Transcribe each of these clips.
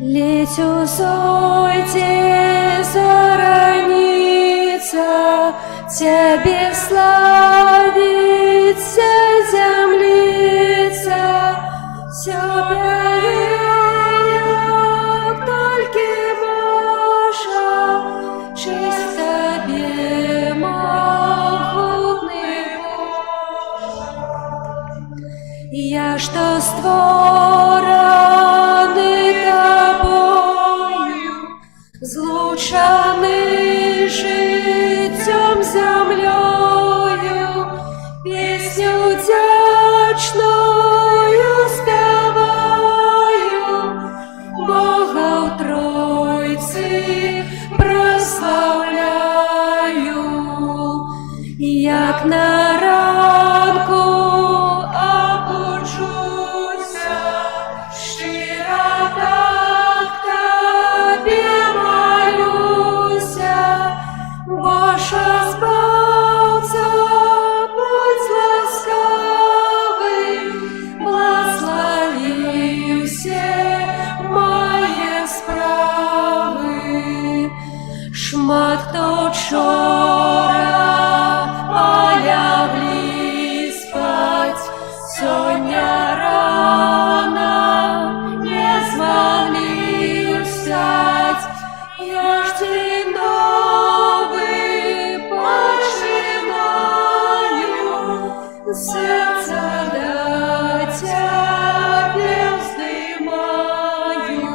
Летю сойте, зорница, Тебе славится землица, все переет только Божа, честь Тебе, могутный Бог. Я что створенный Тобою, злученный життям землею, песню вдячную спеваю, Бога в Тройці прославляю, як на ранку обуджуся, щиро так Тобі молюся, Боже збавця, будь ласкавий, благослови все мої справи. Шмат хто вчора полягли спать, сьогодні рано не змогли встать. Я ж день новий починаю, серце до Тебе вздымаю.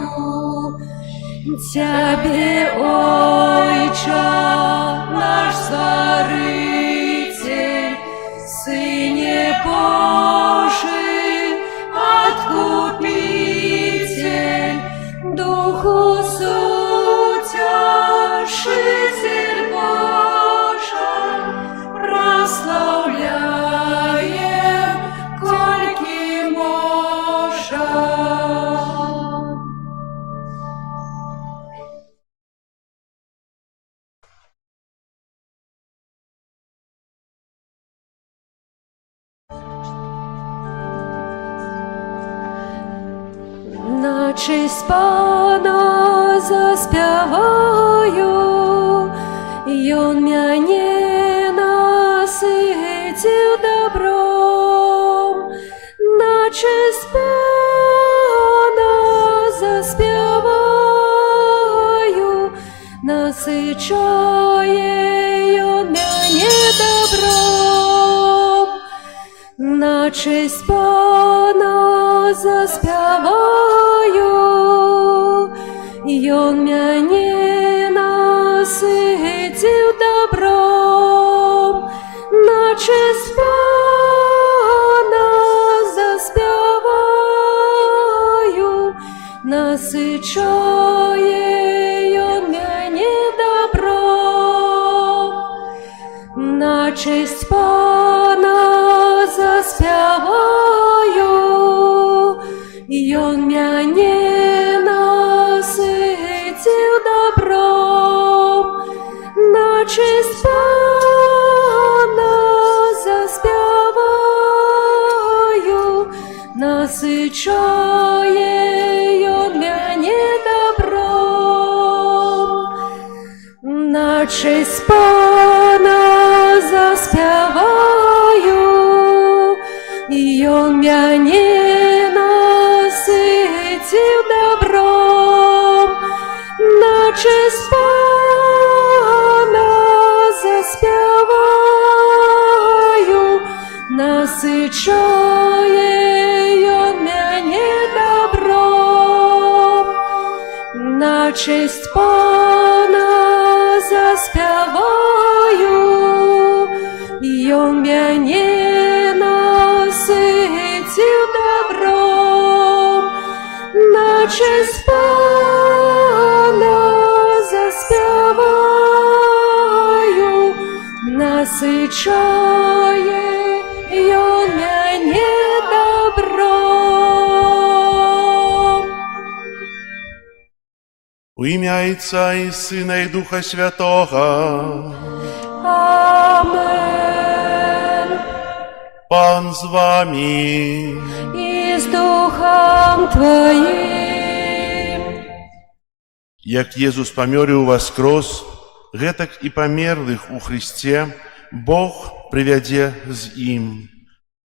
Тебе, Ойче, наш Створитель, Сыне Божий, Откупитель, Духу Утешитель Божий, прославляем, кольки можем. На честь Пана заспяваю, Ён мяне наситив добром. На честь Пана заспяваю, насичає Ён мяне добром. На честь Пана заспяваю, Ён мяне наситив добром. На честь Пана заспяваю, насичає Ён мяне добром. На честь Пана заспяваю, Ён мяне наситив добром. На честь Пана заспяваю, насичає Ён мяне добром. На честь Пана заспяваю, Ён мяне наситив добром. На честь Пана заспяваю, насичає Ён мяне добром. На честь Пана заспяваю, Ён мяне наситив добром. На честь Пана заспяваю, насичає Ён мяне добром. У ім'я Отця і Сина і Духа Святого. Amen. Пан з вами. І з Духом Твоїм. Як Езус памёр і ўваскрос, гэтак і памерлых у Христе Бог прывядзе з ім.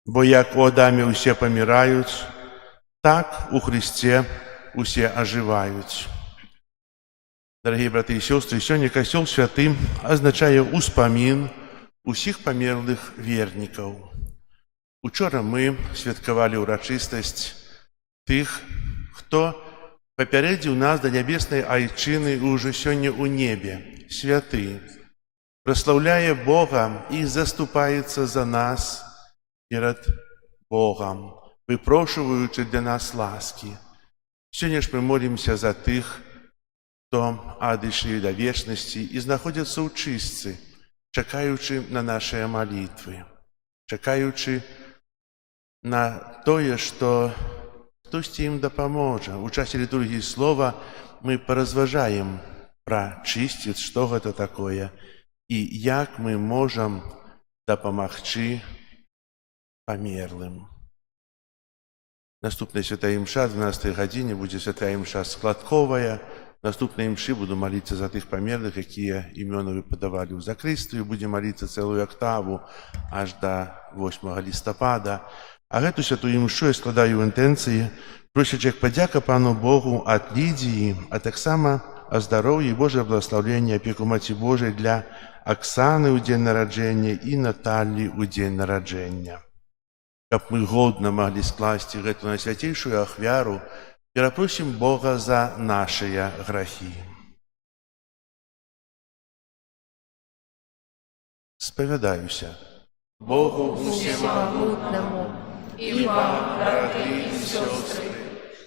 Бо як у Адаме ўсе паміраюць, так у Христе усе ажываюць. Дарагія браты і сёстры, сёння касцёл святы азначае ўспамін усіх памерлых вернікаў. Учора мы святкавалі ўрачыстасць тых, хто папярэдзіў нас да нябеснай айчыны ўжо сёння ў небе, святы, праслаўляе Бога і заступаецца за нас перад Богам, выпрошваючы для нас ласкі. Сёння ж мы молімся за тых, хто адышлі да вечнасці і знаходзяцца ў чыстцы, чакаючы на нашыя малітвы, чакаючы на тое, што хтосьці ім дапаможа. У часе літургіі слова мы паразважаем пра чысціц, што гэта такое і як мы можам дапамагчы памерлым. Наступная святая імша, 12 гадзіне, будзе святая імша складковая. Наступнай імшы буду маліцца за тых памерлых, якія імёны выпадавалі ў закрыстыю. Будзем маліцца цэлую актаву аж да 8 лістапада. А гэту святую імшу я складаю ў інтэнцыі, просячы як падзяка Пану Богу ад Лідзіі, а таксама о здароўі і Божае благословення, апеку Маці Божай для Аксаны ў дзень нараджэння і Наталлі ў дзень нараджэння. Каб мы годна маглі скласці гэту найсвяцейшую ахвяру, перапросім Бога за нашыя грахі. Спавядаюся Богу Всемогутному, и вам, браты и сестры,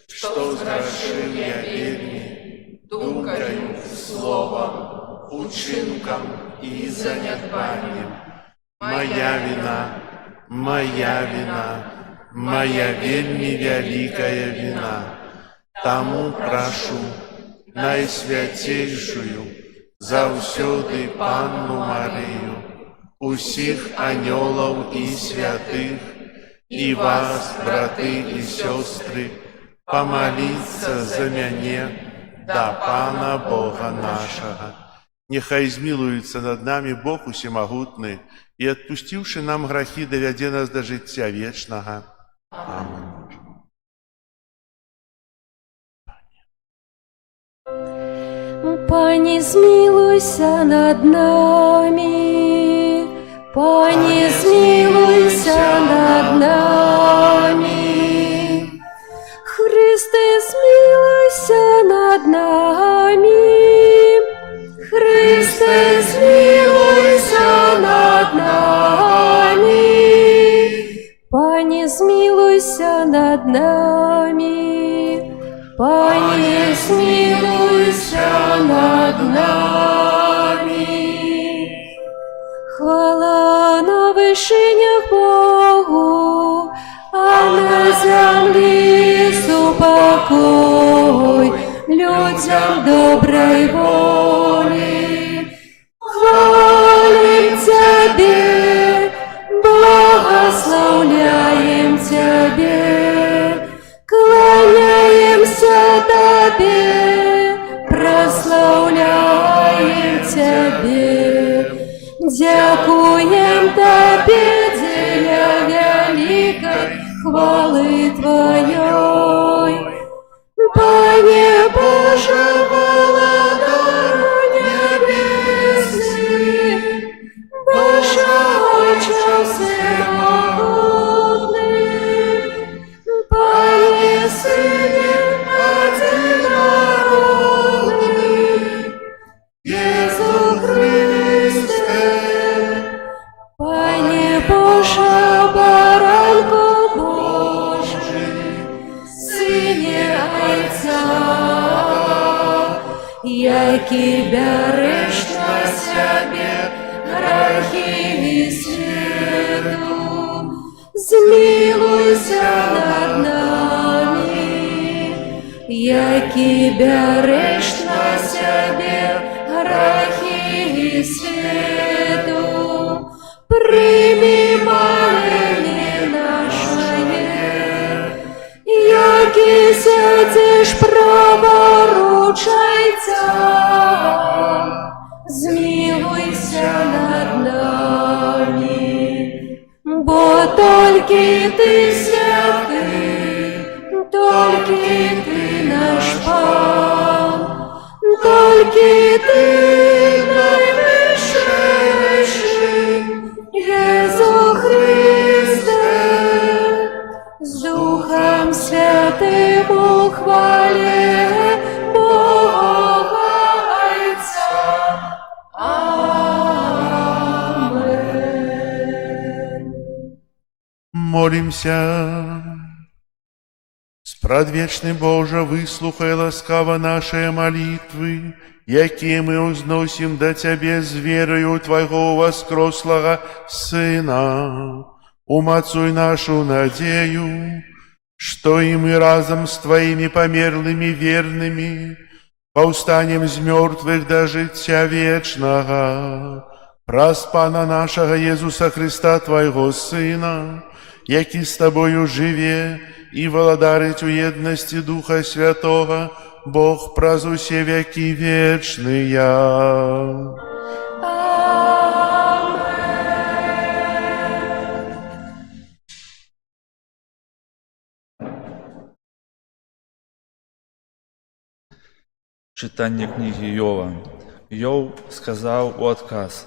что зграшил я вельми, думкою, словом, учинком и занятбанием. Моя вина, моя вельми великая вина. Таму прашу найсвятейшую, заўсёды Панну Марию, усіх анёлаў і святых, і вас, браты і сёстры, помоліться за мяне да Пана Бога нашага. Нехай змілуецца над намі Бог усемагутны і, адпусціўшы нам грахі, давядзе нас да жыцця вечнага. Амин. Пане, змилуйся над нами, Пане, змилуйся над нами. Христе, змилуйся над нами, Христе, змилуйся над нами. Пане, змилуйся над нами, Пане, змилуйся над нами. Хвала на вишинях Богу, а на землі супокой людям доброй воли. Хвалим Тебе, благословляем Тебе, кланяемся Тебе, прославляем Тебе, дякуем Тебе, деля великой хвалы Твоей. Пане Боже, владар небесный, Боже Отче всемогутный, Пане Сыне одинородный, Иису Христе, Пане Боже, баранку Божий, Сыне Отца, який береш на себе грехи світу, змилуйся над нами, який береш на себе грехи світу, прийми моление наше, який сидиш праворуч змилуйся над нами, бо толькі Ты святы, толькі Ты наш Пан, толькі Ты найвышэйшы, Єзу Христе, з Духом Святим у хвале Бога Отца. Амен. Молимся. Спрадвечны Божа, выслухай ласкава наши молитвы, якія мы узносим до Тебе з верою Твоего воскрослого Сына. Умацуй нашу надею, что и мы разом с Твоими померлыми верными повстанем з мертвых до життя вечного. Праз Пана нашего Иисуса Христа, Твоего Сына, який с Тобою живе и владарить у едности Духа Святого, Бог праз усе веки вечные. Читание книги Иова. Иов сказал у отказ: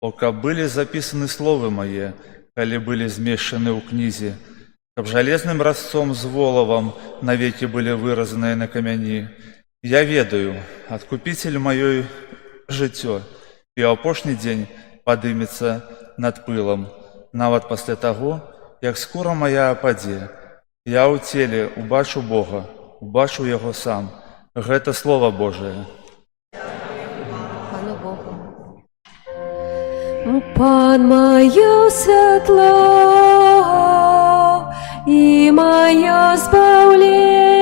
«О, каб были записаны словы мои, коли были змешаны у книзе, каб железным разцом з воловом навеки были выразаны на камяни. Я ведаю, откупитель моё жыццё, и апошні дзень падымецца над пылом, нават пасля таго, як скора моя ападзе. Я ў целе убачу Бога, убачу Яго сам». Гэта Слово Божие. Пану Богу. Пан моё святло и моё збавленне,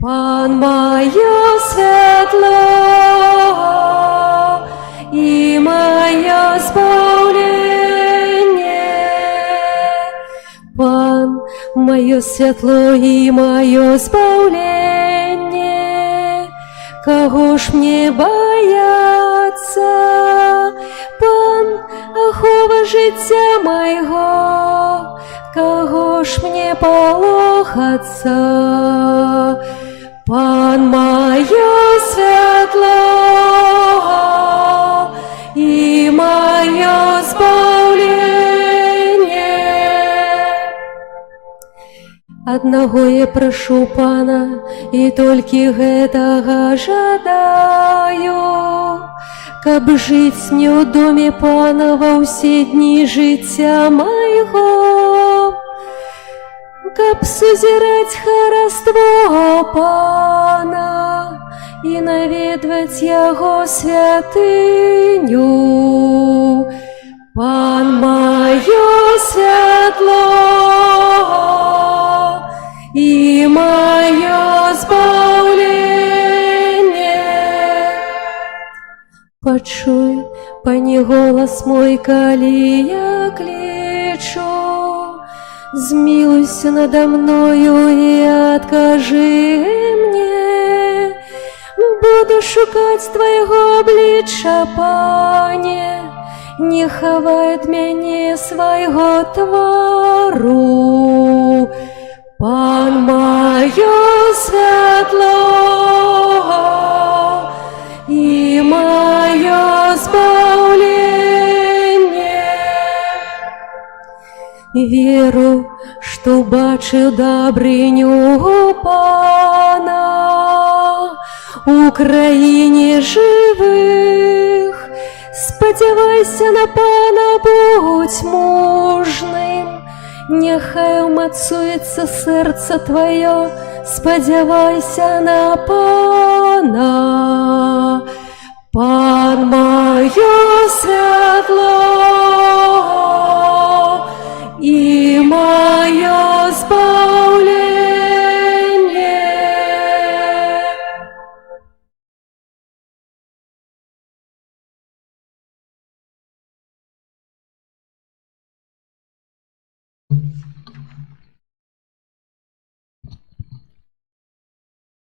Пан моё святло и моё збавленне, Пан моё святло и моё збавленне, кого ж мне бояться? Пан, ахова життя майго, кого ж мне полохаться? Пан моё святло и моё збавленне. Одного я прошу Пана, и толькі гэтага жадаю, каб жыць мне ў доме Панава ўсе дні жыцця майго, каб сузіраць хараство Пана і наведваць Яго святыню. Пан моё святло и моё збавленне. Почуй, Пане, голос мой, коли я кличу, змилуйся надо мною и откажи мне. Буду шукать Твоего обличчя, Пане, не хавай ад мяне свайго твару. Пан моё святло и моё збавленне. Веру, што бачыў дабрыню Пана у краіне жывых. Спадзявайся на Пана, будь мужным, няхай умацуецца сэрца твоё, спадзявайся на Пана. Пан моё святло и моё збавленне.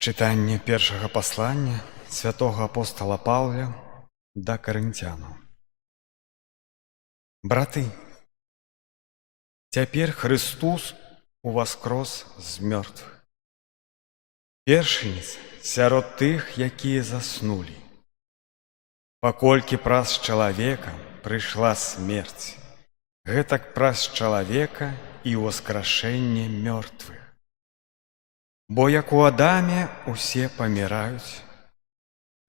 Чытанне першага паслання святого апостола Паўля да карынцянаў. Браты, цяпер Христус уваскрос з мёртвых. Першынец сярод тых, якія заснулі. Паколькі праз чалавека прыйшла смерць, гэтак праз чалавека і ўваскрашэнне мёртвых. Бо як у Адаме усе паміраюць,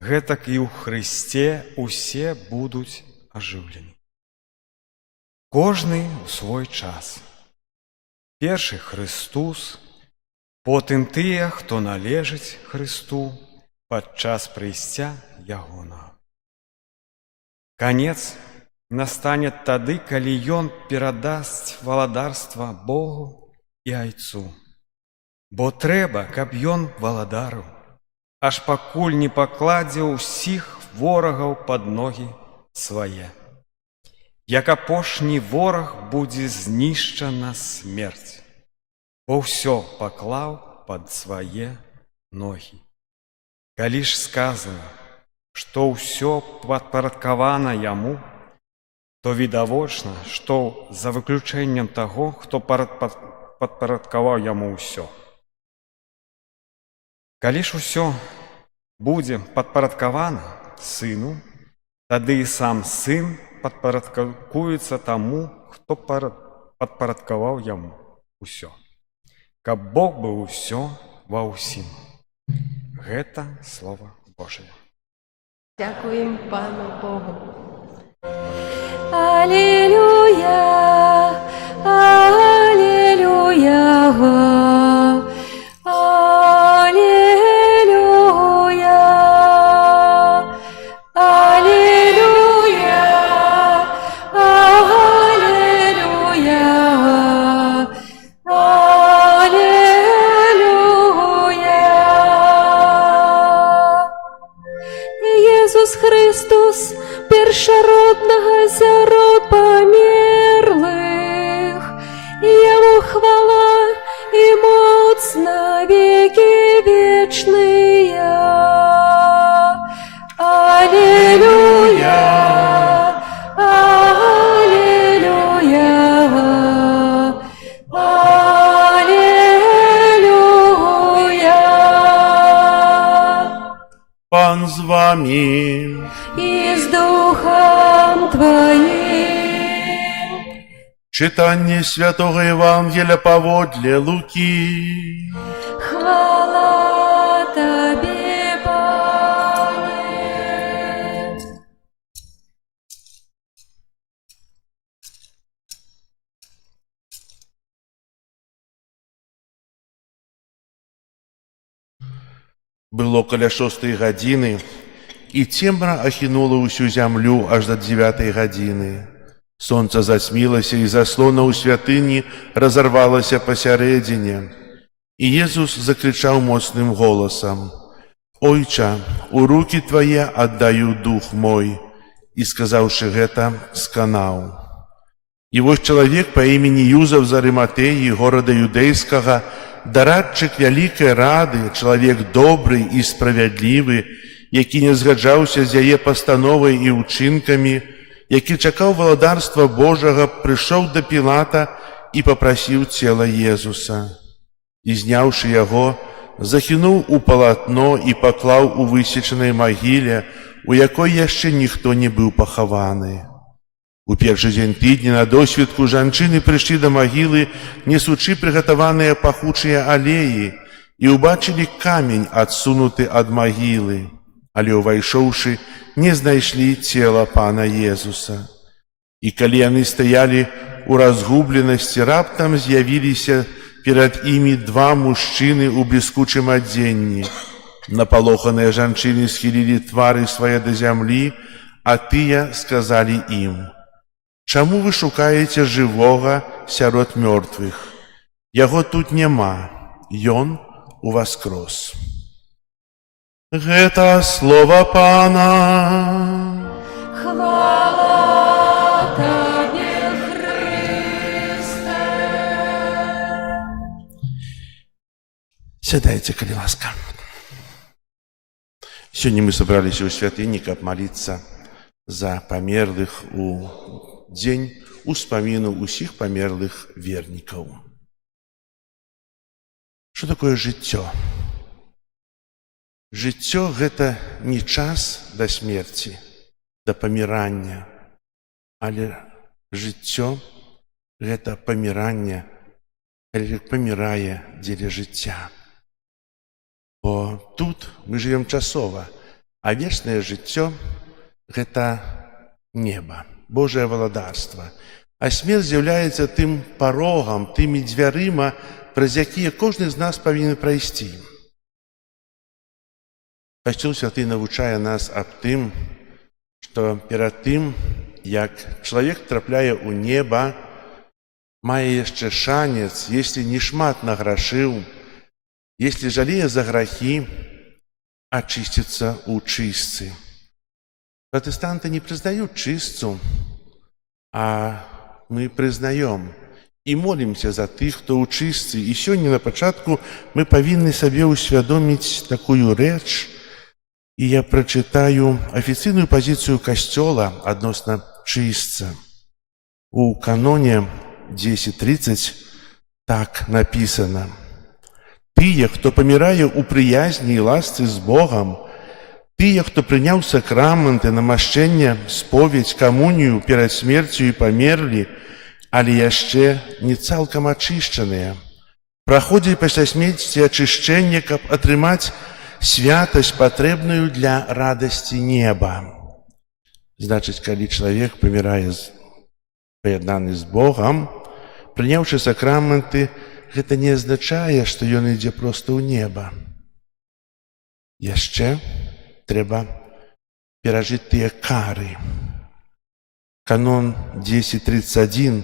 гэтак і ў Хрысце усе будуць ажыўлены. Кожны ў свой час. Першы Христус, потым тыя, хто належыць Христу падчас прыйсця Ягонага. Канец настане тады, калі Ён перадасць валадарства Богу і Айцу. Бо трэба, каб Ён валадарыў, аж пакуль не пакладзе ўсіх ворагаў пад ногі свае. Як апошні вораг будзе знішчана смерць, бо ўсё паклаў пад свае ногі. Калі ж сказана, што ўсё падпарадкавана Яму, то відавочна, што за выключэннем таго, хто падпарадкаваў Яму ўсё. Калі ж усё будзе падпарадкавана Сыну, тады і сам Сын падпарадкуецца таму, хто падпарадкаваў Яму ўсё. Каб Бог быў усё ва ўсім. Гэта Слова Божие. Дякуємо Пану Богу. Алілюя, алілюя, алілюя, алілюя, алілюя. Ісус Христос, першородного сярод померлых, Ему хвала и моц на веки вечные. Аллилуйя, аллилуйя, аллилуйя. Пан з вами. И с Духом Твоим. Читание Святого Евангелия поводле Луки. Хвала Тебе, Пане. Было каля 6 гадзіны, і цемра ахінула ўсю зямлю аж да 9 гадзіны. Сонца засмілася, і заслона ў святыні разарвалася пасярэдзіне. І Езус закрычаў моцным голасам: «Ойча, у рукі Твае аддаю дух мой». І, сказаўшы гэта, сканаў. І вось чалавек па імені Юзав з Арыматэі, горада юдэйскага, дарадчык вялікай рады, чалавек добры і справядлівы, які не згаджаўся з яе пастановай і ўчынкамі, які чакаў валадарства Божага, прыйшоў да Пілата і папрасіў цела Езуса. І, зняўшы яго, захінуў у палатно і паклаў у высечанай магіле, у якой яшчэ ніхто не быў пахаваны. У першы дзень тыдня на досвідку жанчыны прыйшлі да магілы, несучы прыгатаваныя пахучыя алеі, і ўбачылі камень, адсунуты ад магілы. Але, увайшоўшы, не знайшлі цела Пана Езуса. І калі яны стаялі ў разгубленасці, раптам з'явіліся перад імі два мужчыны ў бліскучым адзенні. Напалоханыя жанчыны схілілі твары свае да зямлі, а тыя сказалі ім: «Чаму вы шукаеце жывога сярод мёртвых? Яго тут няма, ён уваскрос». Гэта слова Пана. Хвала Тебе, Христе. Сядайце, калі ласка. Сёння мы сабраліся ў святыні, каб маліцца за памерлых у дзень успаміну ўсіх памерлых вернікаў. Што такое жыццё? Жыццё – гэта не час да смерці, да памірання, але жыццё – гэта паміранне, калі памірае дзеля жыцця. Бо тут мы жывем часова, а вечнае жыццё – гэта неба, Божае валадарства. А смерць з'яўляецца тым парогам, тымі дзвярыма, праз якія кожны з нас павінен прайсці. Касцёл святы навучае нас аб тым, што перад тым, як чалавек трапляе ў неба, мае яшчэ шанец, если не шмат награшыў, если жалее за грахі, очиститься у чистцы. Протестанты не признают чистцу, а мы признаем и молимся за тых, кто у чистцы. И сегодня на початку мы повинны себе усвядомить такую речь, и я прочитаю официальную позицию Костела относно чистца. У каноне 10.30 так написано: «Тыя, хто памірае ў прыязні і ласцы з Богам, тыя, хто прыняў сакрамэнты, намашчэнне, споведь, камунію перад смерцю і памерлі, але яшчэ не цалкам ачышчаныя, праходзяць пасля смерці ачышчэнне, каб атрымаць святасць, патрэбную для радасці неба». Значыць, калі чалавек памірае паяднаны з Богам, прыняўшы сакраменты, гэта не азначае, што ён ідзе проста ў неба. Яшчэ трэба перажыць тыя кары. Канон 10.31.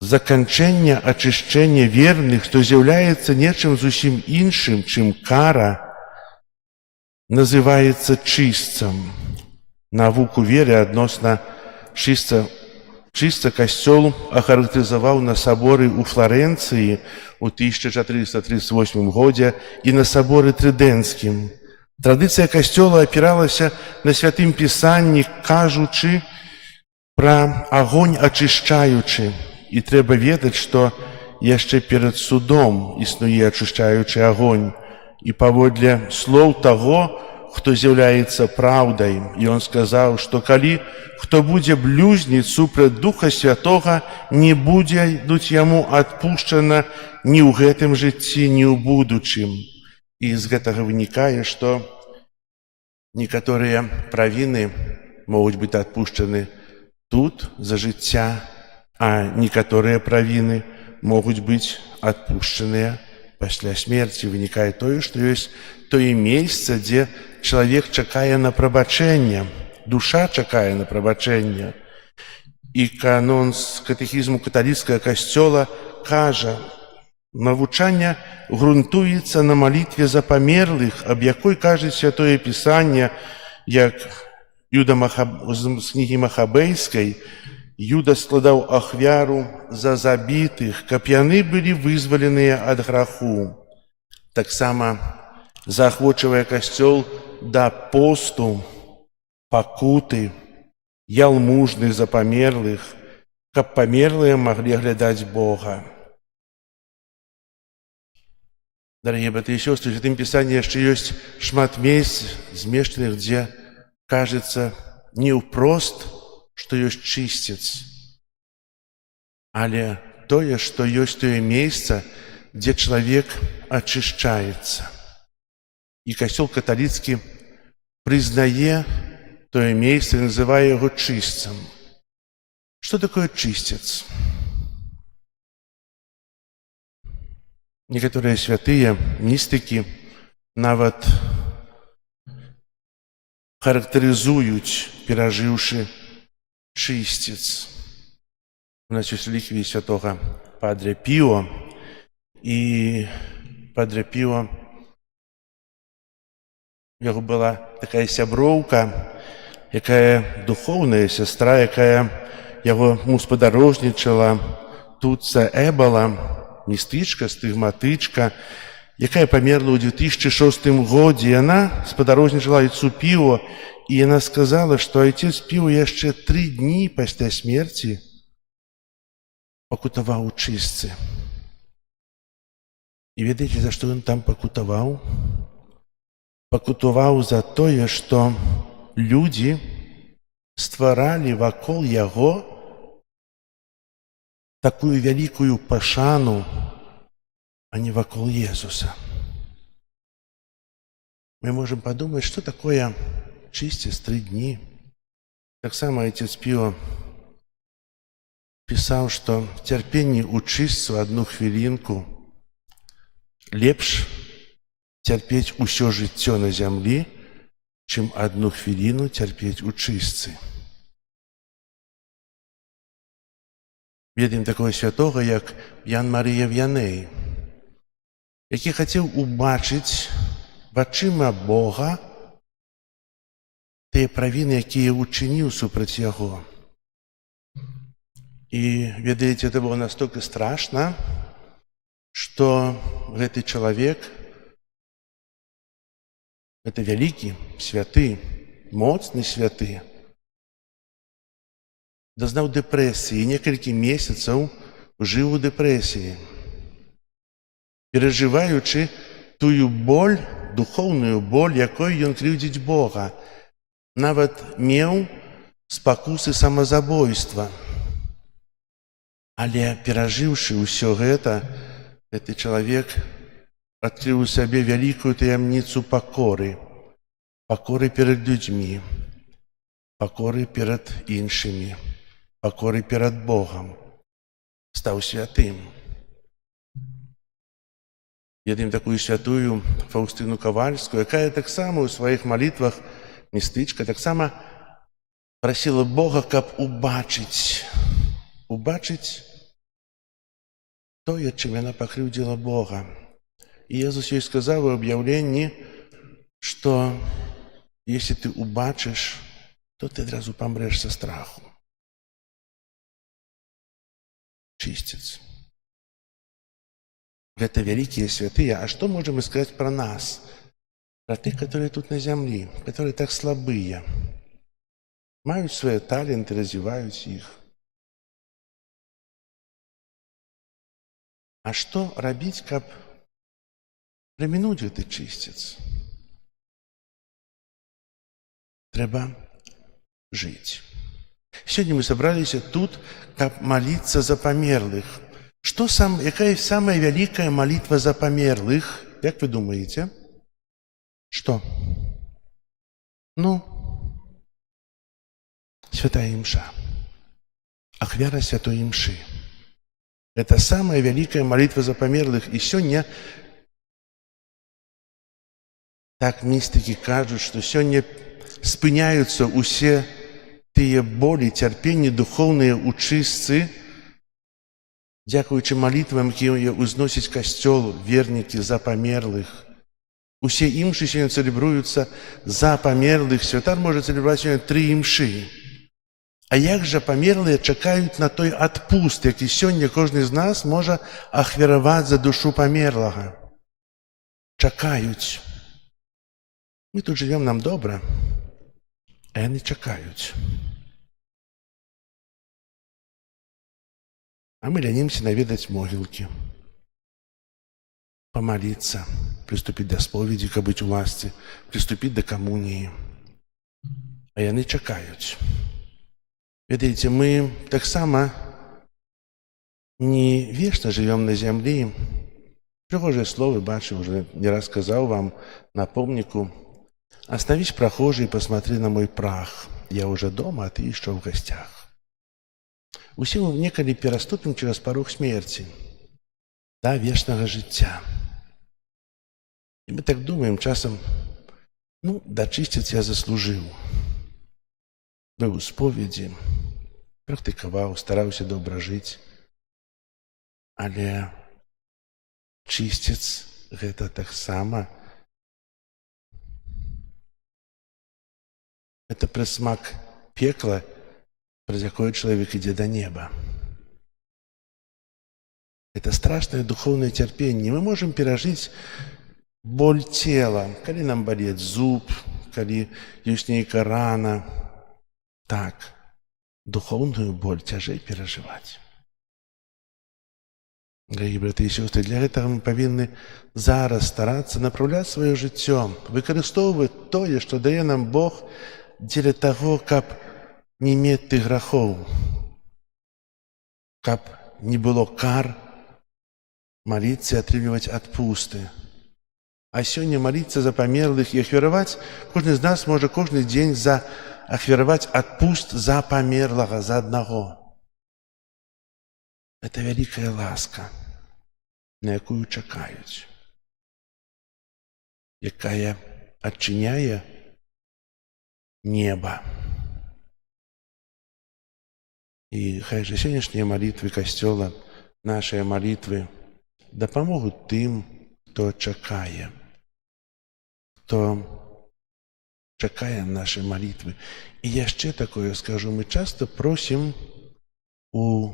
Заканчэнне ачышчэння верных, што з'яўляецца нечым зусім іншым, чым кара, называецца чыстцам. Навуку веры адносна чыстца касцёл ахарактарызаваў на саборы ў Фларэнцыі ў 1438 годзе і на саборы Трыдэнцкім. Традыцыя касцёла апіралася на святым пісанні, кажучы пра агонь ачышчаючы. І трэба ведаць, што яшчэ перад судом існуе ачышчаючы агонь. І паводле слоў таго, хто з'яўляецца праўдай, ён сказаў, што калі хто будзе блюзніць супраць Духа Святога, не будзе яму адпушчана ні ў гэтым жыцці, ні ў будучым. І з гэтага вынікае, што некаторыя правіны могуць быць адпушчаны тут за жыцця, а некаторыя правіны могуць быць адпушчаныя пасля смерці. Вынікае тое, што ёсць тое месца, дзе чалавек чакае на прабачэнне, душа чакае на прабачэнне. І канон з катэхізму каталіцкага касцёла кажа: навучанне грунтуецца на малітве за памерлых, аб якой кажа святое пісанне, як з кнігі Махабейскай: Юда складаў ахвяру за забітых, каб яны былі вызваленыя ад граху. Таксама заахвочвае касцёл да посту, пакуты, ялмужных за памерлых, каб памерлыя маглі глядаць Бога. Дарагія браты і сёстры, у гэтым пісанні яшчэ ёсць шмат месц змешчаных, дзе кажацца не ўпрост, што ёсць чысцец, але тое, што ёсць тое месца, дзе чалавек ачышчаецца. І касцёл каталіцкі прызнае тое месца і называе яго чыстцам. Што такое чысцец? Некаторыя святыя, містыкі нават характарызуюць, перажыўшы чысцец. У нас ёсць рэліквіі святога Падре Піо, і Падре Піо, у яго была такая сяброўка, якая духоўная сястра, якая яго спадарожнічала, Туца Эбала, містычка, стыгматычка, якая памерла ў 2006 годзе. Яна спадарожнічала айцу піва, і яна сказала, што айцец піва яшчэ 3 дні пасля смерці пакутаваў у чыстцы. І ведаеце, за што ён там пакутаваў? Пакутаваў за тое, што людзі стваралі вакол яго такую вялікую пашану, а не вакол Езуса. Мы можем подумать, что такое чистец 3 дни. Так само отец Пио писал, что терпение учиться 1 хвилинку лепш терпеть усё жыццё на зямлі, чым 1 хвіліну терпеть у чыстцы. Ведаем такого святого, як Ян Марія В'яней, які хацеў убачыць вачыма Бога тыя правіны, якія учыніў супраць яго. І, ведаеце, это было настолько страшна, што гэты чалавек, гэта вялікі святы, моцны святы, дазнаў дэпрэсіі і некалькі месяцаў жыў у дэпрэсіі, перажываючы тую боль, духоўную боль, якой ён крыўдзіць Бога. Нават меў спакусы самазабойства. Але перажыўшы ўсё гэта, гэты чалавек адкрыў у сабе вялікую таямніцу пакоры. Пакоры перад людзьмі, пакоры перад іншымі, пакоры перад Богам. Стаў святым. Ведаем такую святую Фаўстыну Кавальскую, якая таксама ў сваіх малітвах, містычка, таксама прасіла Бога, каб убачыць тое, чым яна пакрыўдзіла Бога. І Езус ёй сказаў у аб'яўленні, што если ты убачыш, то ты адразу памрэш са страху. Чыстец. Гэта вялікія святыя. А што можам сказаць пра нас? Пра тых, которые тут на зямлі, которые так слабыя, маюць свае таленты, развіваюць іх. А што рабіць, каб прамінуць гэты чыстец? Трэба жыць. Сёння мы сабраліся тут, каб маліцца за памерлых. Якая самая вялікая малітва за памерлых? Як вы думаеце? Што? Святая імша. Ахвяра святой імшы. Это самая вялікая малітва за памерлых. І сёння так містыкі кажуць, што сёння спыняюцца ўсе тыя болі, цярпенні духоўныя ў чыстцы, дзякуючы малітвам, якія ўзносіць касцёл, вернікі за памерлых. Усе імшы сёння цэлебруюцца за памерлых. Святар можа цэлебраваць сёння 3 імшы. А як жа памерлыя чакаюць на той адпуст, які сёння кожны з нас можа ахвяраваць за душу памерлага? Чакаюць. Мы тут жывём, нам добра, а яны чакаюць. А мы лянимся наведаць могілкі, помолиться, приступить до споведи, каб быць у ласцы, приступить до камуніі. А яны чакаюць. Ведаеце, мы таксама не вечна жывём на зямлі. Прыгожыя словы, бачу, уже не раз сказаў вам на помніку: «Остановись, прохожий, и посмотри на мой прах. Я уже дома, а ты еще в гостях». Усе мы некалі пераступім через порог смерти, да вечнага жыцця. І мы так думаем часам: дачысціць я заслужыў. Быў у споведзі, практыкаваў, стараўся добра жыць. Але чысціц гэта таксама это прысмак пекла, праз якое чалавек ідзе да неба. Это страшное духовное терпение. Мы можем пережить боль тела, когда нам болит зуб, когда есть некая рана. Так, духовную боль тяжей переживать. Дорогие браты и сестры, для этого мы повинны зараз стараться направлять свое життя, використовувати то, що дає нам Бог для того, каб не мати грехов, каб не было кар, молиться и отрывать отпусты. А сегодня молиться за померлых и ахвяровать, каждый из нас может каждый день ахвяровать отпуст за померлого, за одного. Это великая ласка, на якую чекають, якая отчиняє небо. И хай же сегодняшние молитвы Костела, наши молитвы, допомогут тем, кто чекає, кто чекає наши молитвы. И я ще такое скажу, мы часто просим у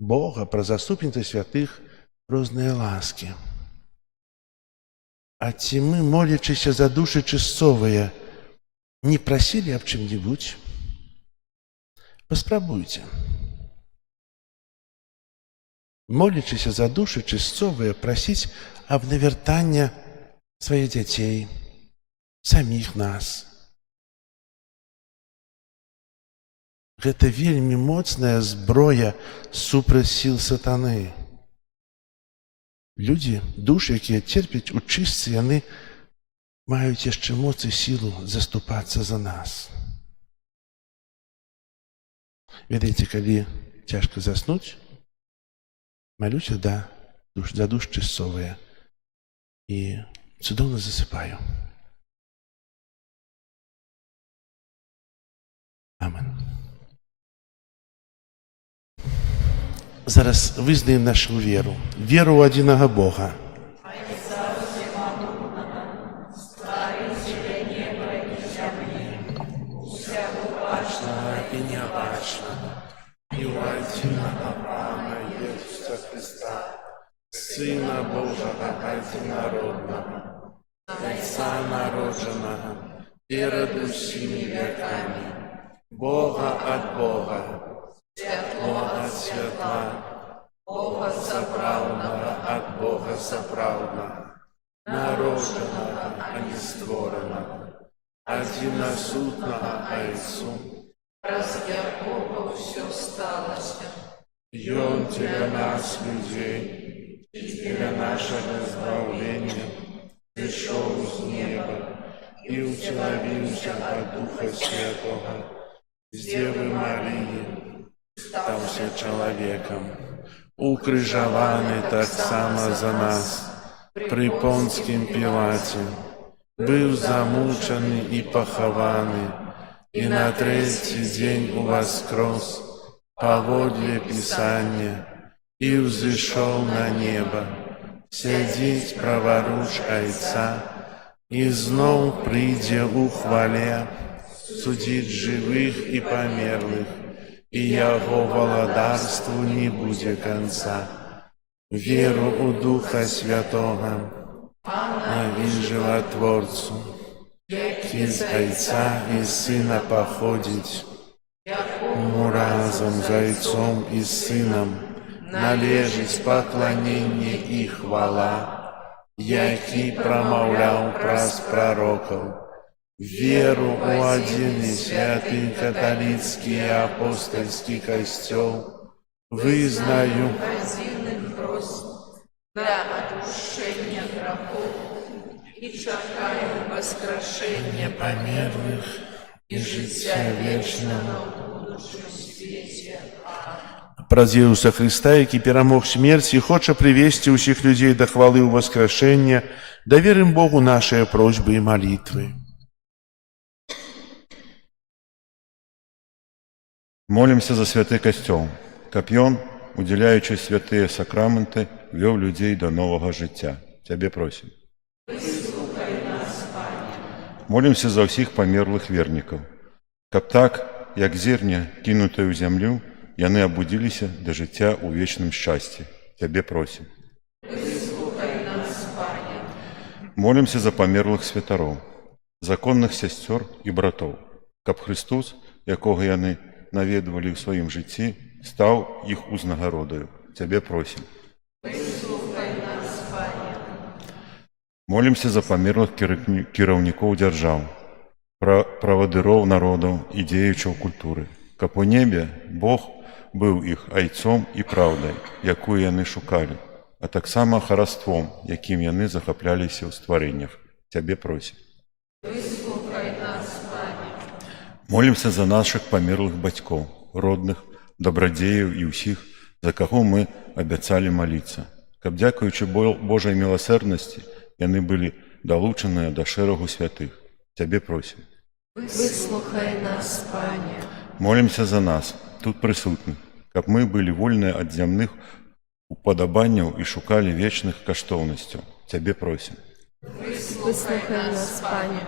Бога про заступництво святых разные ласки. А ці мы, молячися за души чистовые, не просили об чем-нибудь? Поспробуйте. Молячися за души чистовые, просить об навертании своих детей, самих нас. Гэта вельмі моцная зброя супраць сіл сатаны. Людзі, душы, якія церпяць у чыстцы, яны маюць яшчэ моц і сілу заступацца за нас. Ведаеце, калі цяжка заснуць, малюся за душ часовыя і цудоўна засыпаю. Амен. Зараз вызнаем нашу веру. Веру у адзінага Бога. И необачного, и у одиного Пана Иисуса Христа, Сына Божьего Одинородного, Отца народженного, перед усими веками, Бога от Бога, светло от светла, Бога соправдного от Бога соправдного, народженного, а не створенного, одиносутного Отцу, разверх Бога все сталося. И Он для нас, людей, и для нашего избавления, пришел с неба и утеловился от Духа Святого, с Девы Марии, стался человеком, укрыжованный так само за нас, при Понским Пилате, был замученный и похованный, и на третий день воскрес поводле Писания и взошел на небо, сидеть праворуч Отца, и знов придя у хвале, судить живых и померлых, и Его володарству не будет конца. Веру у Духа Святого, а и Животворцу, из Отца и Сына походить, му разом за Отцом и Сыном належить поклонение и хвала, який промовлял праз пророков, веру у один и святый католицкий и апостольский костел, вызнаю для отпущения грехов и чекаю воскрешения померлых и життя вечного в будущем свете. Праз Ісуса Христа, який перемог смерть і хоче привести усіх людей до хвали у воскрешення, доверим Богу наши просьбы и молитвы. Молимся за святый костел, каб ён, удзяляючы святыя сакраменты, вёў людзей до нового жыцця. Цябе просім. Молимся за ўсіх памерлых вернікаў, каб так, як зерня, кінутае ў зямлю, яны абудзіліся да жыцця ў вечным шчасці. Цябе просім. Выслухай нас, Пане. Молімся за памерлых святароў, законных сясцёр і братоў, каб Христос, якога яны наведвалі ў сваім жыцці, стаў іх узнагародаю. Цябе просім. Выслухай нас, Пане. Молімся за памерлых кіраўнікоў дзяржаў, правадыроў народаў і дзеячаў культуры, каб у небе Бог быў іх айцом і праўдай, якую яны шукалі, а таксама хараством, якім яны захапляліся ў стварэннях. Цябе просім. Выслухай нас, Пане. Молімся за нашых памерлых бацькоў, родных, дабрадзеяў і ўсіх, за каго мы абяцалі маліцца, каб, дзякуючы Божай міласэрнасці, яны былі далучаныя да шэрагу святых. Цябе просім. Выслухай нас, Пане. Молімся за нас, тут прысутных, каб мы былі вольныя ад зямных упадабанняў і шукалі вечных каштоўнасцяў. Цябе просім. Выслухай нас, Пане.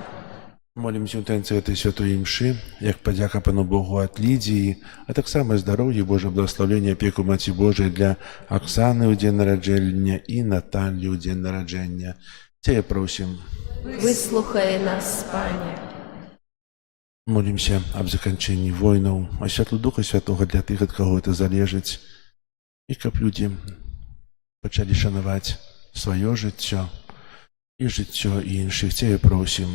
Молімся ў танцы гэтай святой імшы, як падзяка Пану Богу ад Лідзіі, а таксама здароўя, Божае благаслаўленне, апеку Маці Божай для Аксаны ў дзень нараджэння і Наталлі ў дзень нараджэння. Цябе просім. Выслухай нас, Пане. Молімся аб заканчэнні войнаў, а святлу Духа Святога для тых, ад каго гэта залежыць, і каб людзі пачалі шанаваць сваё жыццё і жыццё іншых. Цябе просім.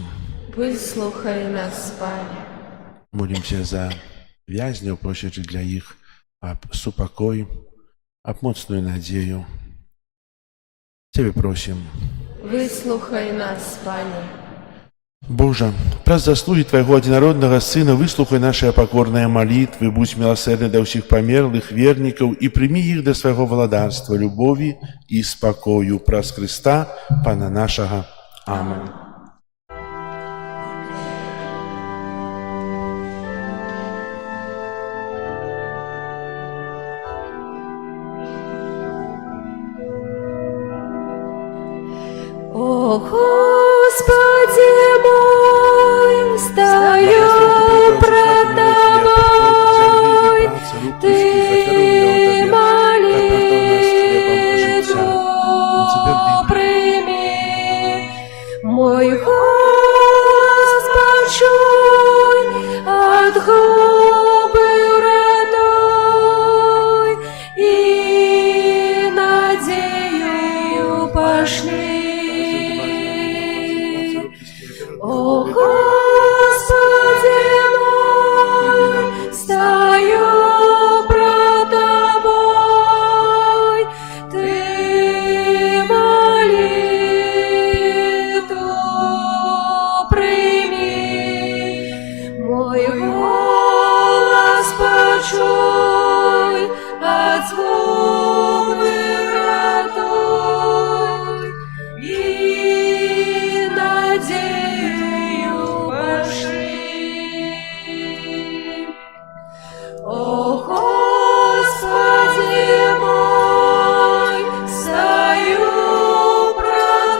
Выслухай нас, Пане. Молімся за вязняў, просячы для іх аб супакой, аб моцную надзею. Цябе просім. Выслухай нас, Пане. Божа, праз заслугі Твайго адзінароднага Сына выслухай нашыя пакорныя малітвы, будзь міласэрны да ўсіх памерлых вернікаў і прымі іх да свайго валадарства, любові і спакою праз Хрыста, Пана нашага. Амэн. О, Господи мой, стою пред Тобой, Ты молитву прими, мой голос почуй, от губы родной, и надею пошли. О, Господи мой, стою пред Тобой, Ты молитву прими, мой голос почуй, от губы родной, и надею пошли. О, Господи мой, стою пред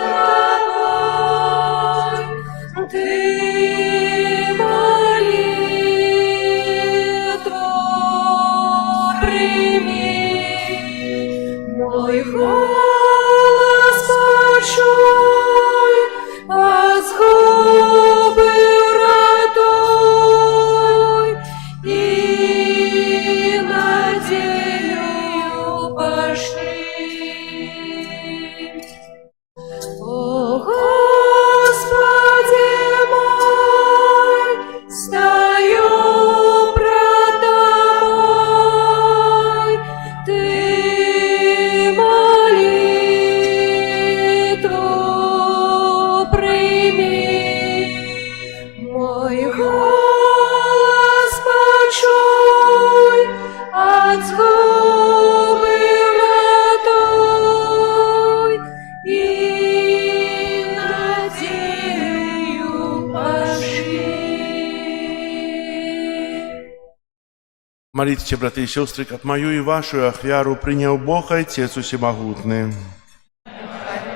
Тобой, Ты молитву прими, мой голос почуй, от губы родной, и надею пошли. О, Господи мой, стою пред Тобой, Ты молитву прими, мой голос почуй, от губы родной, и надею пошли. Молитесь, браты и сестры, как мою и вашу ахвяру принял Бог Отец Всемогутный.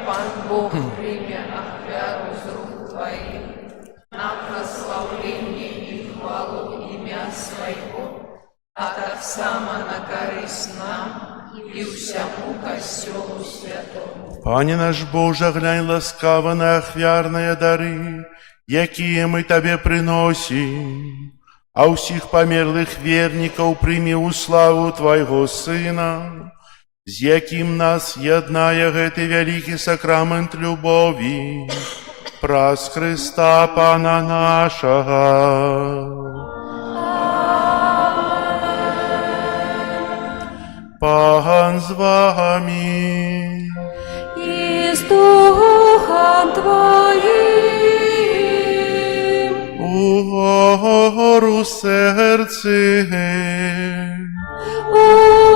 Пан Бог прийме ахвяру з рук Твоих на прославление и хвалу имя Своего, а так само на корысть нам и і всяму касцёлу святому. Пане наш Боже, глянь ласкаво на ахвярные дары, якія мы Табе приносим, а ўсіх памерлых вернікаў прыме ў славу Твайго Сына, з якім нас яднае гэты вялікі сакрамент любові, праз Христа Пана нашага. Пан з вами. І з Духом Твоїм. Угору серце.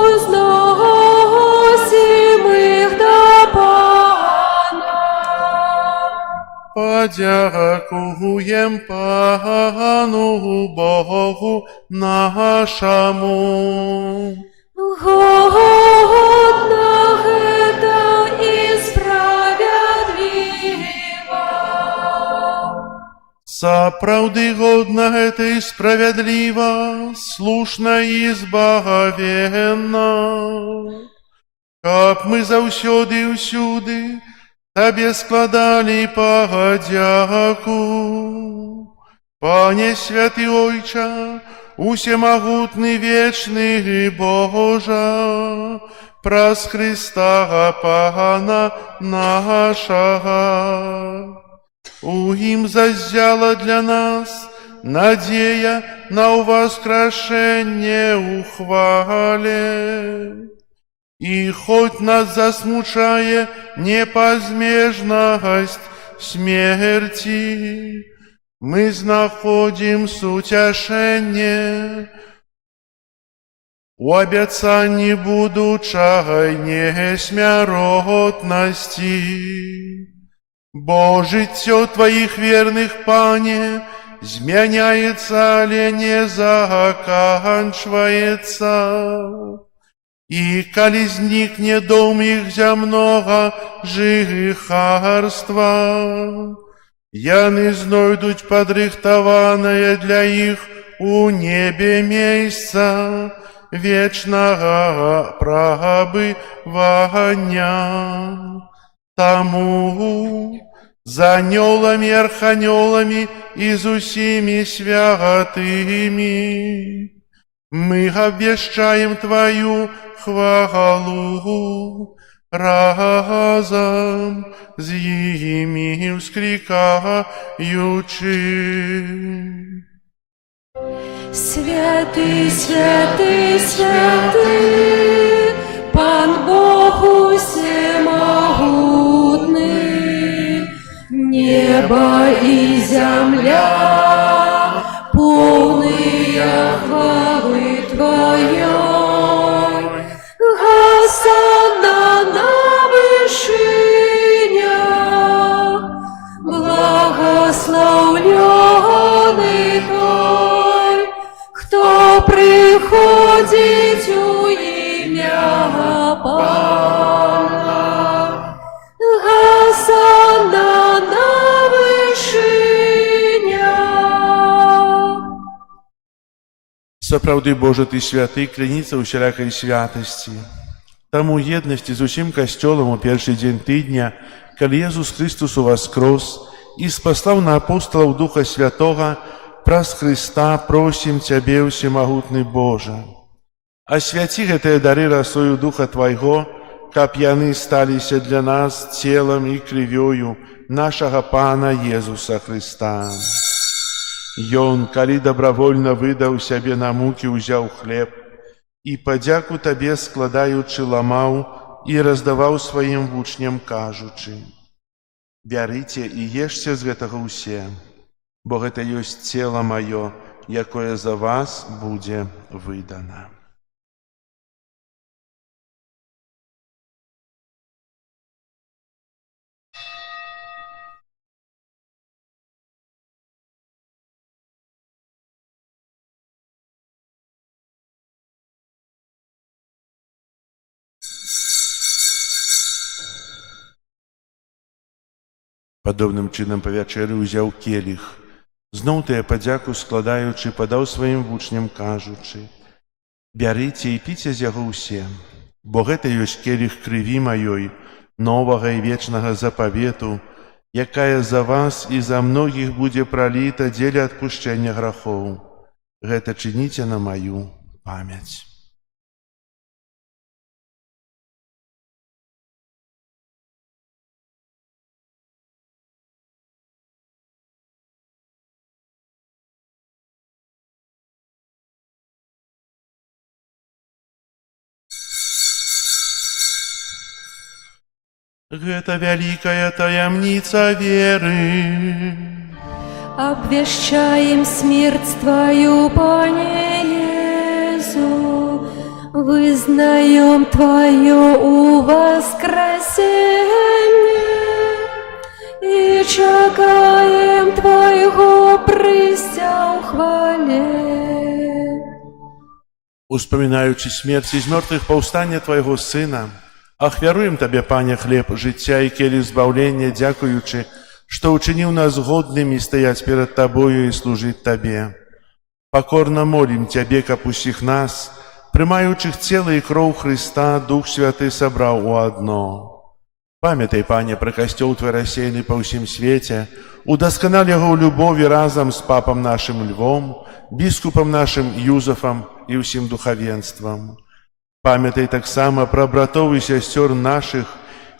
Узносим їх до Пана. Подякуєм Пану Богу нашому. Годно гэта і справядліва. Сапраўды годна гэта і справядліва, слушна і збагавенна, каб мы заўсёды і ўсюды Табе складалі падзяку. Пане святы Ойча, усемагутны вечны Божа, праз Христа Пана нашага. У ім заззяла для нас надзея на ўваскрашэнне ў хвале. І хоть нас засмучае непазмежнасць смерці, мы знаходзім суцяшэнне у абяцанні будучай несмяротнасці. Бо жыццё Тваіх верных, Пане, змяняецца, але не заканчваецца. І калі знікне дом іх зямнога жыхарства, яны знойдуць падрыхтаванае для іх у небе месца вечнага прабывання. Таму з анёламі, арханёламі і з усімі святымі мы абвяшчаем Тваю хвалу, разом з імі ўсклікаючы. Святый, святый, святый, Пан Бог усемогутный, небо и земля полные хвалы Твоей. Госанна на вышинях, благословленный Той, кто приходит у имя Пана. Госанна на вышинях. Сапраўды, Божа, Ты святы, кляніца ўсялякай святасці. Таму еднасці з усім касцёлам у першы дзень тыдня, калі Езус Христус уваскрос і спаслаў на апосталаў Духа Святога, праз Христа просім Цябе, усемагутны Божа. Асвяці гэтыя дары расою Духа Твайго, каб яны сталіся для нас целам і крывёю нашага Пана Езуса Христа. Ён, калі добравольна выдаў сябе на мукі, узяў хлеб і падзяку Табе складаючы ламаў і раздаваў сваім вучням, кажучы: «Бярыце і ешце з гэтага ўсе, бо гэта ёсць цела маё, якое за вас будзе выдана». Падобным чынам па вячэры ўзяў келіх. Зноў тыя падзяку складаючы, падаў сваім вучням, кажучы: «Бярыце і піце з яго ўсе, Бо гэта ёсць келіх крыві маёй, новага і вечнага запавету, якая за вас і за многіх будзе праліта дзеля адпушчэння грахоў. Гэта чыніце на маю памяць. Гэта вялікая таямніца веры. Обвещаем смерть Твою, Пане Иису, вызнаем Твое воскресение и чекаем Твоего прыся в хвале. Успамінаючы смерць з мёртвых паўстання Твайго Сына, ахвяруем Табе, Пане, хлеб жыцця і келіх збаўлення, дзякуючы, што ўчыніў нас годнымі стаяць перад Табою і служыць Табе. Пакорна молім Цябе, каб усіх нас, прымаючых цела і кроў Хрыста, Дух Святы сабраў у адно. Памятай, Пане, пра касцёл Твой рассеяны па ўсім свеце, удасканал яго ў любові разам з папам нашым Львом, біскупам нашым Юзафам і ўсім духавенствам. Памятай таксама пра братоў і сясцёр нашых,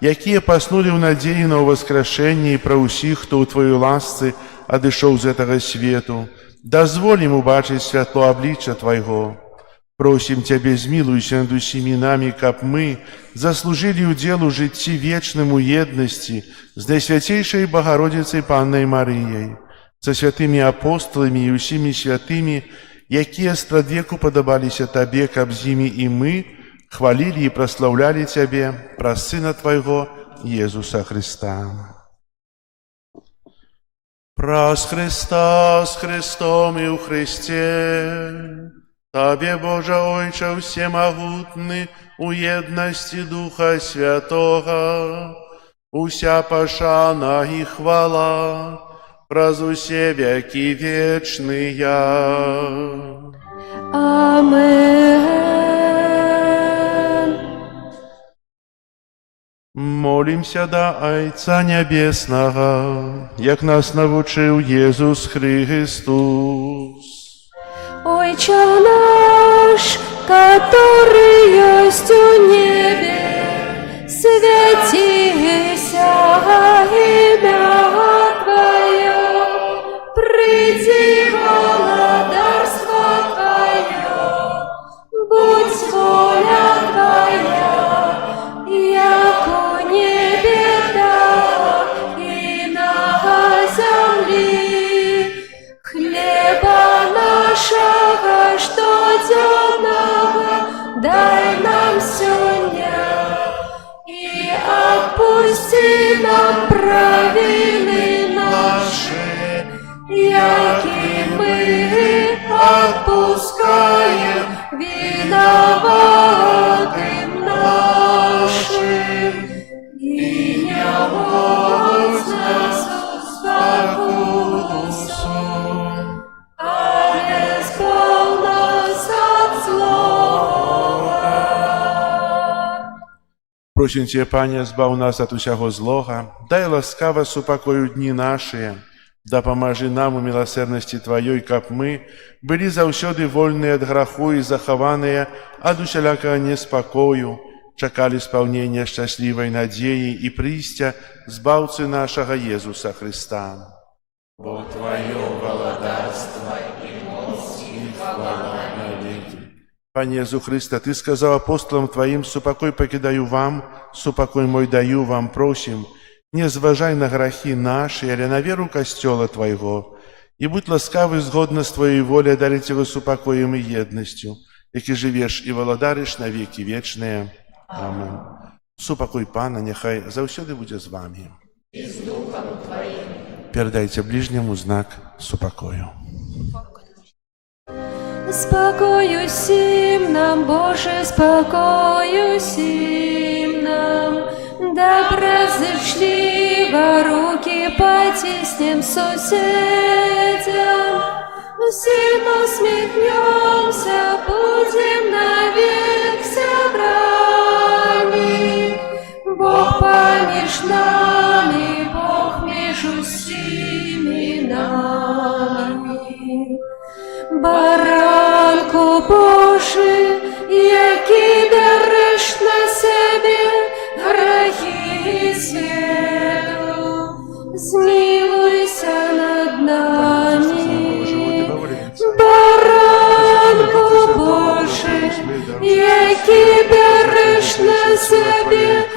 якія паснулі ў надзеі на ўваскрашэнне, і пра ўсіх, хто ў Тваёй ласцы адышоў з гэтага свету. Дазволь ім убачыць святло аблічча Твайго. Просім Цябе, змілуйся над усімі намі, каб мы заслужылі ўдзел у жыцці вечным у еднасці з Найсвяцейшай Багародзіцай Паннай Марыяй, са святымі апостоламі і ўсімі святымі, якія спрадвеку падабаліся Табе, каб з імі і мы хвалілі і праслаўлялі Цябе праз Сына Твайго, Езуса Хрыста. Праз Хрыста, з Христом і ў Христе, Табе, Божа Ойча всемагутны, у еднасці Духа Святога, уся пашана і хвала, праз усе векі вечныя. Амен. Молімся да Айца Нябеснага, як нас навучыў Езус Христос. Ойче наш, который есть у небе, святися имя Твое, приди владарство Твое, будь воля Твоя, яко небе, так и на земли. Хлеба нашего штоденного дай нам сегодня, и отпусти нам провины наши, яки мы отпускаем виноватым нашим, и не вводь нас в спокусу, а избавь нас от злого. Просім Цябе, Пане, збаў нас ад усяго злога, дай ласкава супакою дні нашыя, дапамажы нам у міласэрнасці Тваёй, каб мы былі заўсёды вольныя ад граху і захаваныя ад усялякага неспакою, чакалі спаўнення шчаслівай надзеі і прыйсця збаўцы нашага Езуса Хрыста. Бо Тваё валадарства і моц і хвала навекі. Пане Езу Хрыста, Ты сказаў апостолам Тваім: супакой пакідаю вам, супакой мой даю вам. Просім, не зважай на грахі нашы, але на веру касцёла Твайго, і будь ласкавы згодна з Твоей волі дарыць яго супакоем і еднасцю, які жывеш і валадарыш на векі вечныя. Амен. Супакой Пана няхай заўсёды будзе з вамі. І з Духом Твоїм. Перадайце ближняму знак супакою. Спокою сим нам, Боже, спокою сим нам, доброзычливо руки потиснем соседям, всем усмехнемся, будем навек собрать.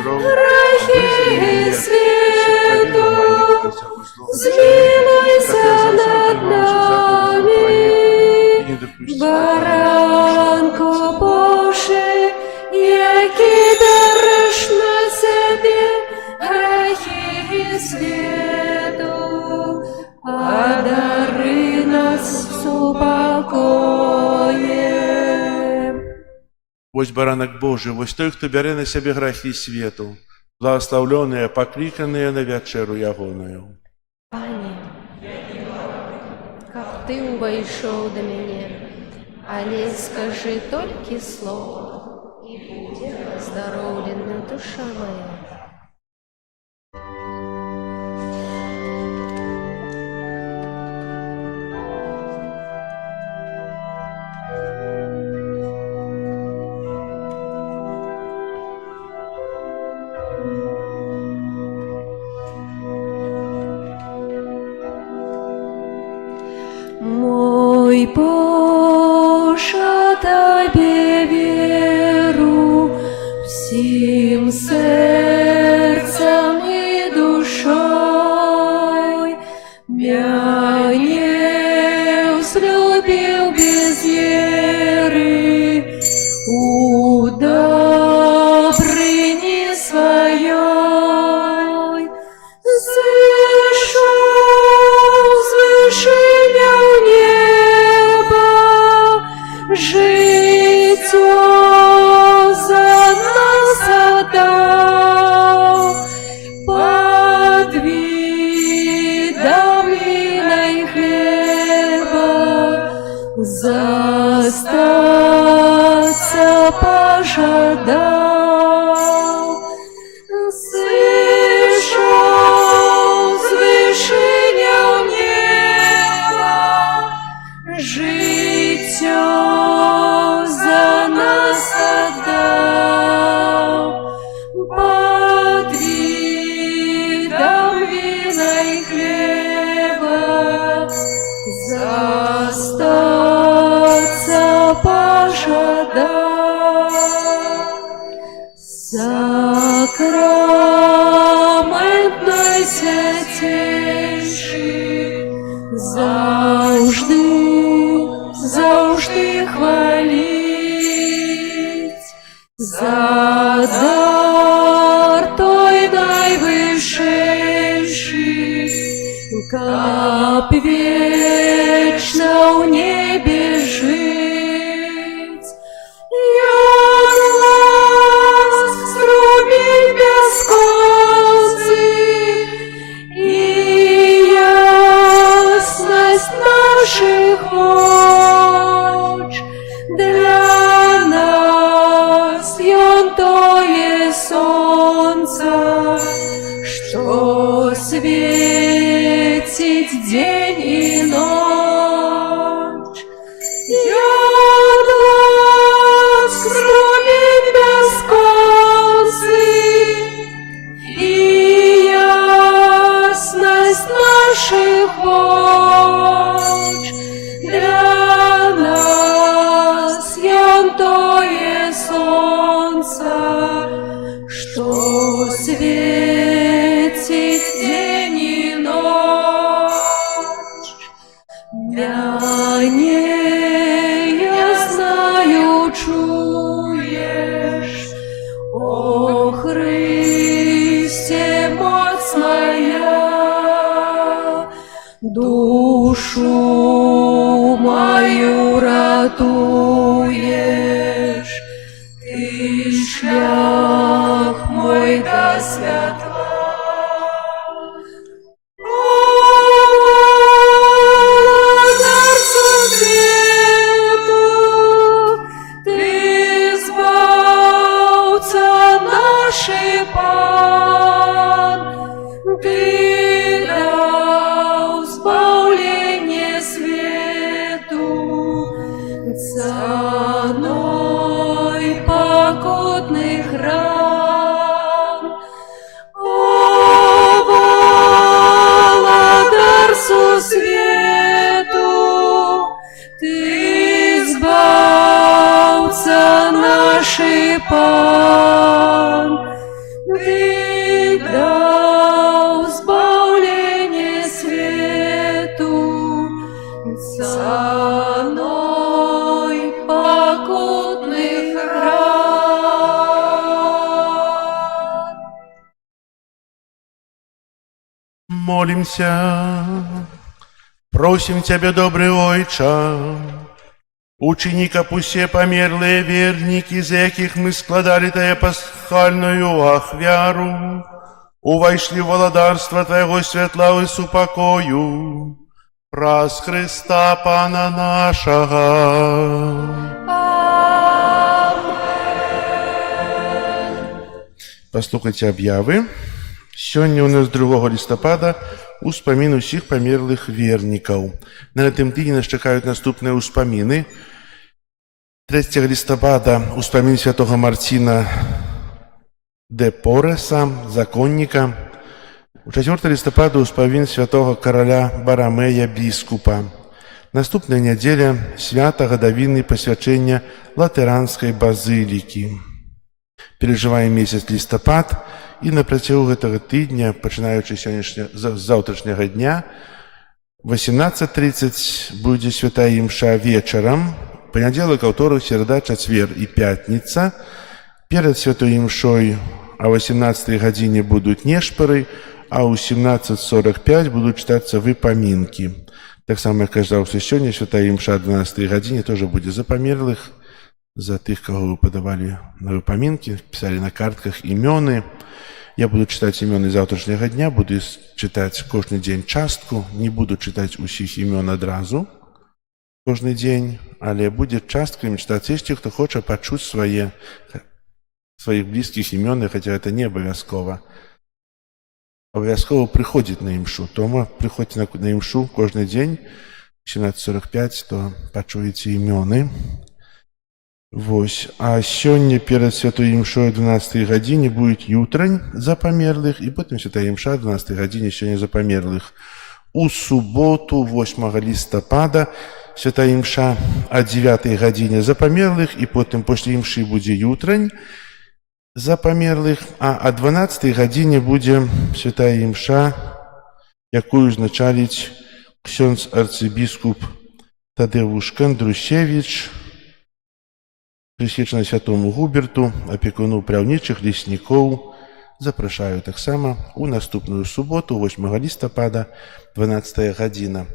кров, грехи визволи світу, змилуйся змилуйся над нами, Баранко Божий, який дариш на себе грехи світу, а дари нас упокоєм. Вось баранак Божий, вось той, хто бярэ на сябе грахі свету, благословленыя, пакліканыя на вячэру ягоную. Пане, каб ты увайшоў да мяне, але скажы толькі слова, і будзе аздароўлена душа моя. Мой Боже, Тебе веру всім серцем і душой. Мяне взлюбив без веры, у добрыні своей. Зышел з вышиня в небо, життя за нас отдал, под видом вина и хлеба застаться пожадал. Сышел з вышиня в небо, життя за нас отдал, под видом вина и хлеба застаться пожадал. Сакрамент найсвятейший завжди хвалить, за дар той найвышейший, каб вечно в небе жить. Ён ласк зробить бесконций, и ясность наших оч. Для нас ён тое сонце, што светить день и ночь. Ён ласк зробить бесконций, и ясность наших оч. Для нас ён тое сонце, што светить день и ночь. Мяне, я знаю, чуеш, о Христе, моц моя, душу мою ратуешь, ты шлях мой до святла. Владарцу свету, ты збавца наший Пан, ты дал збавление свету, ценой покутных ран. О, владарцу свету, ты збавца наший Пан, ты Молимся. Просим Тебя, добрый Ойча, учини, каб усе померлые верники, за яких мы складали Тая пасхальную ахвяру, увайшли в владарство Твоего святла и супокою, праз Христа Пана нашего. Послухайте об'яви. Сёння у нас 2 лістапада успамін усіх памерлых вернікаў. На гэтым тыдні нас чакаюць наступныя ўспаміны. 3 лістапада успамін святого Марціна де Пореса, законніка. У 4 лістапада успамін святого караля Барамея, біскупа. Наступная нядзеля свята гадавіны пасвячэння латэранскай базылікі. Переживаем месяц лістапад, і на працягу гэтага тыдня, пачынаючы з заўтрашняга дня, 18:30 будзе святая імша вечарам, панядзелак, аўторак, серада, чацвер і пятніца. Перад святой імшой о 18 гадзіне будуць нешпары, а ў 17:45 будуць чытацца выпамінкі. Таксама, як казаўся сёння, святая імша о 12 гадзіне тоже будзе за памерлых, за тых, кого вы подавали на выпоминки, писали на картках імёны. Я буду читать імёны завтрашняга дня, буду читать кожны дзень частку, не буду читать усіх імён адразу кожны дзень, але будзе часткамі читать есці, хто хоча пачуць своих близких імёны, хотя это не обовязково. Обовязково приходит на імшу. Тома приходите на імшу кожны дзень, 17:45, то пачуеце імёны. Вось. А сёння перад святой імшой о 12 гадзіне будет ютрань за памерлых, і потым святая імша о 12 гадзіне сёння за памерлых. У суботу, 8 лістапада, святая імша о 9 гадзіне за памерлых, і потым пасля імшы будзе ютрань за памерлых, а о 12 гадзіне будзе святая імша, якую узначаліць ксёндз арцыбіскуп Тадеуш Кандрусевич, прысвечана святому Губерту, апекуну праўнічых леснікоў. Запрашаю таксама у наступную суботу, 8 лістапада, 12 гадзіна.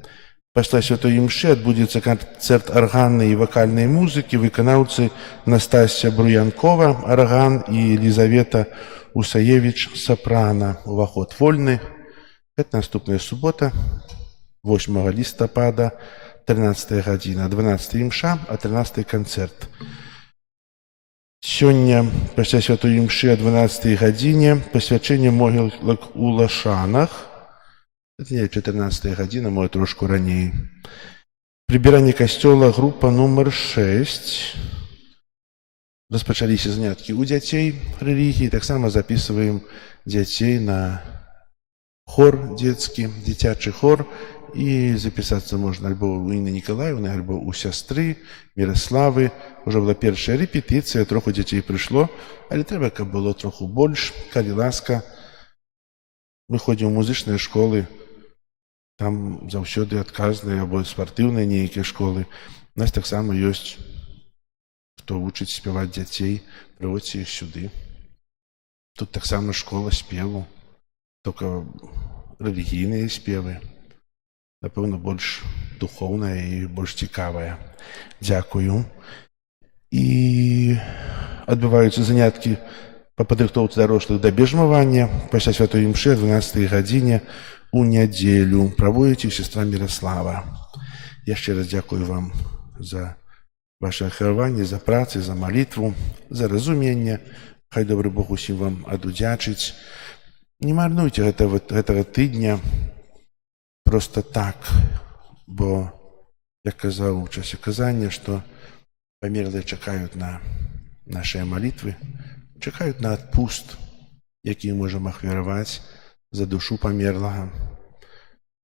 Пасля святой імшы адбудзецца канцэрт арганнай і вакальнай музыкі, выканаўцы Настасья Бруянкова, арган, і Елизавета Усаевич, сапрана. Уваход вольны. Гэта наступная субота, 8 лістапада, 13 гадзіна, 12 імша, а 13 канцэрт. Сёння, пасля святой імшы о 12 гадзіне, пасвячэнне могілак у Лашанах. Это не 14 гадзіна, мо трошку раней. Прыбіранне касцёла, група нумар 6. Распачаліся заняткі у дзяцей рэлігіі. Таксама записываем дзяцей на хор дзецкі, дзіцячы хор. І запісацца можна альбо у Інны Нікалаевны, альбо у сястры Міраславы. Уже была першая рэпетыцыя, троху дзяцей прыйшло, але трэба, каб было троху больш. Калі ласка, мы ходзім у музычныя школы, там заўсёды адказныя або спартыўныя нейкія школы. У нас таксама ёсць, хто вучыць спяваць дзяцей, прыводзьце іх сюды. Тут таксама школа спеву, толькі рэлігійныя спевы. Напэўна, больш духоўная і больш цікавая. Дзякую. І адбываюцца заняткі па падрыхтоўцы дарослых да бежмавання. Пасля святой імшы о 12 гадзіне у нядзелю праводзіць сестра Міраслава. Яшчэ раз дзякую вам за ваше ахвяраванне, за працу, за малітву, за разуменне. Хай добры Бог усім вам адудзячыць. Не марнуйце гэтага тыдня просто так, бо, як казаў у часе казання, што памерлыя чакаюць на нашыя малітвы, чакаюць на адпуст, які можам ахвяраваць за душу памерлага.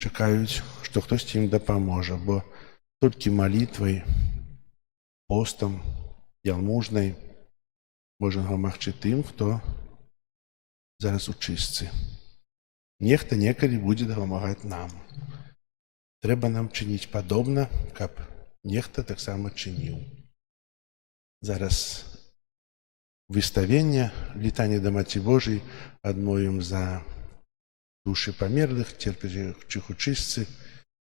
Чакаюць, што хтосьці ім дапаможа, бо толькі малітвай, постам, ялмужнай можна дапамагчы тым, хто зараз у чыстцы. Нехта некалі будзе дапамагаць нам. Трэба нам чыніць падобна, каб нехта таксама чыніў. Зараз выставенне, літанне да Маці Божай адмовім за души померлых, терпящих участцы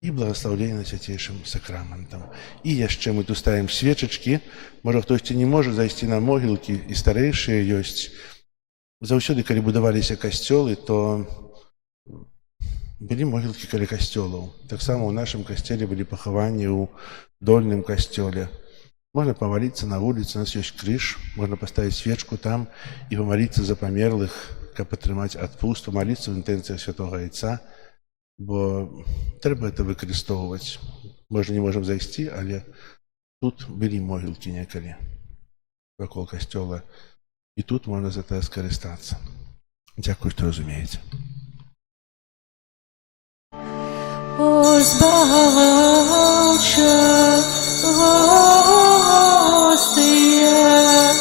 и благословление святейшим сакраментом. И яшчэ мы тут ставим свечачки. Можа, хтосьці не можа зайсці на могілкі, і старэйшыя ёсць. Заўсёды, калі будаваліся касцёлы, то былі могілкі каля касцёлаў. Таксама ў нашым касцеле былі пахаванні ў дольным касцёле. Можна памаліцца на вуліцы, у нас ёсць крыж, можна паставіць свечку там і памаліцца за памерлых, каб атрымаць адпуст, памаліцца ў інтэнцыях святога Айца, бо трэба гэта выкарыстоўваць. Можа, не можам зайсці, але тут былі могілкі некалі вакол касцёла, і тут можна за гэта скарыстацца. Дзякую, што разумееце. Озбавча, гостия,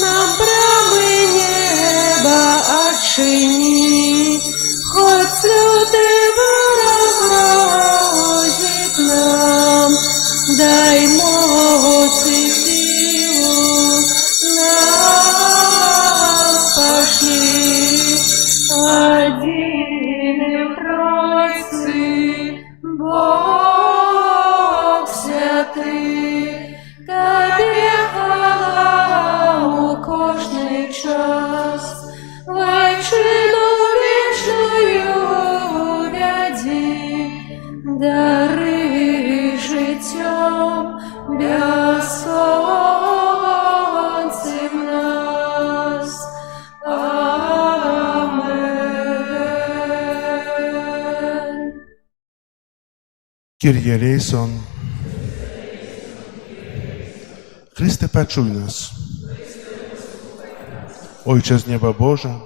нам брамы неба отчини, хоть лютый ворог грозит нам, дай моц и силу нам пошли, один в Тройцы, Бог святый, Тебе хвала у кожний час, вайчину вічною вяді, дари життям безсонцем нас. Амен. Kyrie eleison. Chryste, paczuj nas. Ojcze z nieba Boża,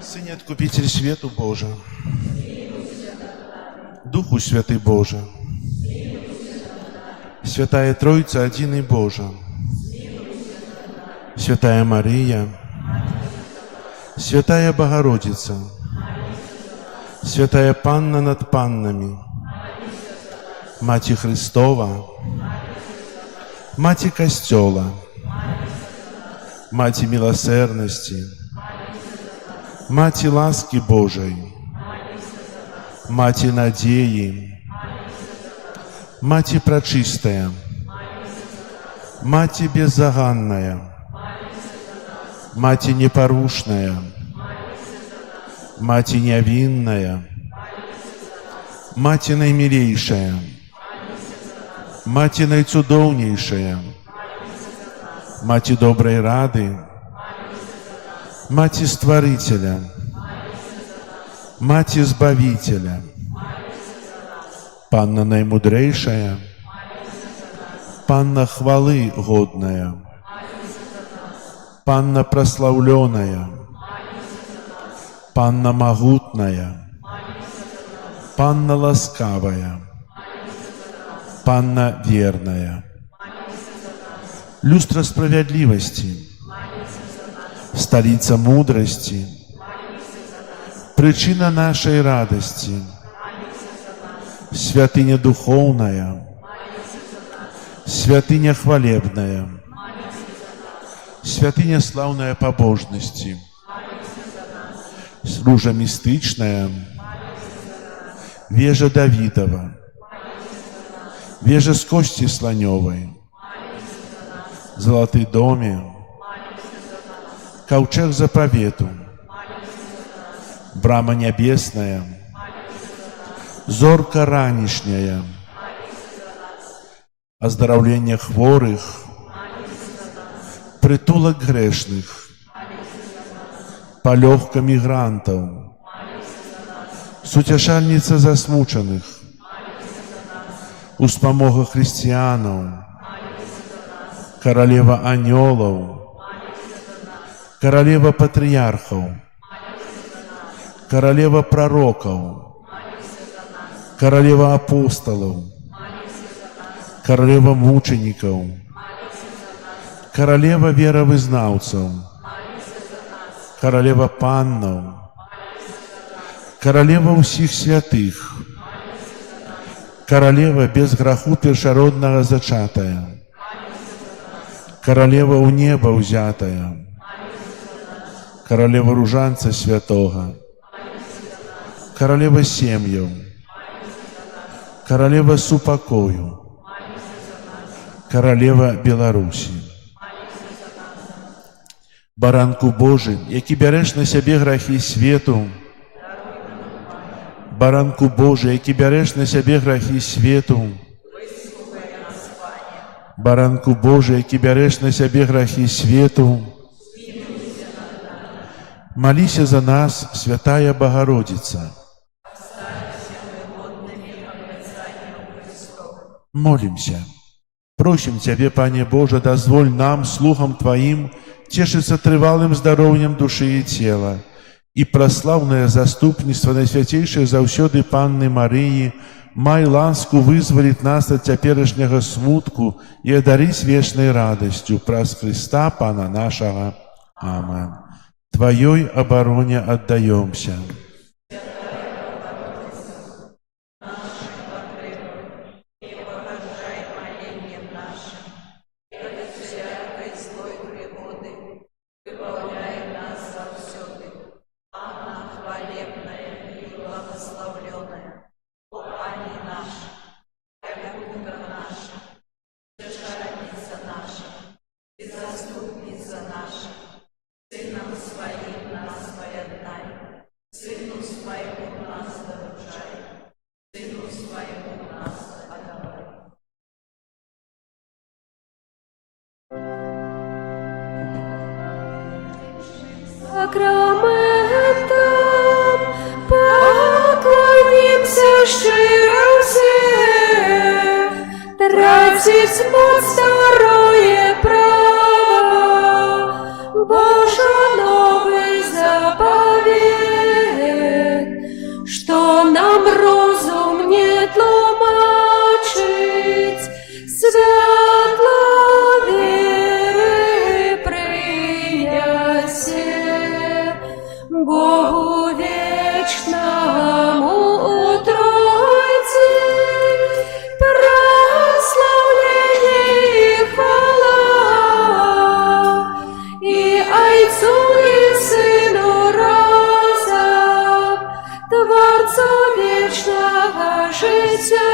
Synie Odkupiciel światu Boża, Duchu Święty Boże, Świętая Trójca, Jedyny Boża, Świętая Maryja, Świętая Bogorodica, Świętая Panna nad Pannami, Macie Chrystowa, Macie Kościoła, Macie Miłosierności, Macie łaski Bożej, Macie nadziei, Macie Preczystая, Macie Беззаганная, Маті непорушная, Маті невинная, Маті наймилейшая, Маті найцудоўнейшая, Маті доброй рады, Маті Створителя, Маті Збавителя, Панна наймудрейшая, Панна хвалы годная, Панна прославленная, Панна могутная, Панна ласкавая, Панна верная, люстра справедливости, столица мудрости, причина нашей радости, святыня духовная, святыня хвалебная, святыня славная побожности, служа мистичная, вежа Давидова, вежа с кости слоневой, золотый доме, ковчег заповету, брама небесная, зорка ранішняя, оздоровление хворых, притулок грешных, полегка мигрантов, сутяшальница засмученных, успомога христианов, королева анgelов, королева патриархов, королева пророков, королева апостолов, королева мучеников, королева веровызнавцев, королева паннов, королева усіх святых, королева без граху першароднага зачатая, королева у неба ўзятая, королева ружанца святога, королева сем'яў, королева супакою, королева Беларусі. Баранку Божы, які бярэш на сябе грахі свету, Баранку Божы, які бярэш на сябе грахі свету, Баранку Божы, які бярэш на сябе грахі свету, маліся за нас, святая Богородица. Молимся. Просім Цябе, Пане Боже, дазволь нам, слугам Тваім, цешыцца трывалым здароўем душы і цела, і праслаўнае заступніцтва Найсвяцейшай заўсёды Панны Марыі май ласку вызваліць нас ад цяперашняга смутку і адарыць вечнай радасцю праз Хрыста Пана нашага. Амен. Тваёй абароне аддаёмся. Сакраментам поклонимся щиро все, тратить моц второе право, Божа новый заповедь, что нам розум не тлумачить, светло веры приясе. Богу вечному у Тройцы прославление и хвала, и Отцу и Сыну разом, Творцу вечного життя,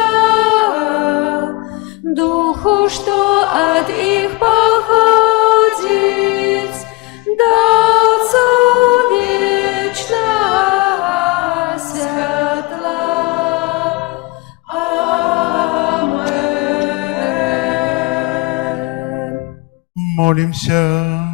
Духу, что от их походит, дался Молимся.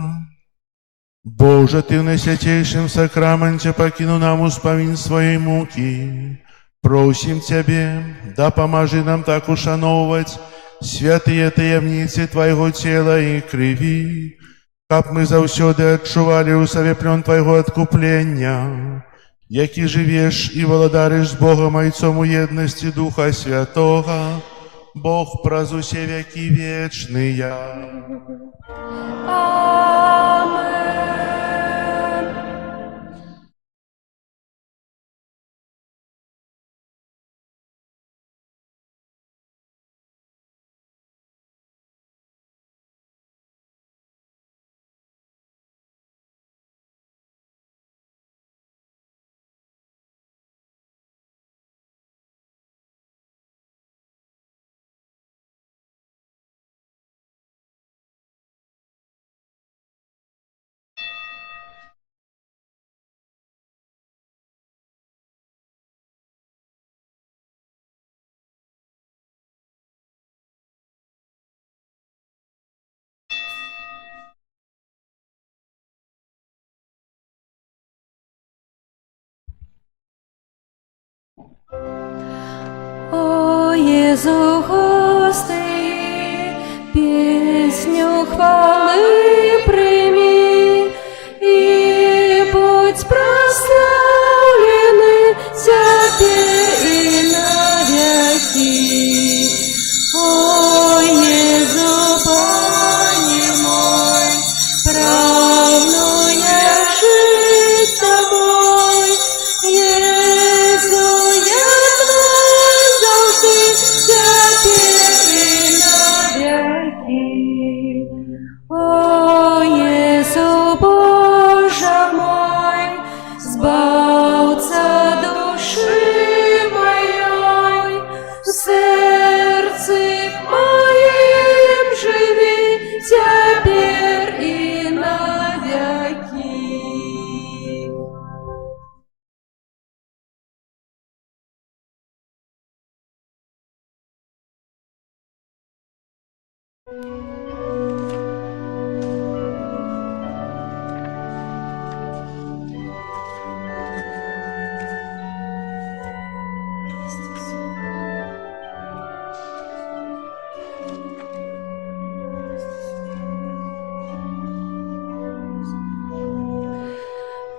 Боже, Ты в Найсвятейшем сакраменте покинул нам успомин своей муки. Просим Тебе, да поможи нам так ушановывать святые таямницы Твоего тела и крови, каб мы заўсёды адчували у сабе плён Твоего откупления, які живешь и владаришь с Богом Отцом у едности Духа Святого, Бог праз усе веки вечные.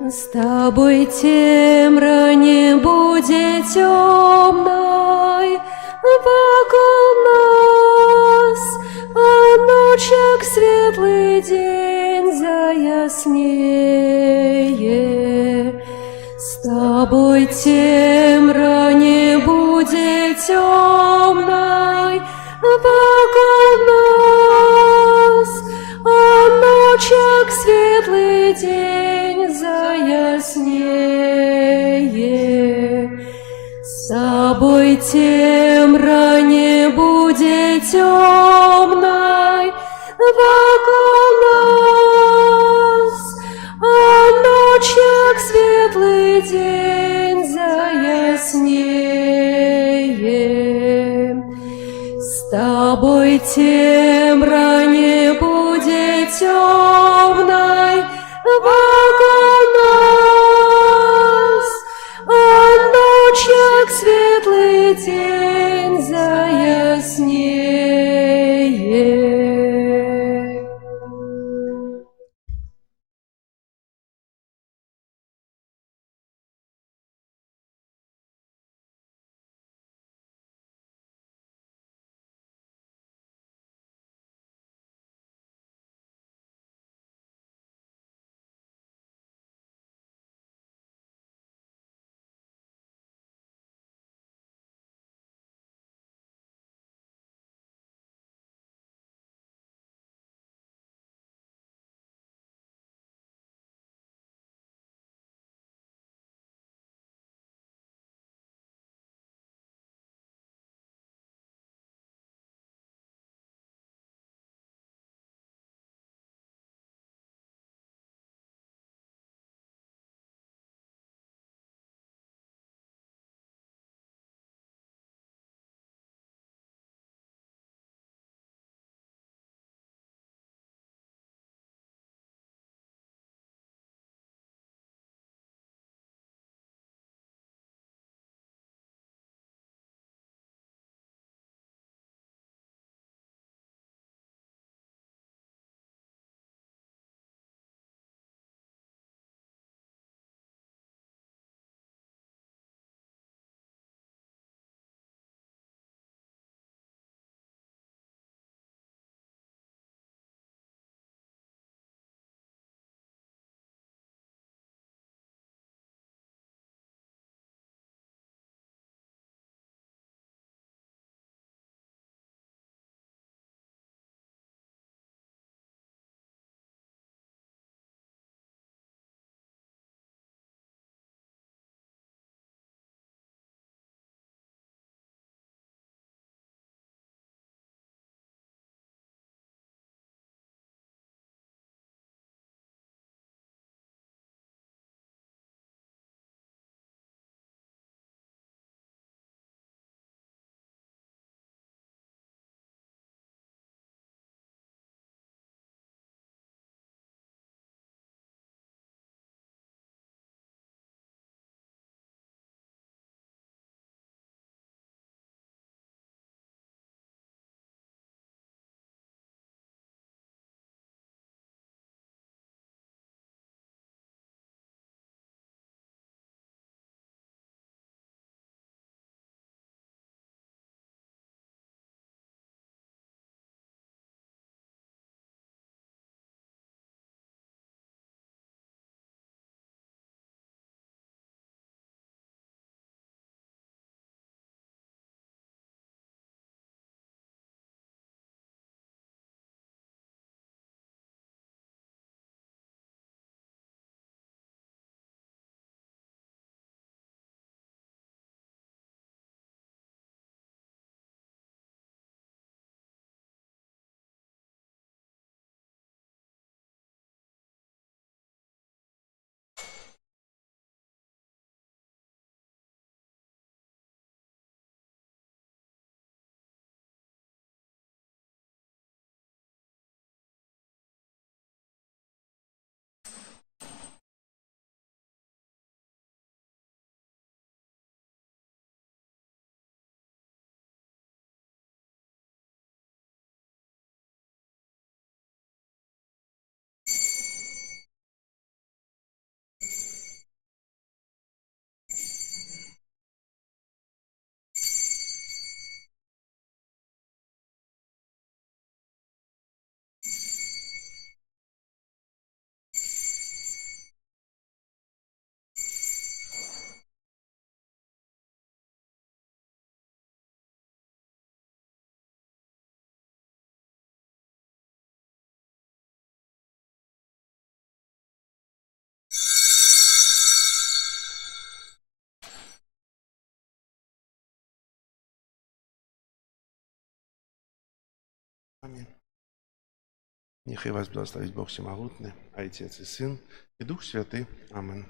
С тобой темра не будет темной вокруг нас, а ночек светлый день заяснее. С тобой темра не будет темной вокруг нас, а ночек светлый день заяснее. С тобой темра не будет темной вокруг нас, а ночек светлый день заяснее. С тобой темра не будет темной вокруг нас, а ночек светлый день заяснее. Аминь. Нехай вас благословить Бог Всемогутный, Отец и Сын, и Дух Святый. Аминь.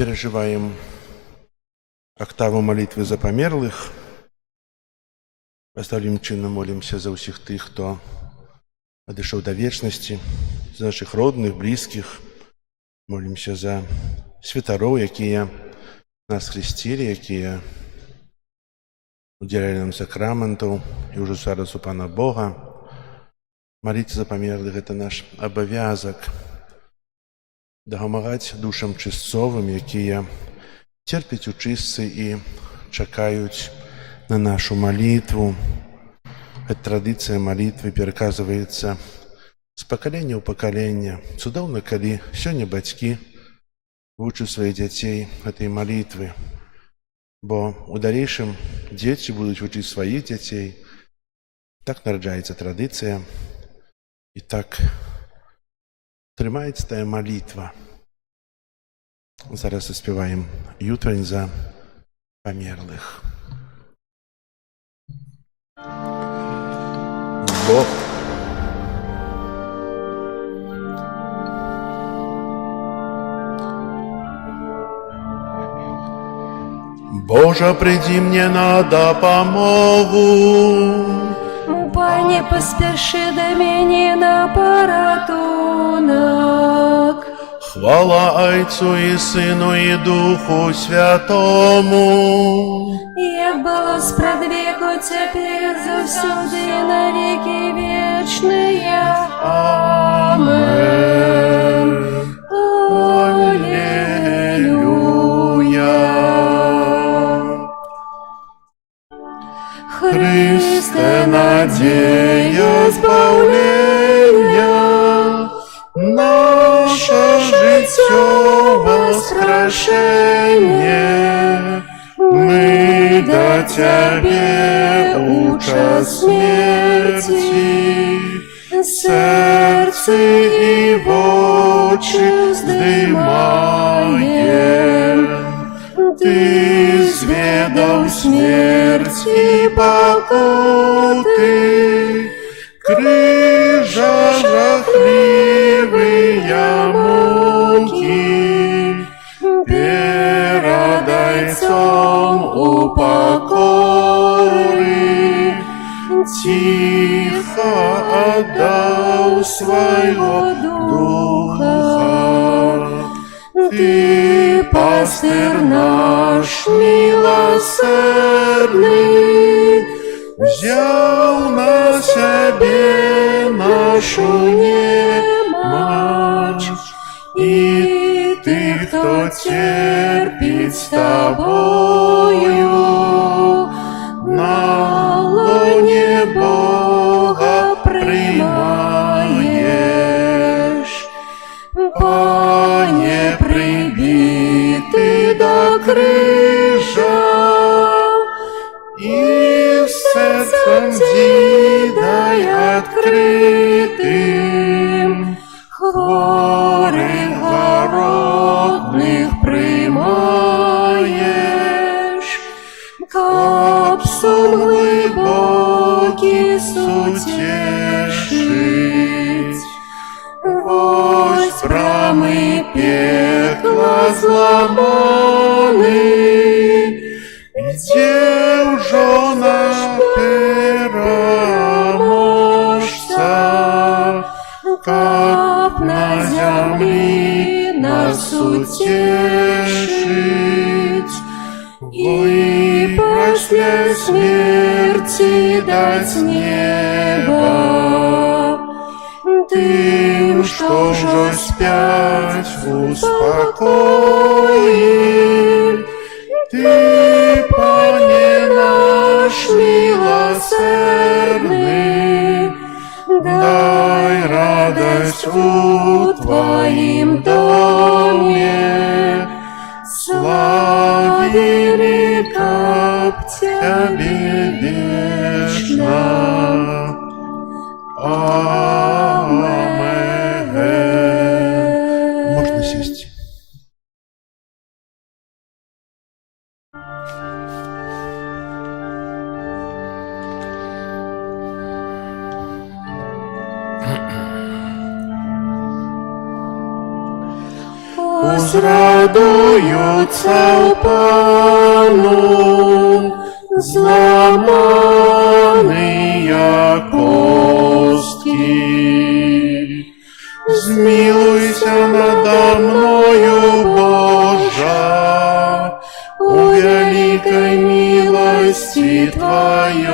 переживаем октаву молитвы за померлых. Поставленным чином молимся за усіх тых, хто адышоў да вечнасці, за наших родных, блізкіх. Молимся за святароў, якія нас хрысцілі, якія удзялялі нам сакраментаў і ўжо зараз у Пана Бога. Маліцца за памерлых – гэта наш абавязак. Дапамагаць душам чыстцовым, якія церпяць у чыстцы і чакаюць на нашу молитву. Эта традыцыя молитвы пераказваецца з пакалення ў пакаленне. Цудоўна, калі сёння бацькі вучаць сваіх дзяцей этой молитвы, бо у далейшым дзеці будуць вучыць сваіх дзяцей. Так нараджаецца традыцыя і так трымаецца тая молитва. Зараз заспяваем ютрань за памерлых. Бог Боже, прийди мне на допомогу. Пане, поспеши до меня на порятунок. Хвала Отцу и Сыну и Духу Святому. Як было спредвеку, теперь завсюди на веки вечные. Амен. Аллилуйя. Христе, надея збавлення, наше життя воскрешення, мы до Тебе у час смерти, сердце и в очи вздымаем. Ты зведал смерти покуты, крыжа жахливые муки, перед Отцом упокоры, тихо отдал своего духа. Ты, пастырь наш милосердный, взял на себе нашу немощь, и ты, кто терпит с тобою, на лоне Бога примаешь. Пане, прибитый до крыжа, и сердцем дай открытым, хворых городных примаешь, капсом глубокий сутешить. Вось брамы пекла зламаны, где ўжо наш пераможца, каб на зямлі нас утешить, и пасля смерти дать неба. Тым, што ўжо спяць у спакоі, Ты, Пане наш милосердный, дай радость у Твоим доме, славили каб Тебе вечно. Амен. Можно сесть. узрадуюцца ў Пану зламаныя косткі. Змілуйся надо мною, Божа, у вялікай милости Твоей,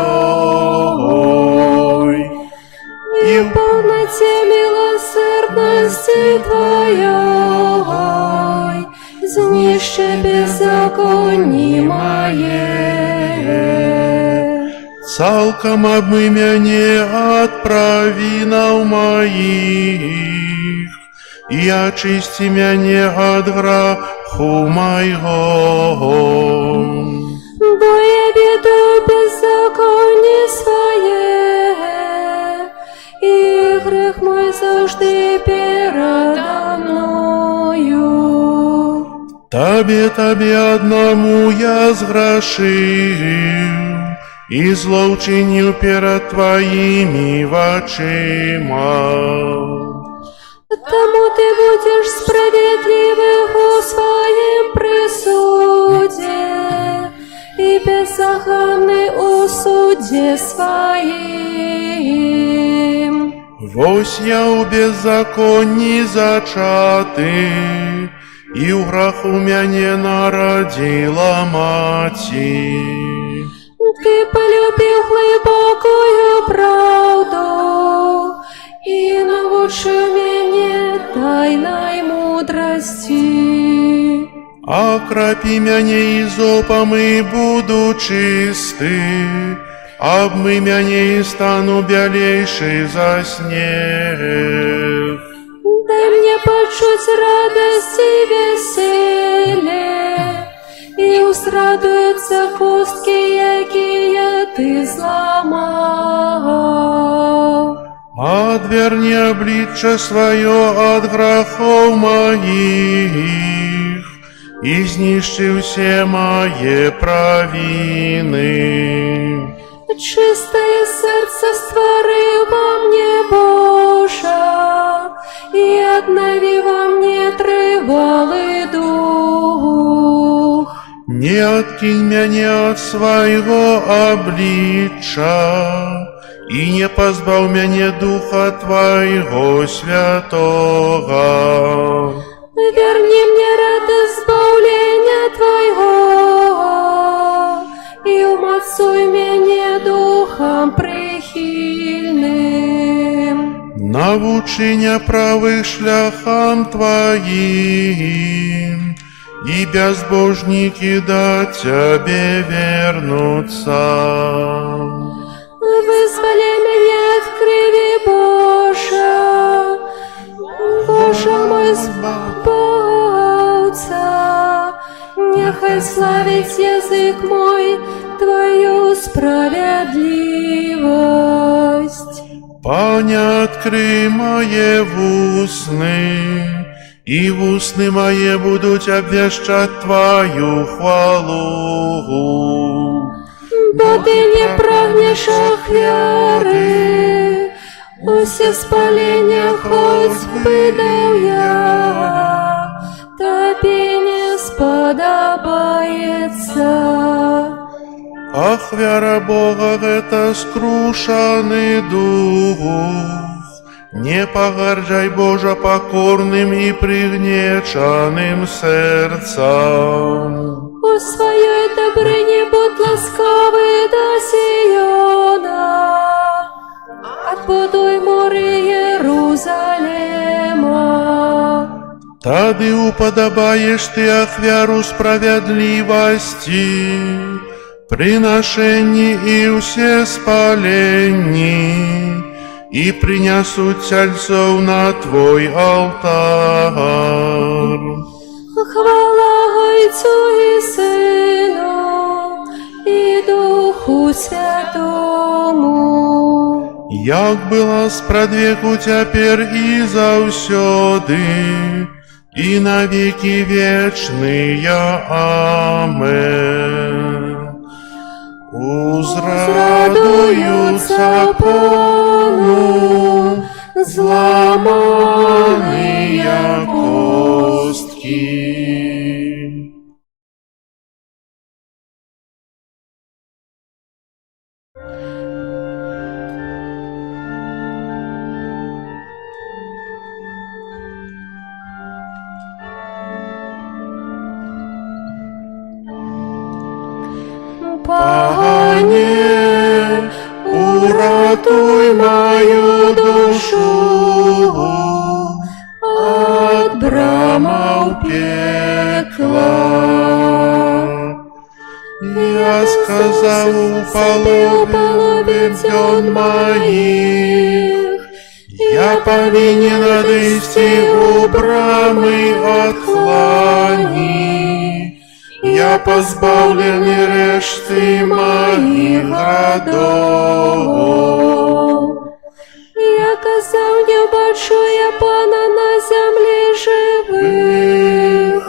и в полноте милосердности Твоей знищи беззаконні мое. Цалком обмый мяне от провинов моих, и очисти мяне от граху моего. Бо я ведаю беззаконие свое, и грех мой завжди передо мною. Тебе одному я сгрешил, и злоучинил перед Твоими очима. Тому Ты будешь справедливый у своем присуде и беззаконный у суде своим. Вось я у беззаконні зачатый, и у граху мяне народила маці. Ты полюбил глубокую правду и научил меня тайной мудрости. Окропи мяне изопом и буду чистый, обмый мяне и стану белейший за снег. Дай мне почуть радость и веселье, и устрадуются костки, якие Ты зламал. Отверни обличье свое от грехов моих, и знищи все мои провины. Чистое сердце створи во мне, Боже, и обнови во мне тривалый дух. Не откинь меня от своего обличия, и не позбавь меня духа Твоего святого. Верни мне радость избавления Твоего, и умацуй меня духом прихильным. Научи меня правых шляхам Твоим, и безбожники до Тебе вернутся. Вызволи меня от криви, Боже, Боже мой збавца, нехай славить язык мой Твою справедливость. Пане, открой мои устны, и в устны мои будут обвещать Твою хвалу. Бо Ты не прагнешь ахвяры, усе спаления хоть бы дал я, Тебе не сподобается. Ахвяра Бога — это скрушенный дух, не погорджай, Боже, покорным и пригнеченным сердцем. У своей добрыне будь ласкавый до Сиона, отбудуй море Иерусалима. Тады уподобаешь Ты ахвяру справедливости, приношенні и все спаленні, и принесут тельцов на Твой алтарь. Хвала Отцу и Сыну, и Духу Святому, як была спрадвеку теперь и завсёды, и на веки вечные. Амен. Узрадуются Пану зламаныя костки. Пане, уратуй мою душу от брамаў пекла. Я сказал половин дзён моих, я повинен отойти у брамы отклани. Я позбавлены решты моих годов. Я казав, не бачу я Пана на землі живих,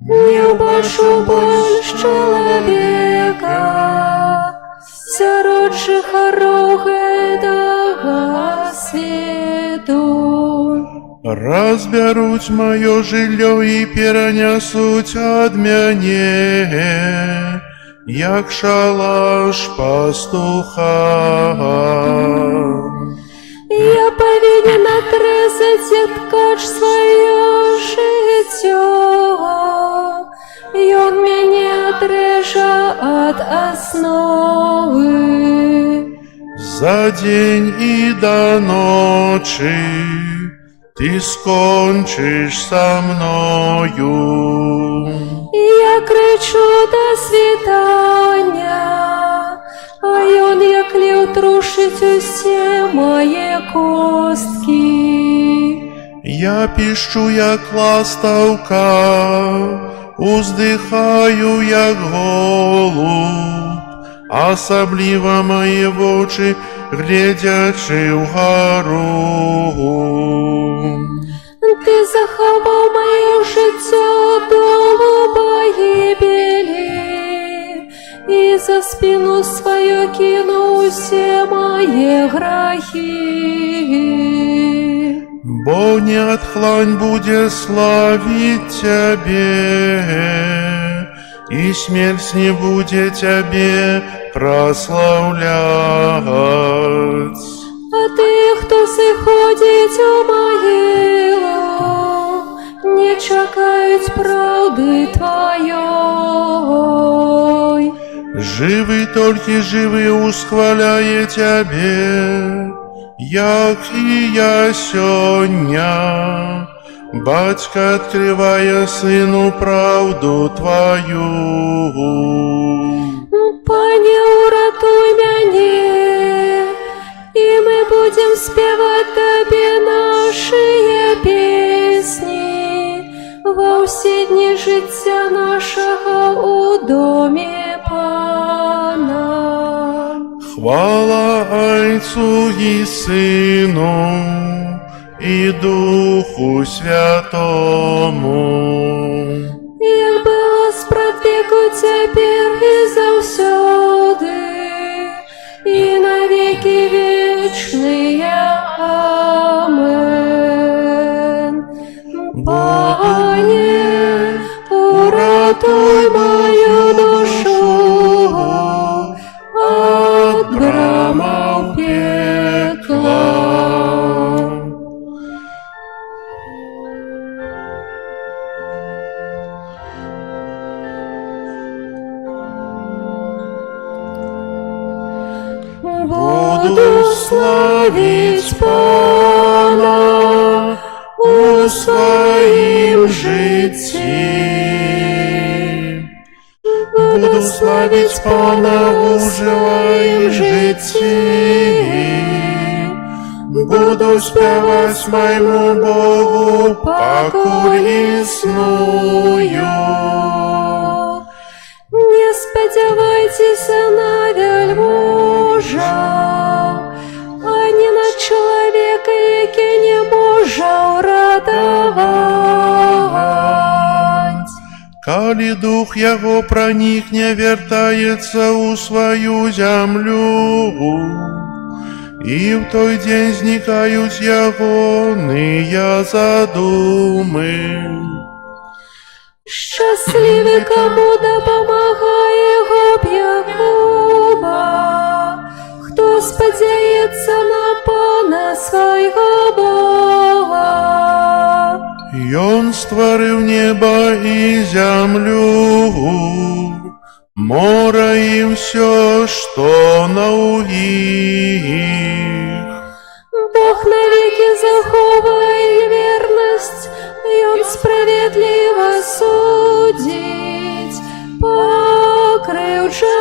не бачу больш чоловіка, сярод жихаров гэтага свету. Разберуть мое жилье и перенесуть от мяне, як шалаш пастуха. Я повинен отрезать и ткач свое жыццё, ён мяне отрежа от основы. За день и до ночи ты скончишь со мною. Я кричу до світання, а ён як лев трушить усе мои костки. Я пищу, як ластовка, уздыхаю, як голуб, особливо мои очи, глядячи вгору. Ты заховав моє життя долу погибели, и за спину свою кинул все мои грехи. Бо не отхлань будет славить Тебе, и смерть не будет Тебе прославлять. А ты, хто сиходить у могилу, не чекають правди Твоей. Живый, только живый усхваляє Тебе, як и я сёння. Батька, открывая сыну правду Твою. Пане, уратуй мяне, и мы будем спевать Тебе наши песни во все дни життя нашего у доме Пана. Хвала Отцу и Сыну и Духу Святому. Як было спрадвеку цяпер і заўсёды, і на веки вечные. Амен. Пане, уратуй мою душу от брамаў пекла. Буду славить Пана у своим житті. Буду славить Пана у своим житті. Буду спевать моему Богу, покуль існую. Не сподівайтеся на вельможа, ані на чоловіка, який не може урадовать. Коли дух его проникне, вертается у свою землю, и в той день зникают ягоные задумы. Щасливі, кому допомагає Гоб Якуба, створив небо и землю, море и все, что на их. Бог навеки заховає верность, и Он справедливо судить покривджених.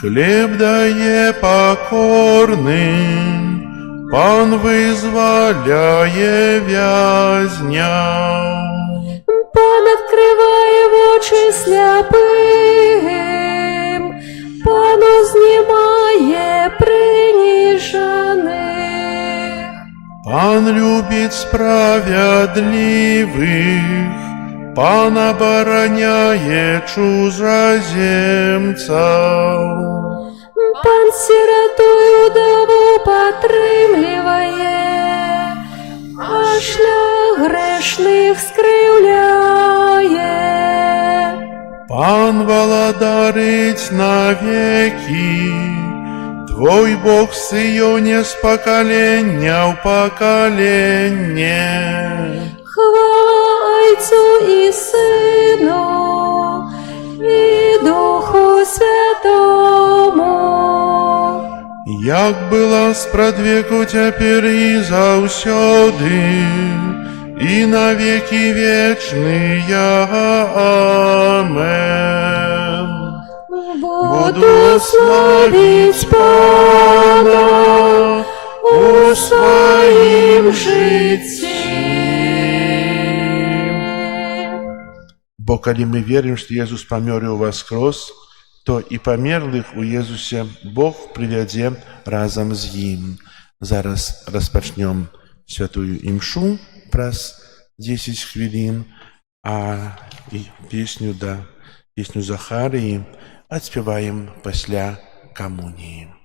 Хлеб дає покорным, Пан визволяє в'язням. Пан открыває очі сляпим, Пан узнімає принижених. Пан любит справедливых, Пан обороняє чужоземцев. Пан сироту і удову підтримлює, а шлях грешних скривляє. Пан володарить навеки, Твой Бог в Сионе с поколения в поколение. Хвала Отцу і Сину, і Духу Святому. Як было спрадвеку, теперь и заўсёды, и на веки вечные. Амен. Буду славить Пана у своїм житті. Бо калі мы верим, что Иисус помер и воскрес, то и померлых у Иисусе Бог привядзе разом з Ім. Зараз распачнем святую імшу праз 10 хвілін, а і песню Захарыі адспяваем пасля камуніі.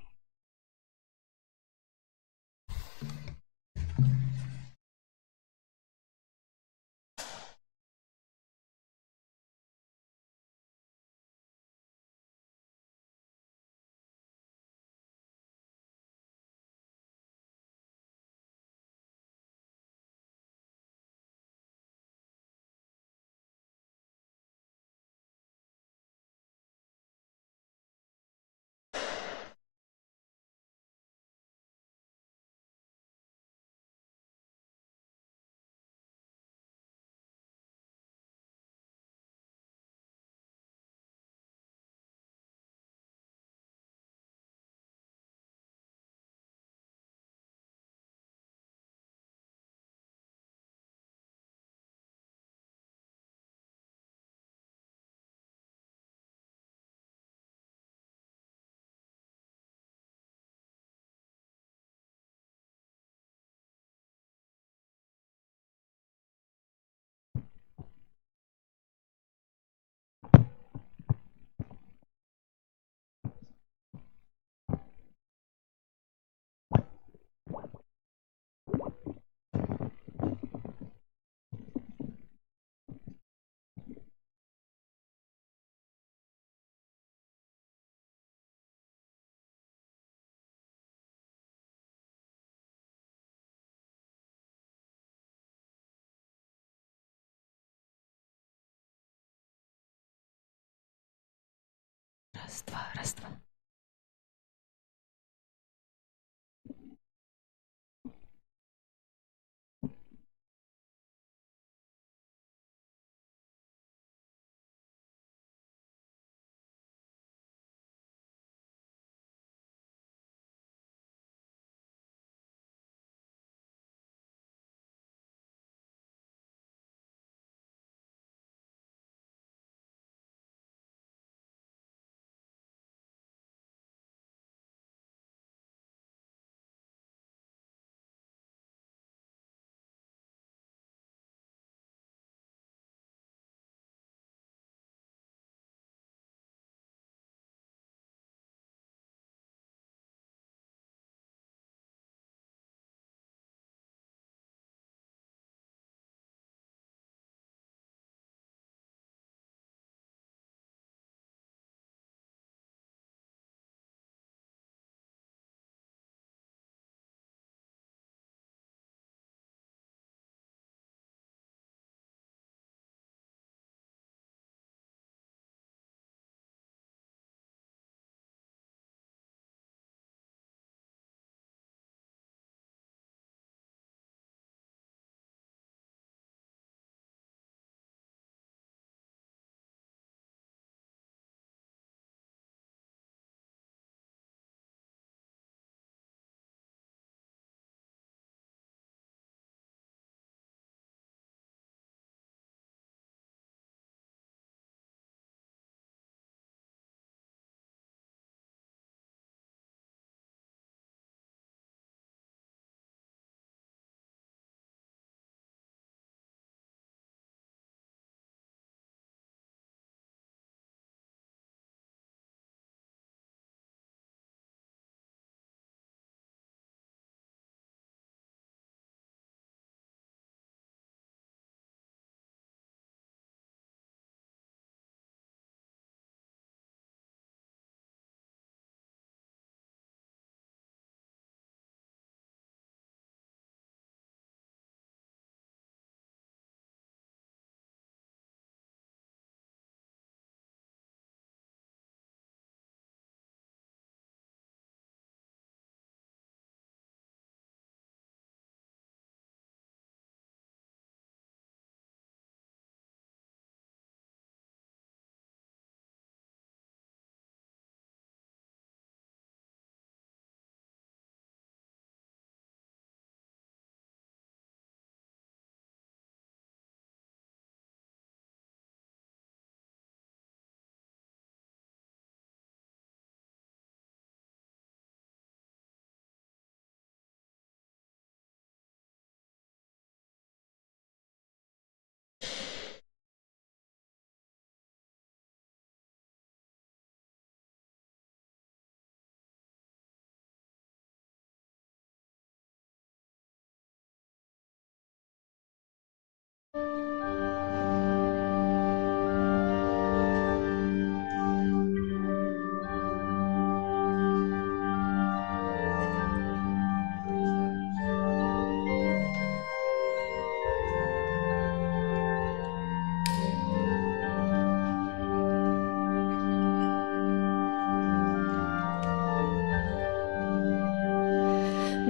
Раз, два, раз, два.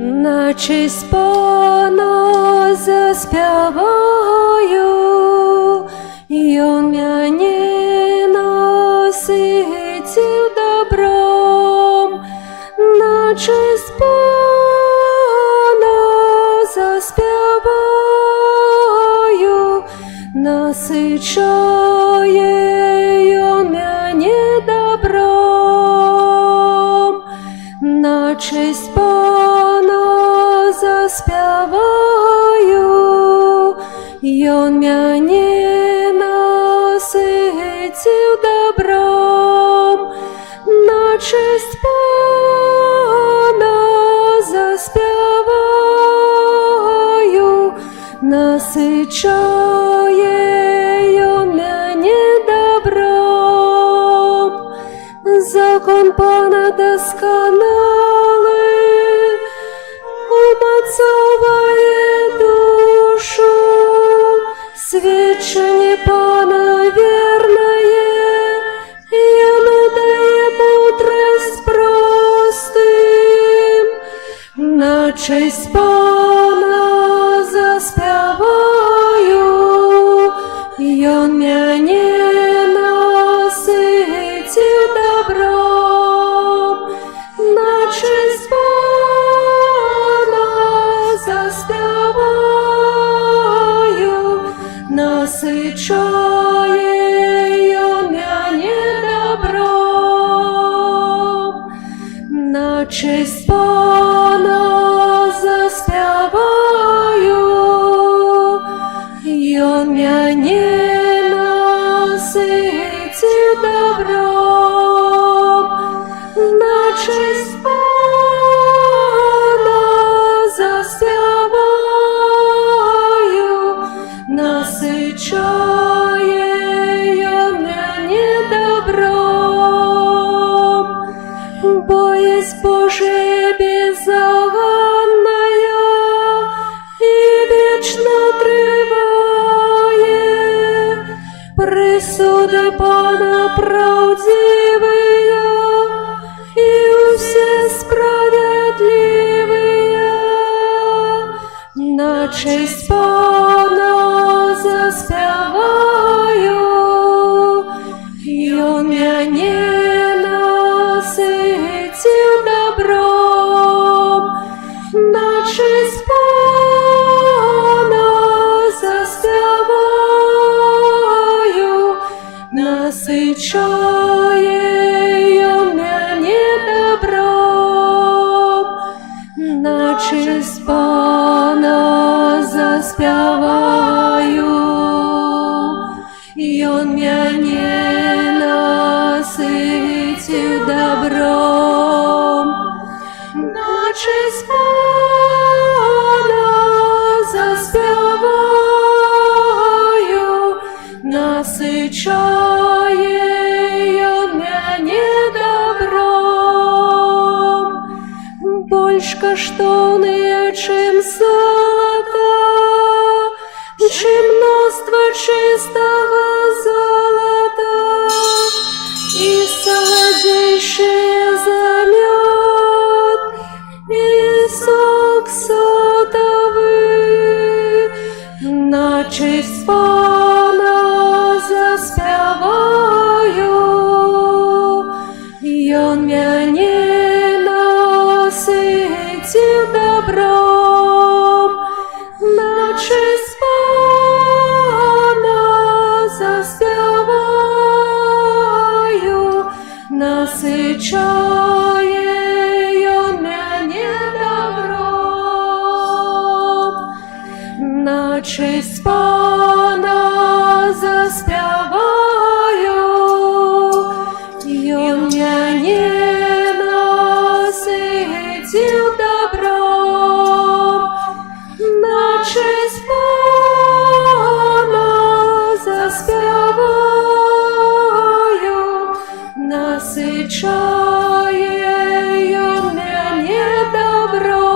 на честь Пана заспяваю, і он мяне наситив добром, на честь Пана заспяваю, насичає он мяне добром, на честь Пана заспяваю, і он мяне наситив добром, на честь Пана заспяваю, насичає он мяне добром. Закон Пана досконалый, умацовывает душу, свечение Пана верное, и оно дает мудрость простым. На честь Пана заспяваю, и он мяне насытил добром, на честь Пана заспяваю, насичає он мяне добром, на честь Пана заспяваю, і он мяне наситив добром, на честь Пана заспяваю, насичає он мяне добром. Бо есть Божие беззаганная и вечно триває, присуди Пана правдивые и все справедливые, на честь Пана заспяваю, і он мяне наситив добром, на честь Пана заспяваю, насичає он мяне добром, на честь Пана заспяваю, і он мяне наситив добром, на честь Пана заспяваю, насичає он мяне добром. Больше коштовные, чем золото, чем множество чистого золота, и солодейшее за мед, и сок сотовый, на честь Пана заспяваю, і он мяне наситив добром, на честь Пана заспяваю, насичає он мяне добром, на честь Пана заспяваю, і он мяне наситив добром, на честь Пана заспяваю, насичає он мяне добром.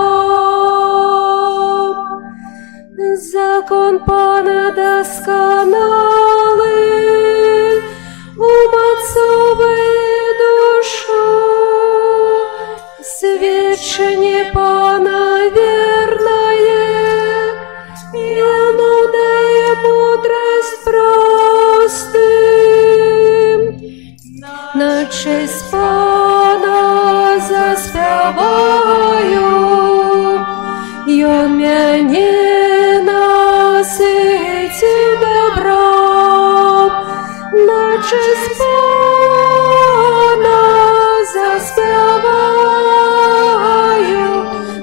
Закон Пана досконалый, умацовывает душу, свечение Пана на честь Пана заспяваю, ён мяне насыціў добром, на честь Пана заспяваю,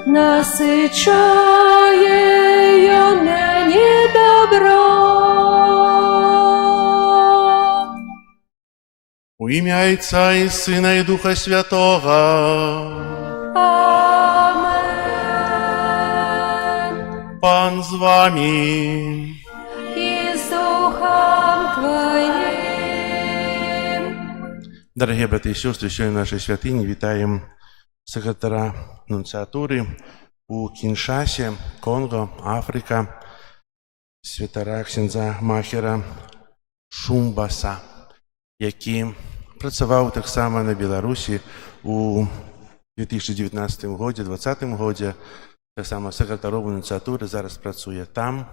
насычае ён мяне добром. У імя Отца и Сына и Духа Святого. Амен. Пан з вами. И с Духом Твоим. Дорогие братья и сестры, сегодня в нашей святыне витаем секретаря нунциатуры у Кіншасі, Конго, Африка, святара ксяндза Махера Шумбаса, які працаваў таксама на Беларусі у 2019 годзе, 2020 годзе, таксама сакратаром нунциатуры, зараз працуе там.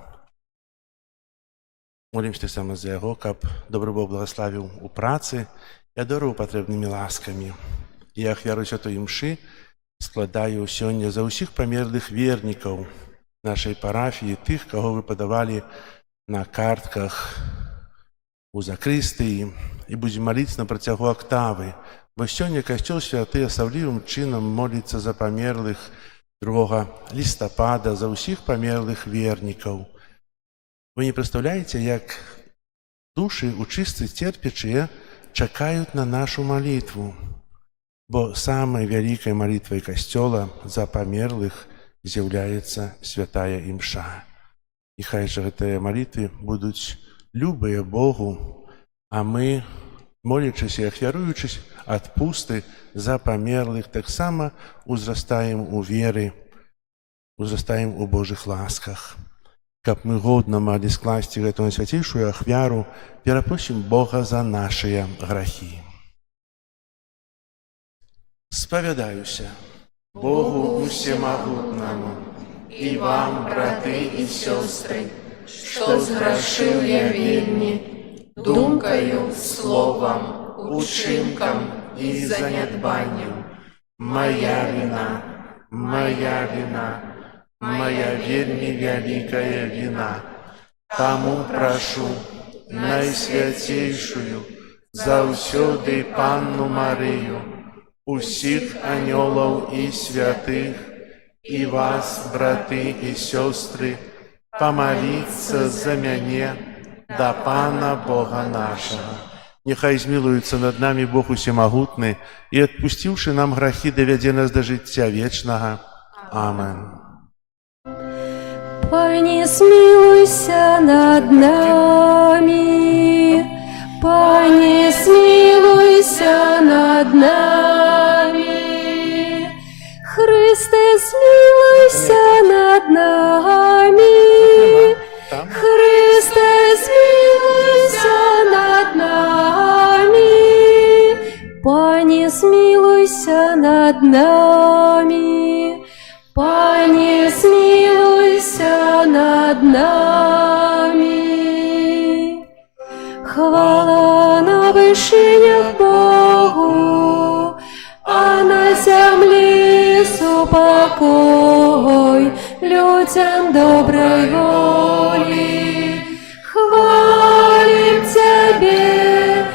Молімся таксама за яго, каб добры Бог благаславіў у працы і адарыў патрэбнымі ласкамі. І ахвяру святой імшы складаю сёння за ўсіх памерлых вернікаў нашай парафіі, тых, каго вы падавалі на картках у закрыстыі, і будзем маліць на працягу актавы, бо сёння касцёл святы асаблівым чынам моліцца за памерлых 2 лістапада, за ўсіх памерлых вернікаў. Вы не прадстаўляеце, як душы у чысты церпячыя чакаюць на нашу малітву, бо самай вялікай малітвай касцёла за памерлых з'яўляецца святая імша. І хай жа гэтыя малітвы будуць любыя Богу, а мы, молячыся і ахвяруючыся адпусты за памерлых, таксама узрастаем у веры, узрастаем у Божых ласках. Каб мы годна малі скласці гэту найсвяцейшую ахвяру, перапросім Бога за нашыя грахі. Спавядаюся Богу усемагутнаму И вам, браты и сестры, что сгрешил я вельми, думкою, словом, учинком и занядбанием. Моя вина, моя вина, моя вельми вялікая вина. Таму прашу найсвяцейшую заўсёды Панну Марыю, усіх анёлаў і святых, і вас, браты і сёстры, помоліцца за мяне да Пана Бога нашага. Нехай змілуецца над намі Бог усемагутны і, адпусціўшы нам грахі, давядзе нас да жыцця вечнага. Амен. Пане, смилуйся над нами, Пане, смилуйся над нами, Христе, смилуйся над нами, Христе, смилуйся над нами, Пане, смилуйся над нами, Пане, смилуйся над нами. Хвала на вышинях Богу, а на земле супокой людям доброй воли. Хвалим Тебе,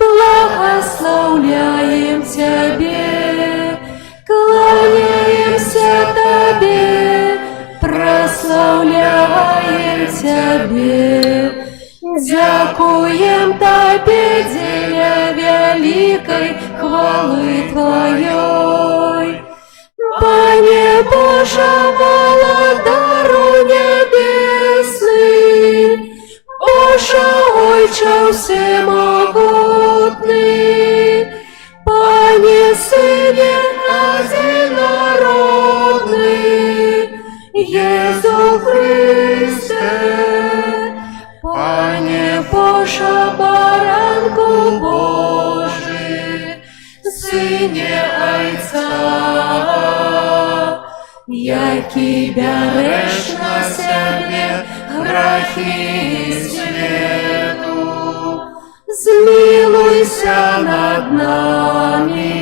благословляем Тебе, кланяемся Тебе, прославляем Тебе. Дякуем Тебе, деля великой хвалы Твоей. Пане Боже, володару небесный, Боже, Отче всемогутный, Пане Сыне одинородный, Иисус Христе, Пане Боже, баранку Божий, Сыне Отца, який береш на себе грахи свету, змилуйся над нами,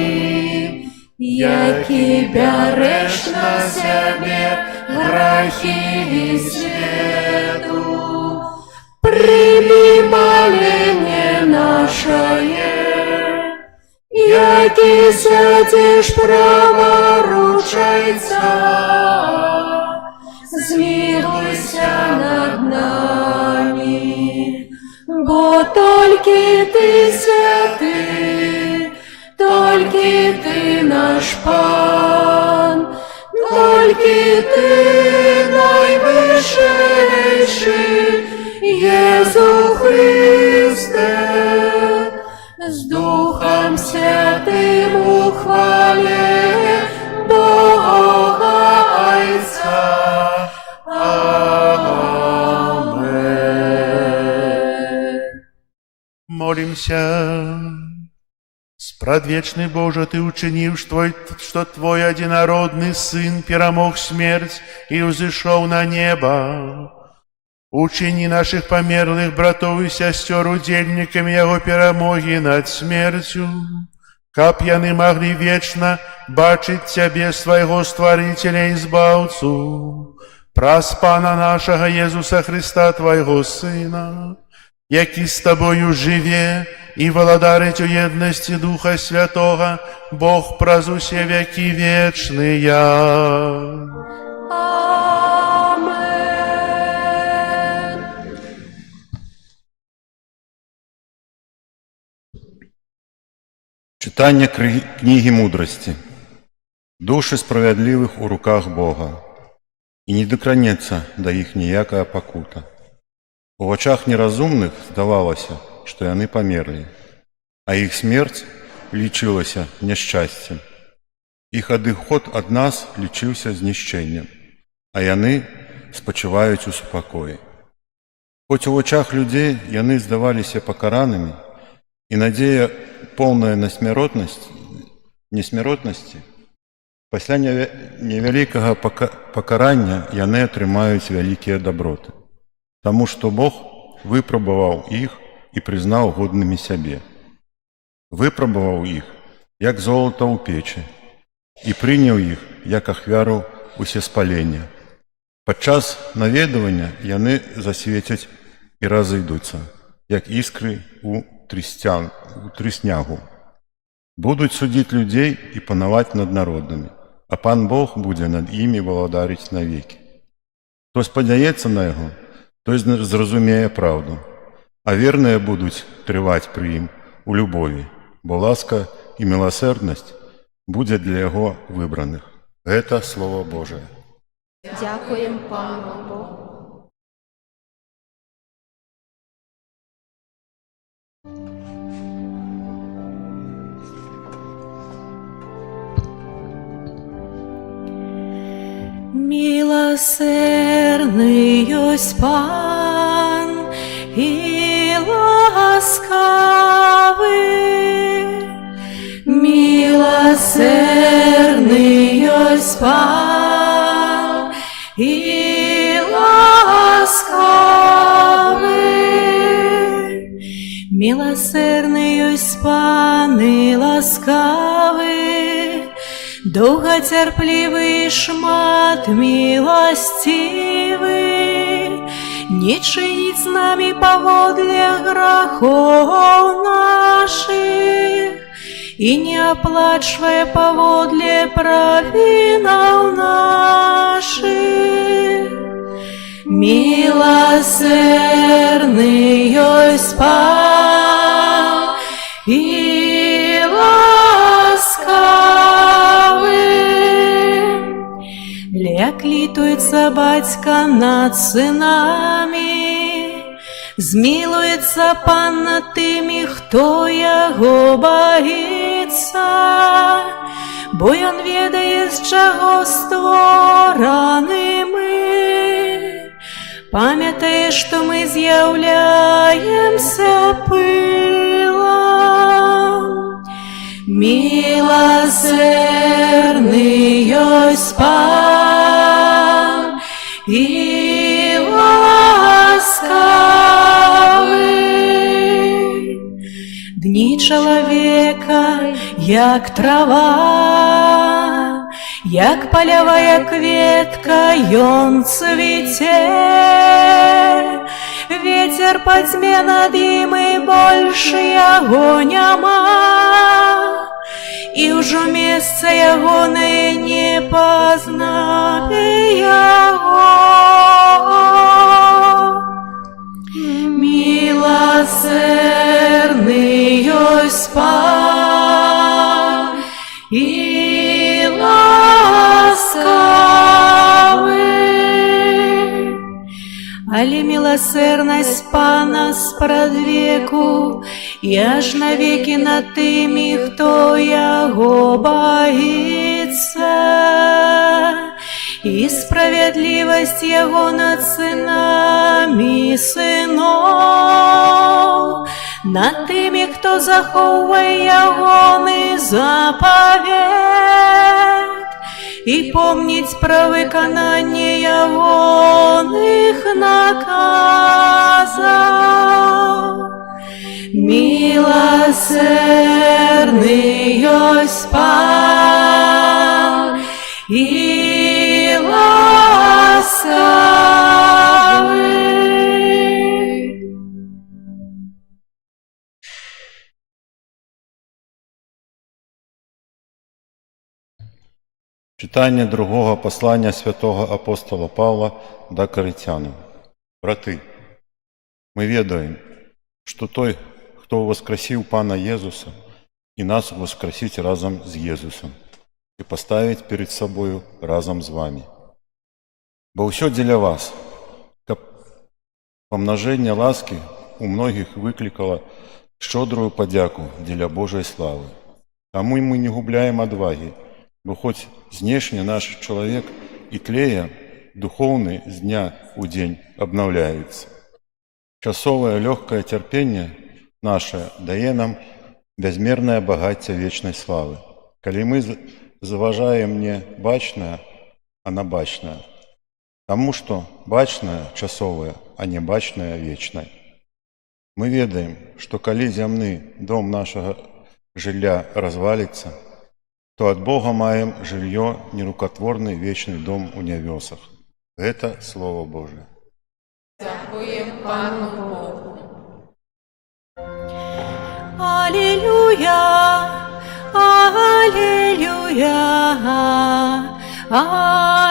які бяреш на себе грахи і свету. Прими моление нашее, які сядешь праворучайца, змилуйся над нами, бо тільки ти святий, тільки ти наш Пан, тільки ти найвищейший, Єзу Христе, з Духом Святим у хвале Бога Отца. Амен. Молимся. Спрадвечный Боже, Ты учинил, что Твой одинородный Сын перемог смерть и взошел на небо. Учини наших померлых братов и сестер удельниками Его перемоги над смертью, каб яны могли вечно бачить Тебе, Своего Створителя и Избавцу, праз Пана нашего Иисуса Христа, Твоего Сына, який з Тобою живе і владарить у єдності Духа Святого, Бог праз усе веки вечные. Амен. Читання книги мудрості. Душі справедливих у руках Бога, і не докранеться до їх ніяка покута. У очах неразумных здавалося, што яны памерлі, а іх смерць лічылася няшчасцем. Іх адыход ад нас лічыўся знішчэннем, а яны спачываюць у супакоі. Хоць у вачах людзей яны здаваліся пакаранымі, і надзея поўная несмяротнасці, пасля невялікага пакарання яны атрымаюць вялікія даброты, таму што Бог выпрабаваў іх і прызнаў годнымі сябе. Выпрабаваў іх, як золата ў печы, і прыняў іх, як ахвяру усеспалення. Падчас наведвання яны засвецяць і разыйдуцца, як іскры ў трыснягу. Будуць судзіць людзей і панаваць над народамі, а Пан Бог будзе над імі валадарыць навекі. Хто спадзяецца на яго, той зразумее праўду, а верныя будуць трываць пры ім у любові, бо ласка і міласэрнасць будзе для яго выбраных. Гэта Слово Божие. Дякуємо Пану Богу. Милосердный есть Пан и ласкавый, милосердный есть Пан и ласкавый, милосердный есть Пан и ласкавый, долготерпливый, шмат милостивый, не чинить с нами поводле грехов наших и не оплачивая поводле провинов наших. Милосердный есть Пан и ласкавый, як літується батька над синами, змилується Пан над тими, хто його боїться, бо він ведає, з чого створені ми. Пам'ятай, що ми з'являємося пилом. Милосердный есть Пан и ласкавый, як трава, як палявая кветка, ён цвіце. Ветер падзьме над ім, і больш яго няма, і ўжо месца ягонае не пазнае яго. Милосердный ёсць Пан і ласкавы, але милосерднасць Пана спрадвеку і аж навеки над тымі, хто яго баіцца, і справядлівасць яго над сынамі сыноў, над тымі, хто захоўвае ягоны запавет і помніць пра выкананне ягоных наказаў. Милосердный ёсць Пан і ласкавы. Читання другого послання святого апостола Павла до Коринтянам. Браты, мы ведаем, что той, кто воскресил Пана Иисуса, и нас воскресить разом с Иисусом, и поставить перед собою разом с вами. Бо ўсё дзеля вас, каб помножение ласки у многих выкликало щедрую подяку дзеля Божьей славы. Тому мы не губляем отваги, бо хоть знешне наш человек и тлея, духовный с дня у день обновляется. Часовое легкое терпение наше дае нам безмерное богатство вечной славы. Коли мы заважаем не бачное, а на бачное, тому что бачное часовое, а не бачное вечное. Мы ведаем, что коли земный дом нашего жилья развалится, то от Бога маем жилье нерукотворный вечный дом у небесах. Это Слово Божие. Дякуємо Пану Богу. Аллилуйя, аллилуйя, аллилуйя, аллилуйя,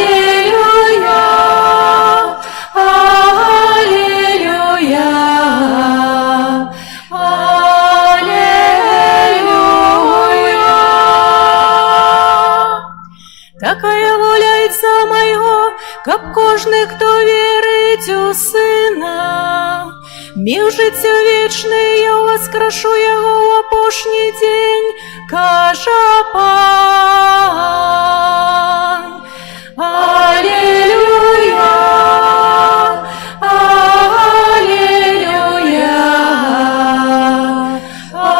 аллилуйя, аллилуйя. Такая воля Отца Майго, каб кожний, хто вірить у Сина, міг життя вічне, я воскрешу його в опошній день, каже Пан. Аллилуйя, аллилуйя, аллилуйя.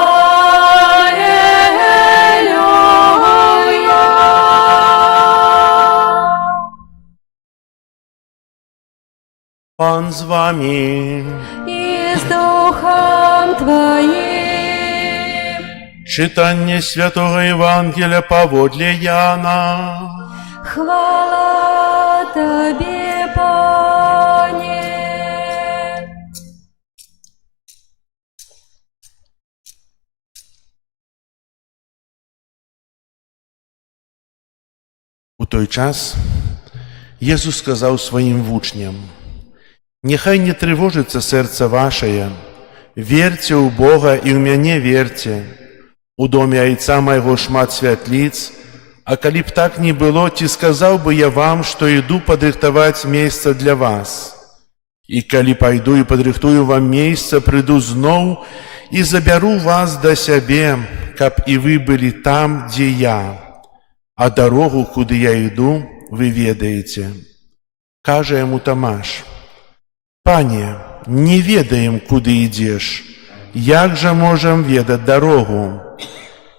Пан з вами. І з Духом Твоїм. Читання Святого Євангелія поводле Яна. Хвала Тобі, Пане. У той час Єсус сказав своїм вучням: «Нехай не тревожится сердце ваше, верьте у Бога и в мяне верьте. У доме Отца моего шмат святлиц, а коли б так не было, ти сказал бы я вам, что иду подрыхтовать место для вас. И коли пойду и подрыхтую вам место, приду знов и заберу вас до себе, каб и вы были там, где я. А дорогу, куда я иду, вы ведаете». Каже ему Томаш: «Пане, не ведаем, куда идешь, як же можем ведать дорогу?»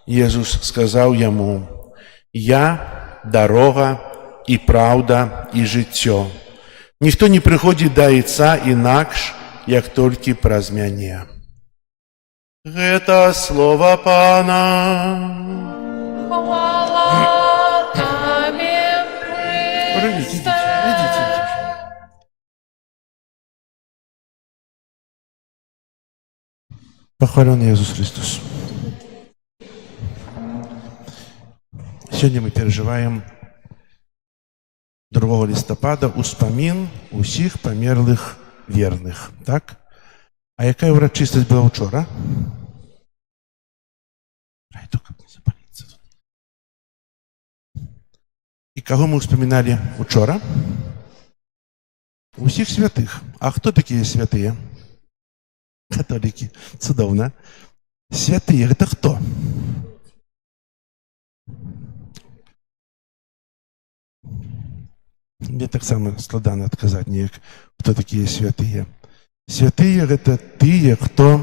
Иисус сказал ему: «Я дорога и правда и життё. Ніхто не приходит до Отца инакш, як толькі праз мяне. Гэта слова Пана. Хвала Тебе, Идите. Похвален Иисус Христос. Сегодня мы переживаем 2 листопада успамін усіх памерлых верных. Так? А якая урачыстасць была учора? Ай, только не запалиться тут. И кого мы успоминали учора? Усіх святых. А кто такие святые? Католики. Цудоўна. Святые — это кто? Мне таксама складана адказаць неяк, хто такія святыя. Святыя — гэта тыя, хто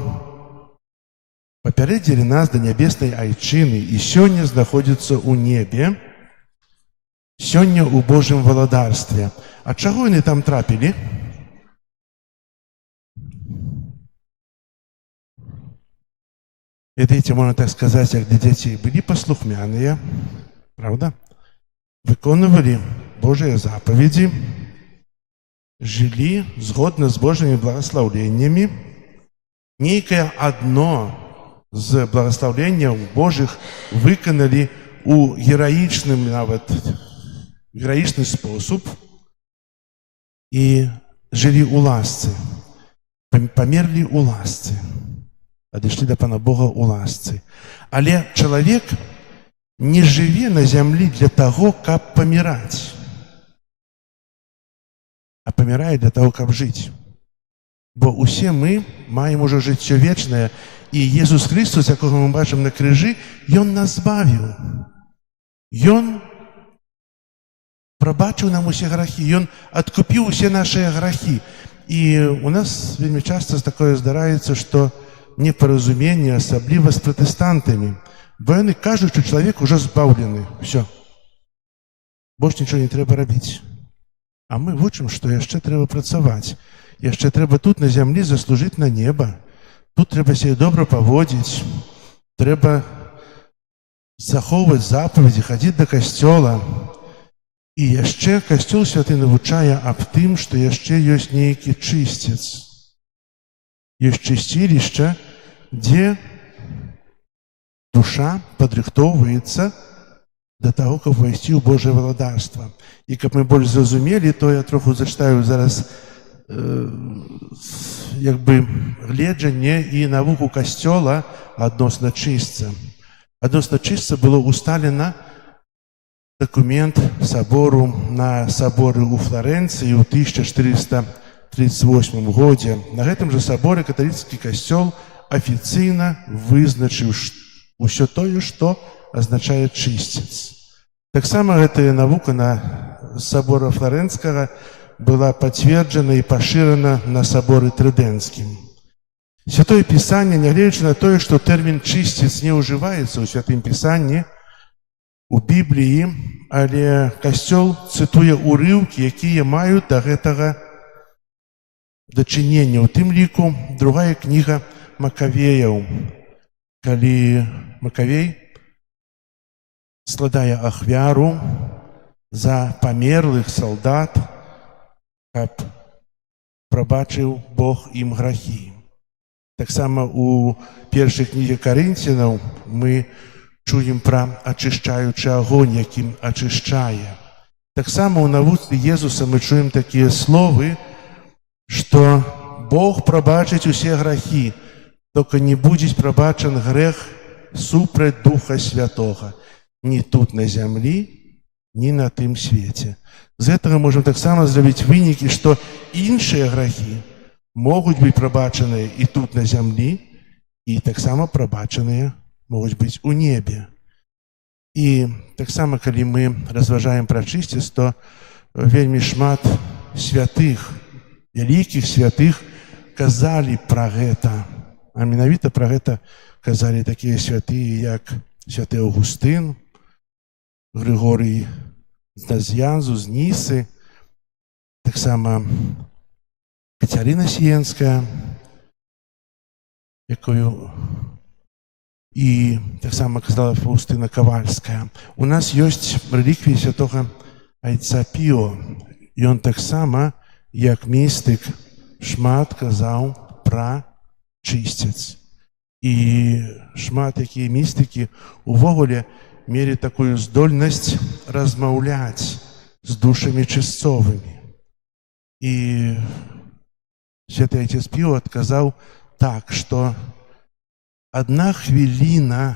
папярэдзілі нас да нябеснай айчыны і сёння знаходзяцца ў небе, сёння ў Божым валадарстве. А чаго яны там трапілі? Ведаеце, можна так сказаць, як для дзяцей, былі паслухмяныя, правда? Выконвалі Божыя запаведзі, жылі згодна з Божымі благаслаўленнямі. Нейкае адно з благаслаўленняў Божых выканалі ў гераічны спосаб і жылі ў ласцы, памерлі ў ласцы, адышлі да Пана Бога ў ласцы. Але чалавек не жыве на зямлі для таго, каб паміраць, а памірае для таго, каб жыць. Бо усе мы маем ужо жыццё вечнае, і Jesús Христос, якога мы бачым на крыжы, Ён нас збавіў. Ён прабачыў нам усе грахі, Ён адкупіў усе нашыя грахі. І у нас вельмі часта такое здараецца, што непаразуменне, асабліва з пратэстантамі. Бо яны кажуць, што чалавек ужо збаўлены. Усё. Больш нічого не трэба рабіць. А мы вучым, што яшчэ трэба працаваць. Яшчэ трэба тут на зямлі заслужыць на неба. Тут трэба сябе добра паводзіць. Трэба захоўваць запаведзі, хадзіць да касцёла. І яшчэ касцёл святы навучае аб тым, што яшчэ ёсць нейкі чысцец. Ёсць чысцілішча, дзе душа падрыхтоўваецца да таго, каб увайсці ў Божае валадарства. І каб мы больш зразумелі, то я троху зачытаю зараз гледжанне і навуку касцёла адносна чыстца. Адносна чыстца было усталена дакумент сабору на саборы ў Фларэнцыі ў 1438 годзе. На гэтым жа саборы каталіцкі касцёл афіцыйна вызначыў усё тое, што азначае чысцец. Таксама гэтая навука на сабора Фларэнскага была пацверджана і пашырана на саборы Трыдэнцкім. Святое Пісанне, нягледзячы на тое, што тэрмін чысцец не ўжываецца ў Святым Пісанні, у Бібліі, але касцёл цытуе ўрыўкі, якія маюць да гэтага дачынення. У тым ліку другая кніга Макавеяў, калі Макавей складае ахвяру за памерлых салдат, каб прабачыў Бог ім грахі. Таксама у першай кнізе Карынцянаў мы чуем пра ачышчаючы агонь, якім ачышчае. Таксама ў навуцы Езуса мы чуем такія словы, што Бог прабачыць усе грахі, толькі не будзе прабачан грэх супраць Духа Святога ні тут на зямлі, ні на тым свеце. З гэтага можам таксама зрабіць вынікі, што іншыя грахі могуць быць прабачаныя і тут на зямлі, і таксама прабачаныя могуць быць у небе. І таксама, калі мы разважаем пра чысцец, то вельмі шмат святых, вялікіх святых казалі пра гэта. А менавіта пра гэта казалі такія святыя, як святы Аўгустын, Грыгорый з Назьянзу, з Нісы, таксама Кацярына Сіенская, якую і таксама казала Фаўстына Кавальская. У нас ёсць рэліквіі святога айца Піо. Ён таксама, як містык, шмат казаў пра чысцец. І шмат якія містыкі увогуле мелі такую здольнасць размаўляць з душамі чысцовымі. І святы айцец Піо адказаў так, што 1 хвіліна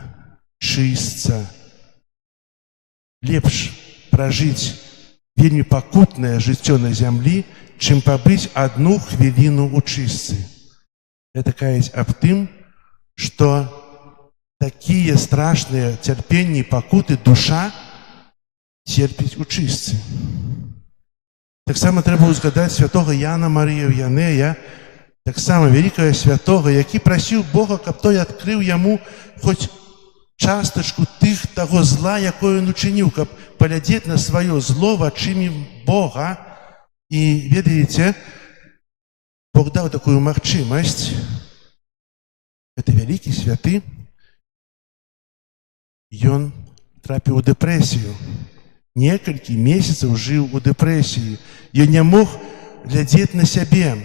чыстца лепш пражыць вельмі пакутнае жыццё на зямлі, чым пабыць 1 хвіліну ў чыстцы. Гэта кажуць аб тым, што такія страшныя цярпенні і пакуты душа церпіць у чыстцы. Таксама трэба ўзгадаць святога Яна Марыю Янея, таксама вялікага святога, які прасіў Бога, каб той адкрыў яму хоць частачку таго зла, якое ён учыніў, каб паглядзець на сваё зло вачымі Бога. І ведаеце, Бог даў такую магчымасць. Гэта вялікі святы. Ён трапіў у дэпрэсію. Некалькі месяцаў жыў у дэпрэсіі. Ён не мог глядзець на сябе,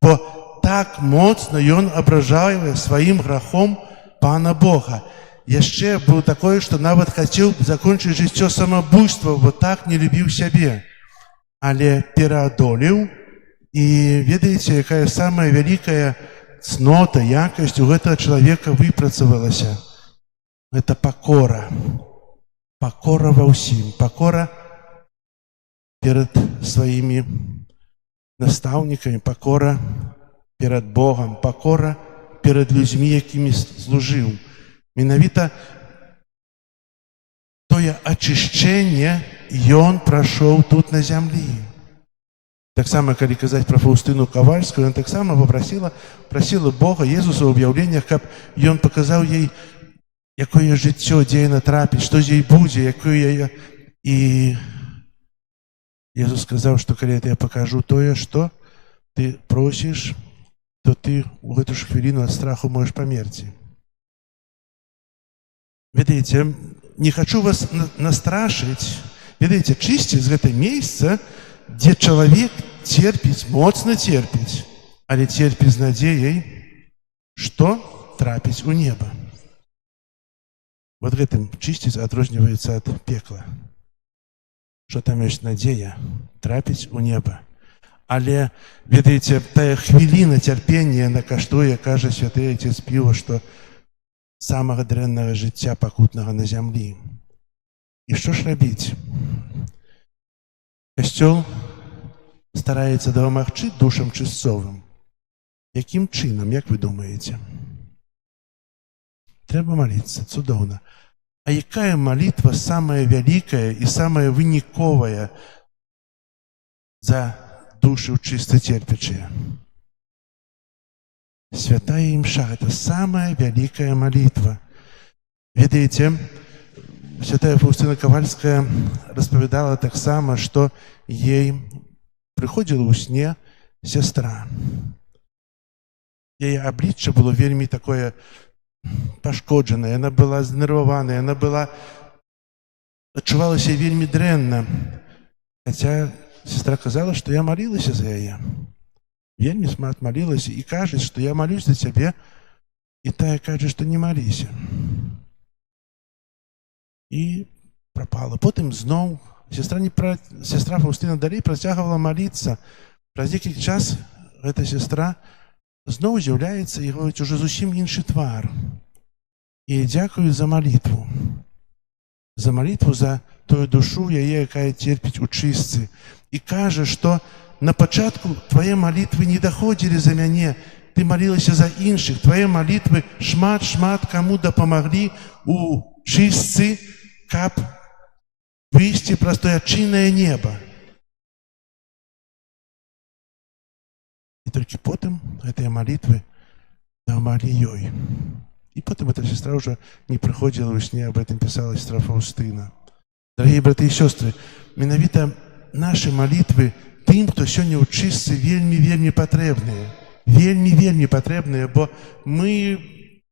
бо так моцна ён абражае сваім грахом Пана Бога. Яшчэ было такое, што нават хацеў закончыць жыццё самабойствам, бо так не любіў сябе. Але пераадолеў, і ведаеце, якая самая вялікая цнота, якасць у гэтага чалавека выпрацавалася. Гэта пакора. Пакора ва ўсім. Пакора перад сваімі настаўнікамі, пакора перад Богам, пакора перад людзьмі, якімі служыў. Менавіта тое ачышчэнне ён прайшоў тут на зямлі. Таксама, калі казаць пра Фаўстыну Кавальскую, ён таксама прасіла Бога, Езуса ў аб'яўленнях, каб ён паказаў ёй, якое жыццё, дзе яна трапіць, што з ёй будзе, якое. І Езус сказаў, што калі я пакажу тое, што ты просіш, то ты у гэту ж хвіліну ад страху можаш памерці. Ведаеце, не хачу вас настрашыць. Ведаеце, чысцец — гэта месца, дзе чалавек церпіць, моцна церпіць, але церпіць з надзеяй, што трапіць у неба. Вот гэтым чысцец адрозніваецца ад пекла. Што там ёсць надзея трапіць у неба. Але, ведаеце, тая хвіліна цярпення, яна каштуе, кажа святы айцец Піо, што самага дрэннага жыцця пакутнага на зямлі. І што ж рабіць? Касцёл стараецца дапамагчы душам чысцовым. Якім чынам, як вы думаеце? Трэба маліцца, цудоўна. А якая малітва самая вялікая і самая выніковая за душы ў чыста церпячыя? Святая імша — гэта самая вялікая малітва. Ведаеце, святая Фаўстына Кавальская распавядала таксама, што ей прыходзіла ў сне сястра. Яе аблічча было вельмі такое пашкоджанае, яна была знерваваная, яна адчувалася вельмі дрэнна. Хаця сестра казала, што я малілася за яе. Вельмі шмат малілася і кажа, што я малюсь за цябе, і тая кажа, што не маліся. І прапала. Потым зноў сестра Фаўстына далей працягвала маліцца. Праз некалькі час гэта сестра зноў з'яўляецца і говоріць ужо зусім іншы твар. І дзякую за малітву. За малітву за тую душу яе, якая церпіць у чыстцы. І кажа, што на пачатку твае малітвы не даходзілі за мяне, ты малілася за іншых, твае малітвы шмат каму дапамаглі у чыстцы, каб выйсці праз тое адчыннае неба. І толькі потым гэтыя малітвы дапамаглі ёй. І потым эта сестра ўжо не прыходзіла ў сне, аб гэтым пісала сестра Фаўстына. Дарагія браты і сёстры, менавіта нашы малітвы тым, хто сёння ў чыстцы вельмі патрэбныя. Вельмі патрэбныя, бо мы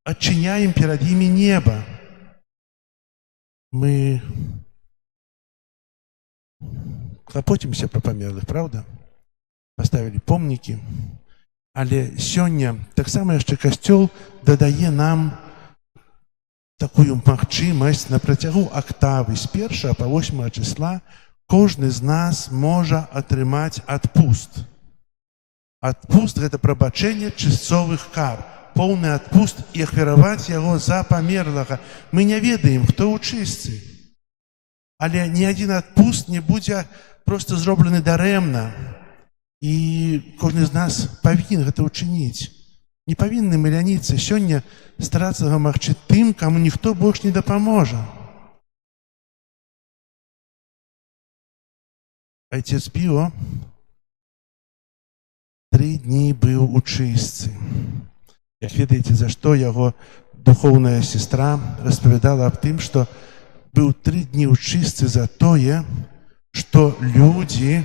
адчыняем перад імі неба. Мы клапоцімся пра памерлых, правда? Паставілі помнікі. Але сёння таксама яшчэ касцёл дадае нам такую магчымасць на працягу актавы з 1 па 8 числа кожны з нас можа атрымаць адпуст. Адпуст – гэта прабачэнне чысцовых кар, поўны адпуст і ахвяраваць яго за памерлага. Мы не ведаем, хто ў чыстцы. Але ні адзін адпуст не будзе проста зроблены дарэмна. І кожны з нас павінен гэта ўчыніць. Не павінны мы ляніцца сёння старацца дапамагчы тым, каму ніхто больш не дапаможа. Айцец Піо 3 дні быў у чыстцы. Як ведаеце, за што яго духоўная сестра распавядала аб тым, што быў 3 дні ў чыстцы за тое, што людзі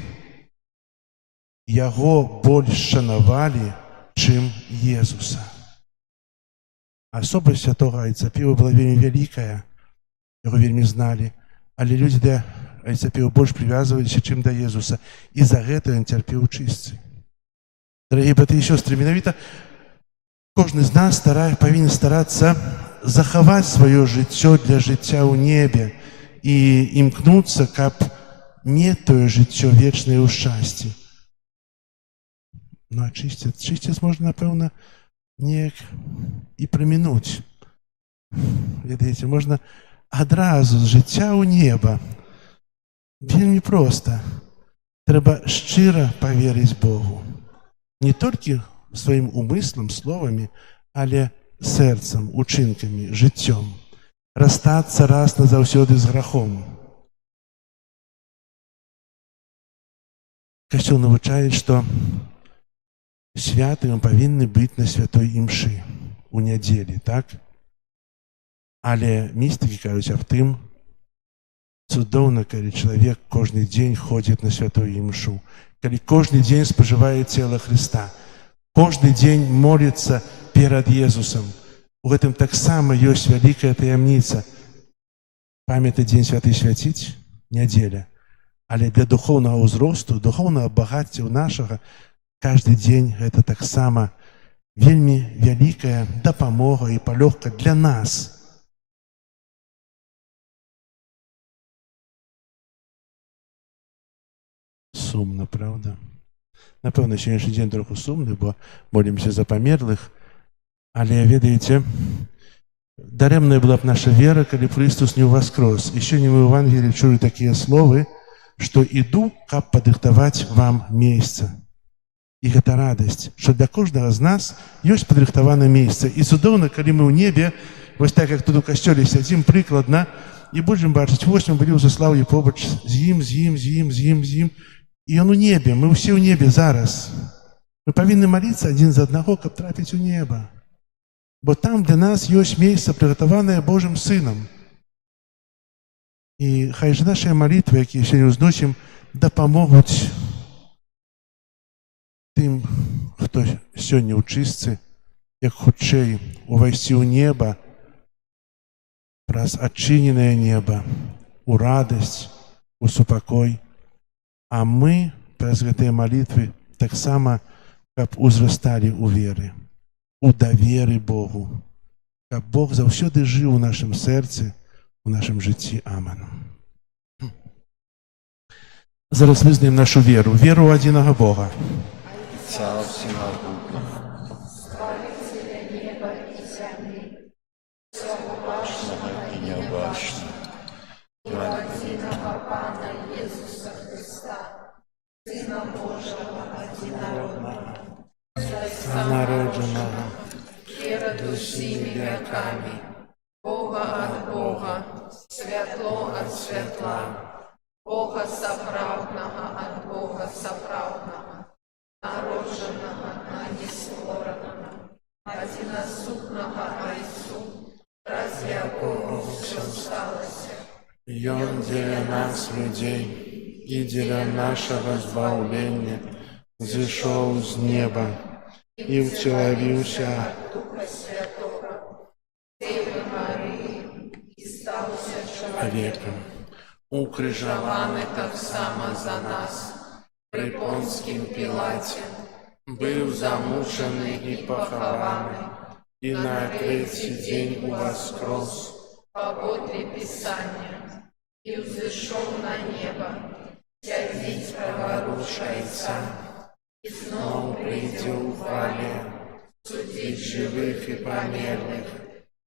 яго больш шанавалі, чым Езуса. Асоба святога Айца Піо была вельмі вялікая, яго вельмі зналі, але людзі да Айца Піо больш прывязваліся, чым да Езуса, і за гэта ён цярпеў у чыстцы. Дарагія браты і сёстры, менавіта кожны з нас павінен старацца захаваць сваё жыццё для жыцця ў небе і імкнуцца, каб мець тое жыццё вечнае ў шчасці. Ну, а чысціць можна, напэўна, неяк і прамінуць. Ведаеце, можна адразу з жыцця ў неба. Вельмі проста. Трэба шчыра паверыць Богу. Не толькі сваім умыслам, словамі, але сэрцам, учынкамі, жыццём. Расстацца раз назаўсёды з грахом. Касцёл навучае, што святым павінны быць на святой імшы у нядзелі, так? Але містыкі кажуць аб тым, цудоўна, калі чалавек кожны дзень ходзіць на святую імшу, калі кожны дзень спажывае цела Хрыста, кожны дзень моліцца перад Езусам. У гэтым таксама ёсць вялікая таямніца. Памятны дзень святы свяціць, нядзеля. Але для духоўнага ўзросту, духоўнага багацця нашага, кожны дзень гэта таксама вельмі вялікая дапамога і палёгка для нас. Сумна, правда? Напэўна, сённяшні дзень троху сумны, бо молімся за памерлых. Але, ведаеце, дарэмная была б наша вера, калі Христос не ўваскрос. І сёння мы ў Евангеліі чулі такія словы, што іду, каб падрыхтаваць вам месца. І гэта радасць, што для кожнага з нас ёсць падрыхтаванае месца. І цудоўна, калі мы ў небе, вось так, як тут у касцёле сядзім прыкладна, і будзем бачыць, вось мы былі ў Заслаўі побач з ім, і ён у небе, мы ўсе ў небе зараз. Мы павінны маліцца адзін за аднаго, каб трапіць у неба. Бо там для нас ёсць месца, прыгатаванае Божым Сынам. І хай жа нашыя малітвы, якія сёння ўзносім, дапамогуць тым, хто сёння ў чыстцы, як хутчэй увайсці ў неба, праз адчыненае неба, у радасць, у супакой. А мы праз гэтыя малітвы таксама, каб узрасталі ў веры, у даверы Богу, каб Бог заўсёды жыў у нашым сэрцы, у нашым жыцці. Амен. Зараз вызнаем нашу веру, веру ў адзінага Бога. Отца всемогутнего, Створителя неба и земли, всего и необычного, единого Пана Иисуса Христа, Сына Божьего одинородного, Народженого, перед усими веками, Бога от Бога, светло от светла, Бога соправдного от Бога соправдного, народженного, а не створенного, одиносутного Отцу, разве якого все сталося. Ён для нас, людей, и для нашего избавления зашел с неба и втеловился человеком, укрыжованы так само за нас, при Понским Пилате, был замучений и похованы, и на третий день воскрес по бодрі Писания, и взошел на небо, сядет праворучайца, и снова придет в хвале, судить живых и померлых,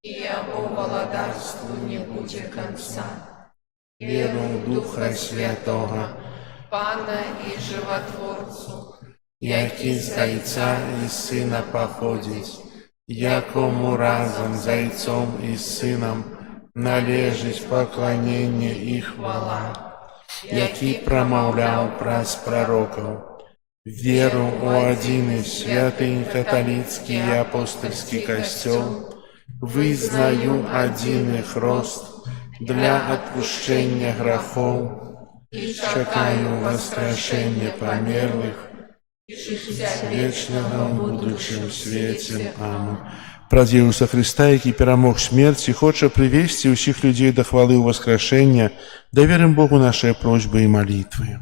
и его владарству не будет конца. Веру в Духа Святого, Пана и Животворцу, який з Отця і Сина походить, якому разом з Отцом і Сином належить поклонение и хвала, який промовляв праз пророков, веру у один и святый католицкий и апостольский костел, вызнаю один их рост для отпущения грехов и чекаю воскрешения померлых и вечного в будущем свете. Аминь. Праз Ісуса Христа, який перемог смерті, хоче привести усіх людей до хвали воскрешення, доверим Богу наші просьби і молитви.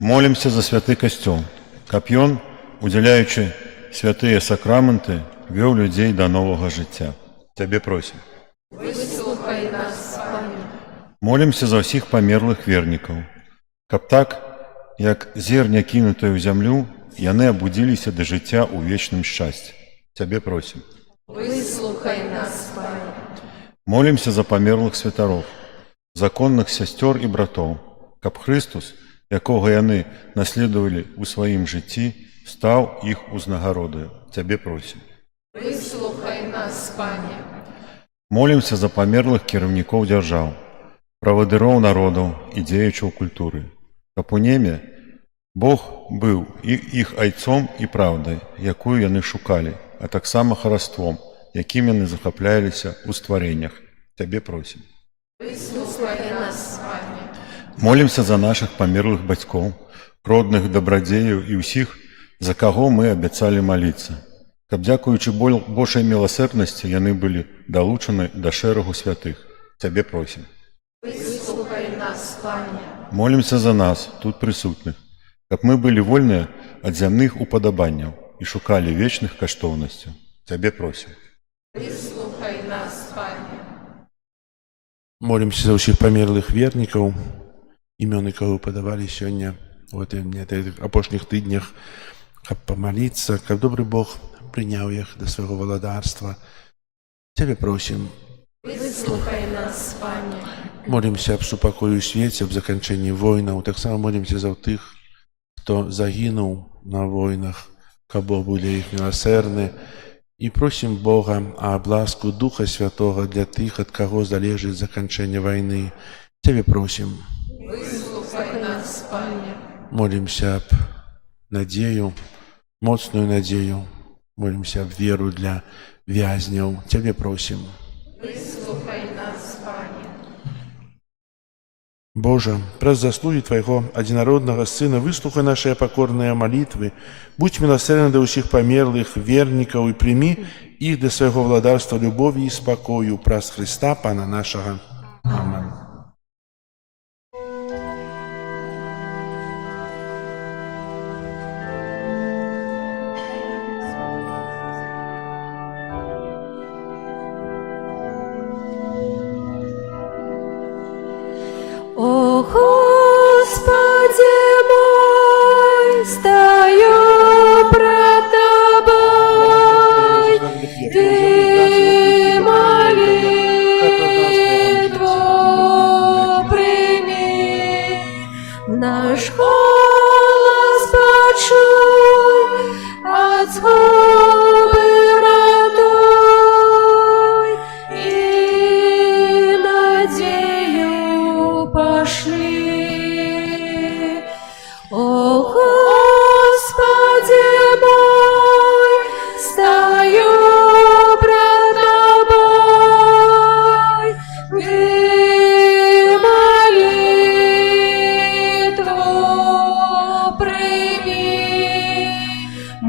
Молимся за святий костюл. Каб ён, удзяляючы святыя сакраменты, вёў людзей да новага жыцця. Цябе просім. Выслухай нас, Пане. Молимся за ўсіх памерлых вернікаў. Каб так, як зерня кінутае ў зямлю, яны абудзіліся да жыцця ў вечным шчасці. Цябе просім. Выслухай нас, Пане. Молимся за памерлых святароў, законных сясцёр і братоў, каб Христус, якога яны наследовали ў сваім жыцці, стаў іх узнагародаю. Цябе просім. Выслухай нас, Пане. Молимся за памерлых кіраўнікоў дзяржаў, правадыроў народаў і дзеячаў культуры, каб у небе Бог быў іх айцом і праўдай, якую яны шукалі, а таксама хараством, якім яны захапляліся ў стварэннях. Цябе просім. Выслухай нас, Пане. Молимся за наших памерлых бацькоў, родных дабрадзеяў і ўсіх, за каго мы абяцалі маліцца, каб, дзякуючы Божай міласэрнасці, яны былі далучаны да шэрагу святых. Цябе просім. Выслухай нас, Пане. Молимся за нас, тут прысутных, каб мы былі вольныя ад зямных упадабанняў і шукалі вечных каштоўнасцяў. Цябе просім. Выслухай нас, Пане. Молимся за ўсіх памерлых вернікаў, імёны каго падавалі сёння в гэтых апошніх тыднях, каб памаліцца, каб добры Бог прыняў іх да свайго валадарства. Цябе просім. Выслухай нас, Пане. Молимся аб супакою ў свеце, аб заканчэнні войнаў. Таксама молимся за тых, хто загінуў на войнах, каб Бог быў для іх міласэрны. І просім Бога аб ласку Духа Святога для тых, ад каго залежыць заканчэнне вайны. Цябе просім. Выслухай нас, Пане. Молимся аб надзею, моцную надзею. Молимся аб веру для вязняў. Цябе просім. Выслухай нас, Пане. Божа, праз заслугі Твайго адзінароднага Сына выслухай нашыя пакорныя малітвы, будь міласэрны да ўсіх памерлых вернікаў і прымі іх да свайго владарства любові і спакою праз Хрыста, Пана нашага. Амин. О Господи мой, стою пред Тобой, Ты молитву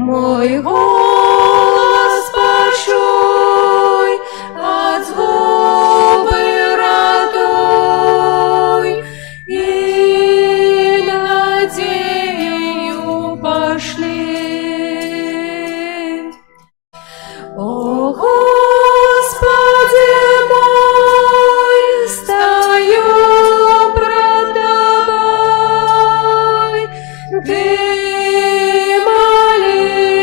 Мой голос почуй, от згуби ратуй, и надею пошли. О, Господи мой, стою пред Тобой, Ты молитву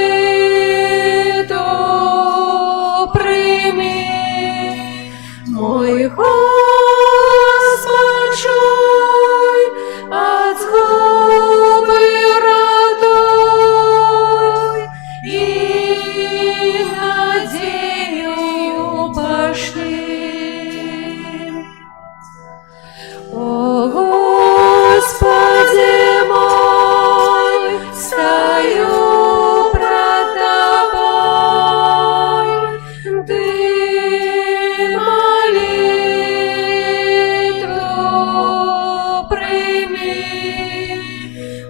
прими. Мой голос почуй, от згуби ратуй, и надею пошли. О, Господи мой, стою пред Тобой, Ты молитву прими.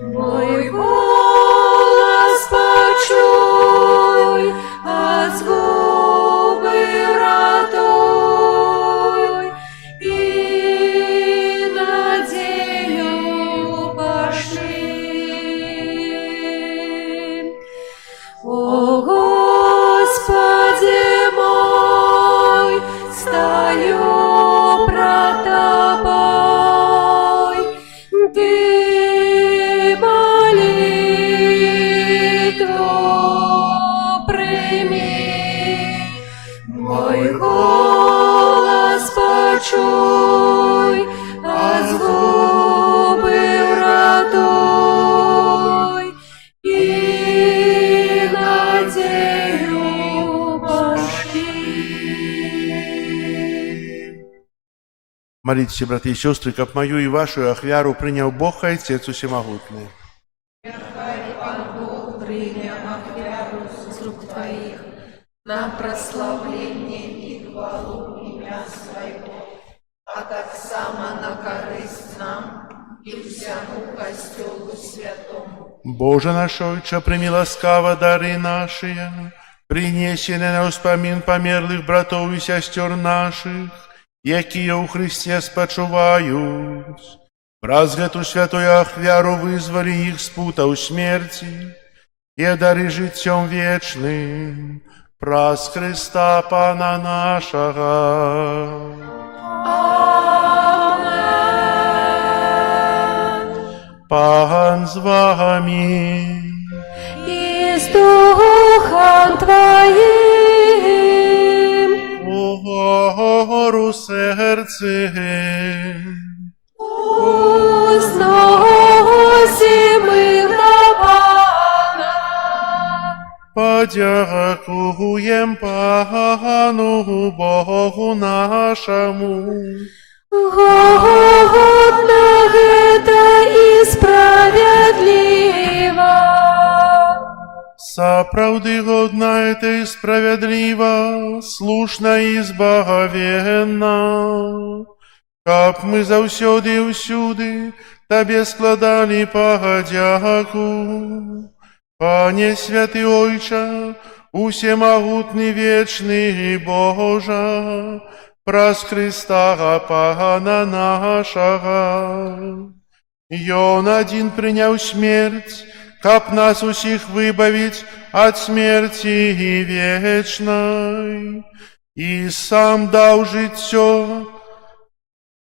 Мой голос почуй, от згуби ратуй, и надею пошли. О, Господи мой, стою пред Тобой, Ты молитву прими. Мой голос почуй, от згуби ратуй, и надею пошли. Молитесь, братья и сестры, как мою и вашу ахвяру принял Бог Отец Всемогутный. Приня ахвяру с рук Твоих на прославление и хвалу имя Своего, а так само на корысть нам и всему костелу святому. Боже наш Отче, прими ласкаво дары наши, принесены на успомин померлых братов и сестер наших, якие у Христе спочивають. Враз гэту святую ахвяру вызвали их с путаў смерти и одари життям вечным, праз Христа Пана нашего. Пан з вами. И с Духом Твоим. Угору серце. Узносим их до Пана. Подякуем Пану Богу нашему. Годно это и справедливо. Сапраўды годна это и справедливо, слушна и збагавенна. Каб мы заўсёды і ўсюды Табе складалі падзяку. Пане святы Ойча, усемагутны вечны Божа, праз Христа Пана нашага. Ён адзін прыняў смерць, каб нас усіх выбавіць ад смерці вечнай, і сам даў жыццё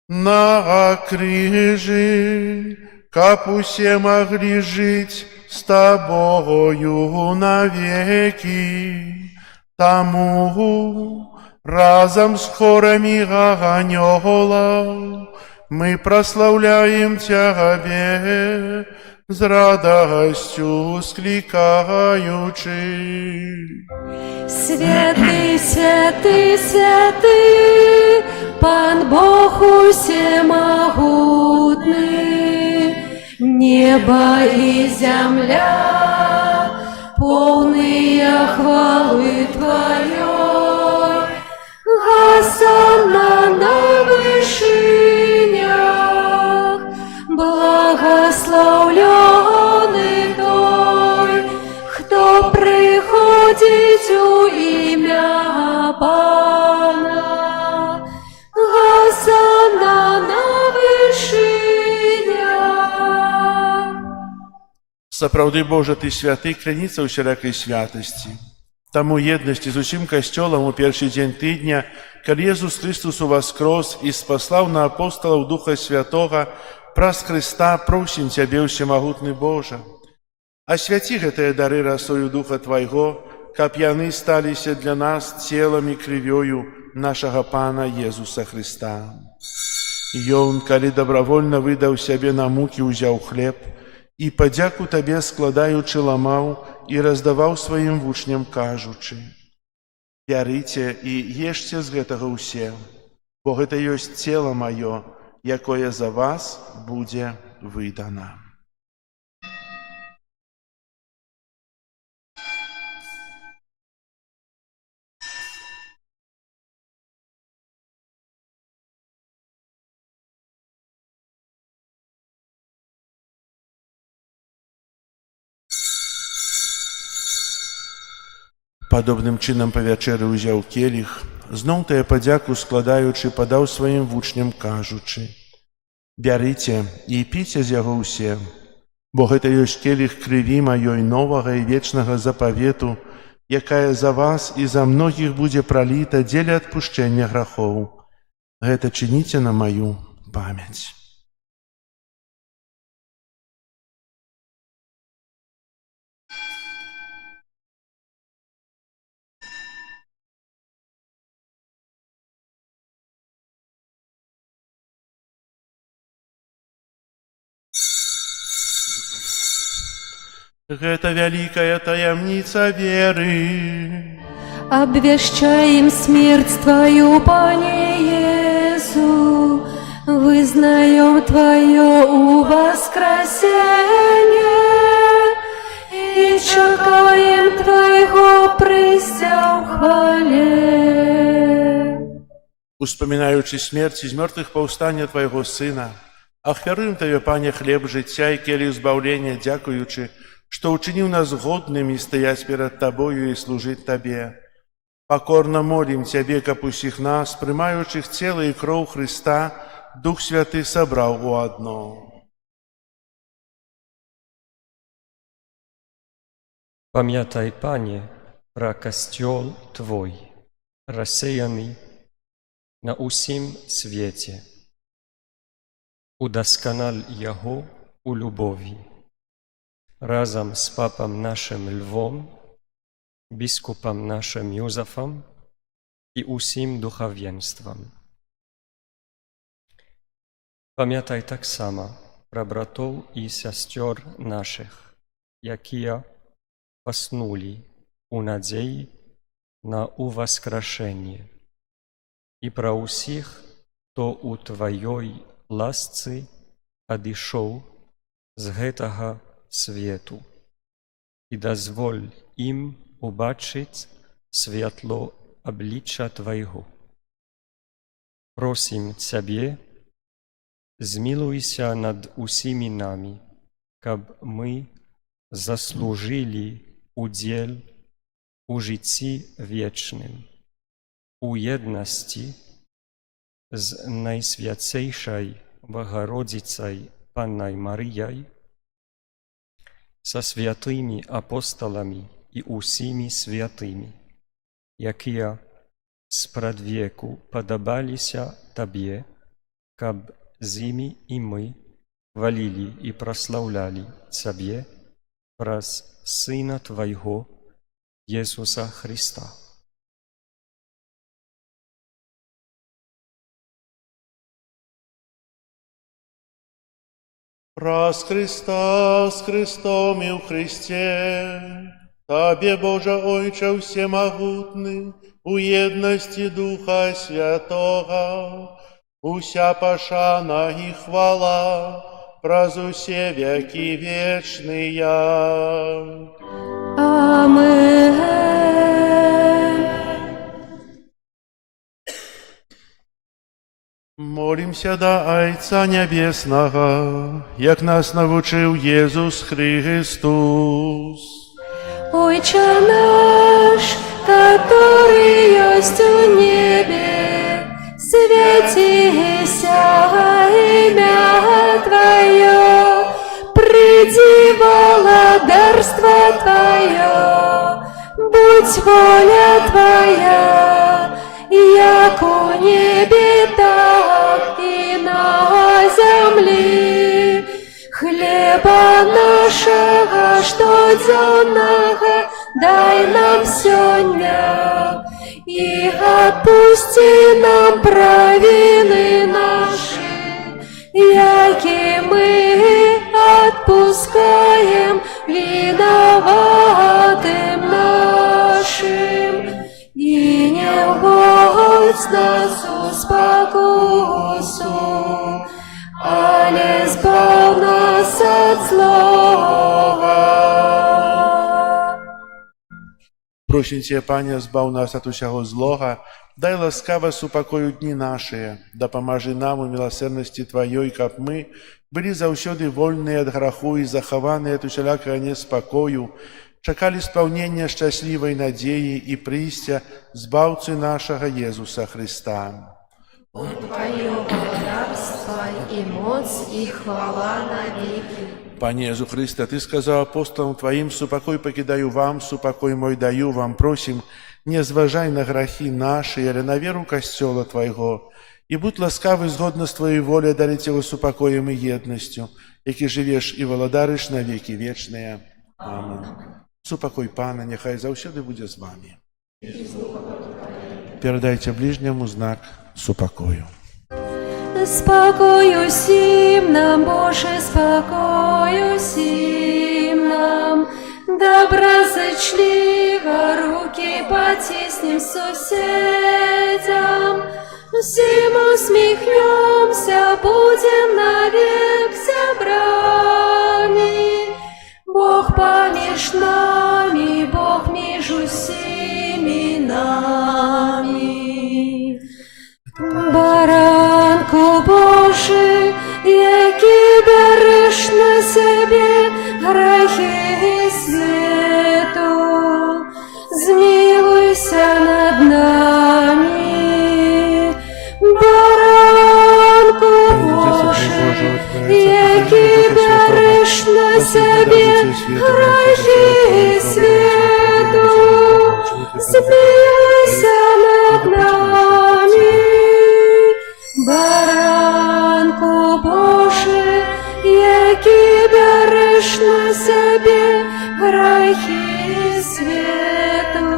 на крыжы, каб усе маглі жыць з Табою навекі. Таму разом с хорамі анёлаў мы прославляем Тебе, з радостью скликаючи. Святый, святый, святый, Пан Бог усемогутный, небо и земля, полные хвалы Твоей. Госанна на вышинях, благословленный той, кто ходить у ім'я Пана, Госанна на вышынях. Сапраўды, Божа, Ты святы, кляніца ўсялякай святасці. Таму еднасці з усім касцёлам у першы дзень тыдня, калі Езус Христус уваскрос і спаслаў на апосталаў Духа Святога, праз Христа просім Цябе, усемагутны Божа. Асвяці гэтыя дары расою Духа Твайго, каб яны сталіся для нас целам і крывёю нашага Пана Езуса Христа. Ён, калі добравольна выдаў сябе на мукі, узяў хлеб і падзяку Табе складаючы ламаў і раздаваў сваім вучням, кажучы: «Бярыце і ешце з гэтага ўсе, бо гэта ёсць цела маё, якое за вас будзе выдана». Падобным чынам па вячэры ўзяў келіх, зноў тая падзяку складаючы, падаў сваім вучням, кажучы: «Бярыце і піце з яго ўсе, бо гэта ёсць келіх крыві маёй новага і вечнага запавету, якая за вас і за многіх будзе праліта дзеля адпушчэння грахоў. Гэта чыніце на маю памяць». Гэта вялікая таямніца веры. Обвещаем смерть Твою, Пане Иису, вызнаем Твое воскресение и чекаем Твоего прыся в хвале. Успамінаючы смерць і з мёртвых паўстання Твайго Сына, ахвяруем Табе, Пане, хлеб жыцця і келіх збаўлення, дзякуючы, што ўчыніў нас годнымі стаяць перад Табою і служыць Табе. Пакорна молім Цябе, каб усіх нас, прымаючых цела і кроў Христа, Дух Святы сабраў у адно. Пам'ятай, Пане, пра касцёл Твой, рассеяны на усім свеце. Удасканаль яго у любові. Разом з папом нашим Львом, біскупом нашим Юзефом і усім духовенством. Пам'ятай так само пра братоў і сясцёр наших, якія паснулі у надзеі на уваскрашэнне, і пра ўсіх, хто у Тваёй ласцы адышоў з гэтага свету, і дазволь ім убачыць святло аблічча Твайго. Просім Цябе, змілуйся над усімі намі, каб мы заслужылі удзел у жыцці вечным, у еднасці з Найсвяцейшай Богородицай Паннай Марыяй, са святымі апосталамі і усімі святымі, якія спрадвеку падабаліся Табе, каб з імі і мы хвалілі і праслаўлялі Цябе праз Сына Твайго, Езуса Христа. Праз Христа, з Христом і ў Христе, Табе, Божа Ойче всемогутны, у еднасці Духа Святого, уся пашана і хвала праз усе векі вечныя. Амен. Молімся да Айца Нябеснага, як нас навучыў Езус Христос. Ойче наш, Твоя, будь воля Твоя, як у небі, так і на землі. Хлеба нашого штодзенного дай нам сёння, и отпусти нам провины наши, яки мы отпускаем виноватым нашим, и не вводь нас в спокусу, але избав нас от злого. Просім Ця, Пане, збав нас от усяго злога, дай ласкаво супокою дні наші, дапамажи нам у милосердности Твоей, каб мы были заўсёды вольныя ад граху и захаваныя ад усялякага неспокою, чакали исполнения счастливой надеи и прийстя Збаўцы нашего Иисуса Христа. Твое благодарство и моц и хвала навеки. Пане Иисус Христе, Ты сказал апостолам Твоим: «Супокой покидаю вам, супокой мой даю вам». Просим, не зважай на грахи наши, але на веру Костела Твоего, и будь ласкавый згодно с Твоей волей дарить его супокоем и едностью, яки живешь и володаришь на веки вечные. Аминь. Супокой Пана, нехай заўсёды буде з вами. Передайте ближнему знак супокою. Спокою сим нам, Боже, спокою сим нам, доброзычливо руки потиснем соседям, всем усмехнемся, будем навек зябрами. Бог помеж нами, Бог между всеми нами. Баранку Божий, який береш на себе грехи свету, змилуйся над нами. Баранку Божий, який береш на себе грехи свету, змилуйся над нами. Баранку Божий, який береш на себе грехи свету,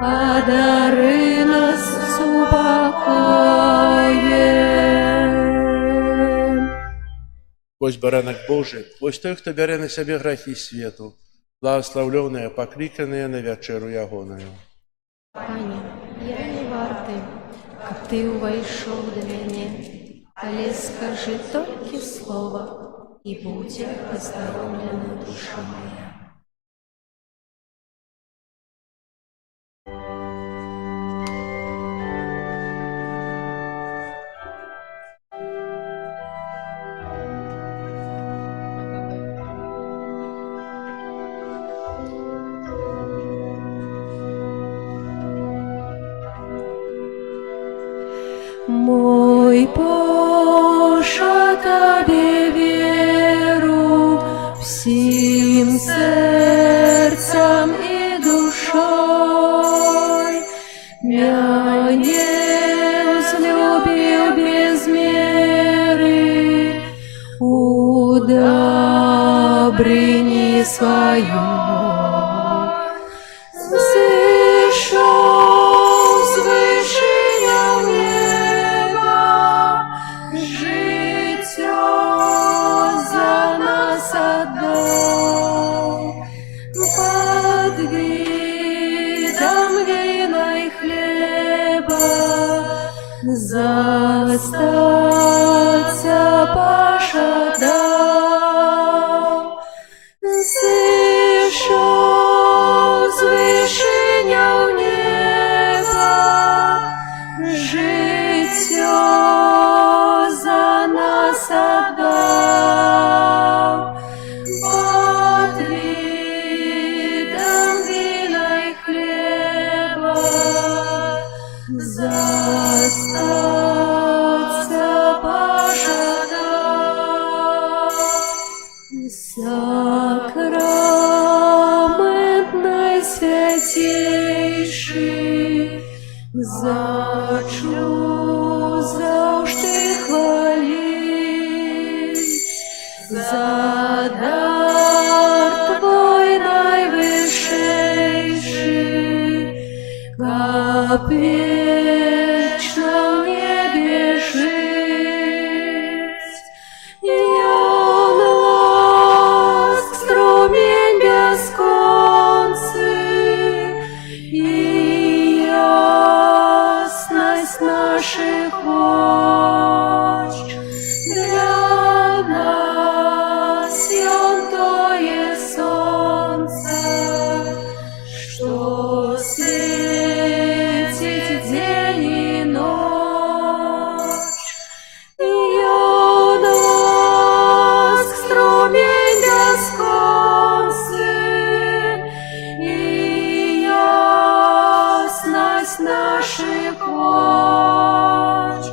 одари нас супокоем. Ось баранок Божий, ось той, хто бере на себе грехи свету, благословленные, покликанные на вечеру ягоную. Пане, я не варты, как Ты увайшов до меня, але скажи только слово, и будет оздоровлена душа моя. Мой Боже, Тебе веру всем сердцем и душой. Мя не возлюбил без меры, удобрени свое. Сышел с вышиня неба, житё за нас отдал. Под видом вина и хлеба застаться пожадал. Сышел с вышиня неба, житё за нас отдал. Под видом вина и хлеба застаться пожадал. вечном небе жить. Ён ласк струмень бесконцый, и ясность наших оч. Для нас ён тое солнце, что светит день и ночь. Ён ласк струмень бесконцый, и ясность наших оч.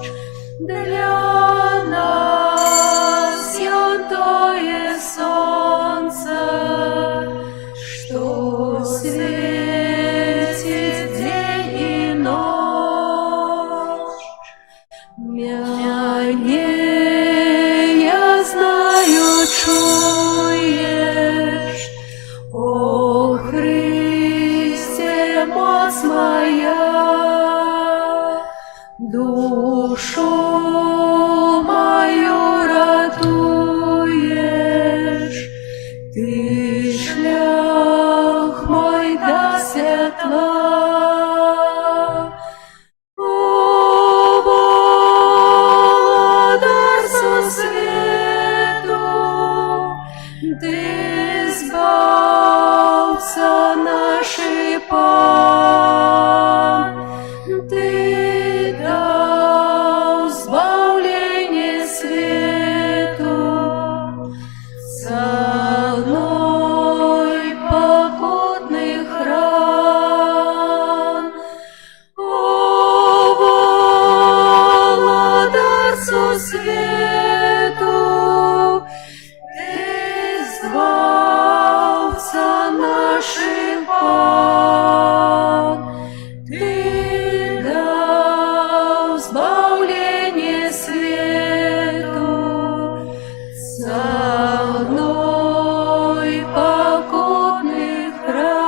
Для нас ён тое солнце, что светит день и ночь. Мяне, я знаю, чуешь, о Христе, моц моя, душу мою ратуешь, ты шлях мой до светла. О, Владар со свету, ты збавца нашей пан, ты дал збавление свету, ценой покутных ран. О, Владар со свету, ты збавца наших пан, ты дал збавление свету, ценой покутных ран.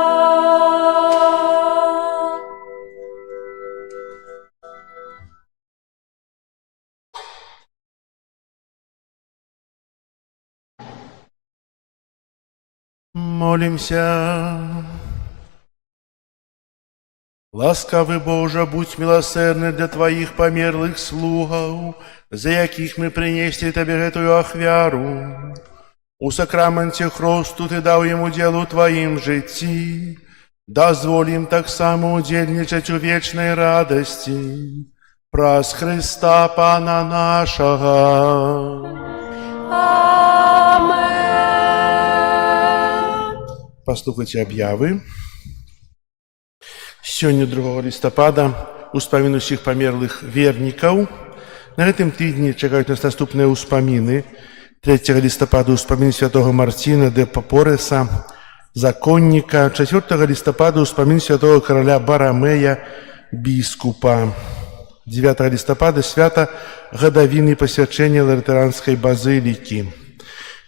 Молимся. Ласкавый Боже, будь милосердный для Твоих померлых слугов, за яких мы принесли Тебе эту ахвяру. У сакраменте хросту Ты дал ему делу Твоим житті, дозволь им так само удельничать у вечной радости. Праз Христа Пана нашего. Амен. Послухайте об'яви. Сёння 2 лістапада успамін усіх памерлых вернікаў. На гэтым тыдні чакаюць нас наступныя ўспаміны. 3 лістапада ўспамін святого Мартина де Папореса, законніка. 4 лістапада ўспамін святого караля Барамея, біскупа. 9 лістапада свята гадавіны пасвячэння Латеранскай базылікі.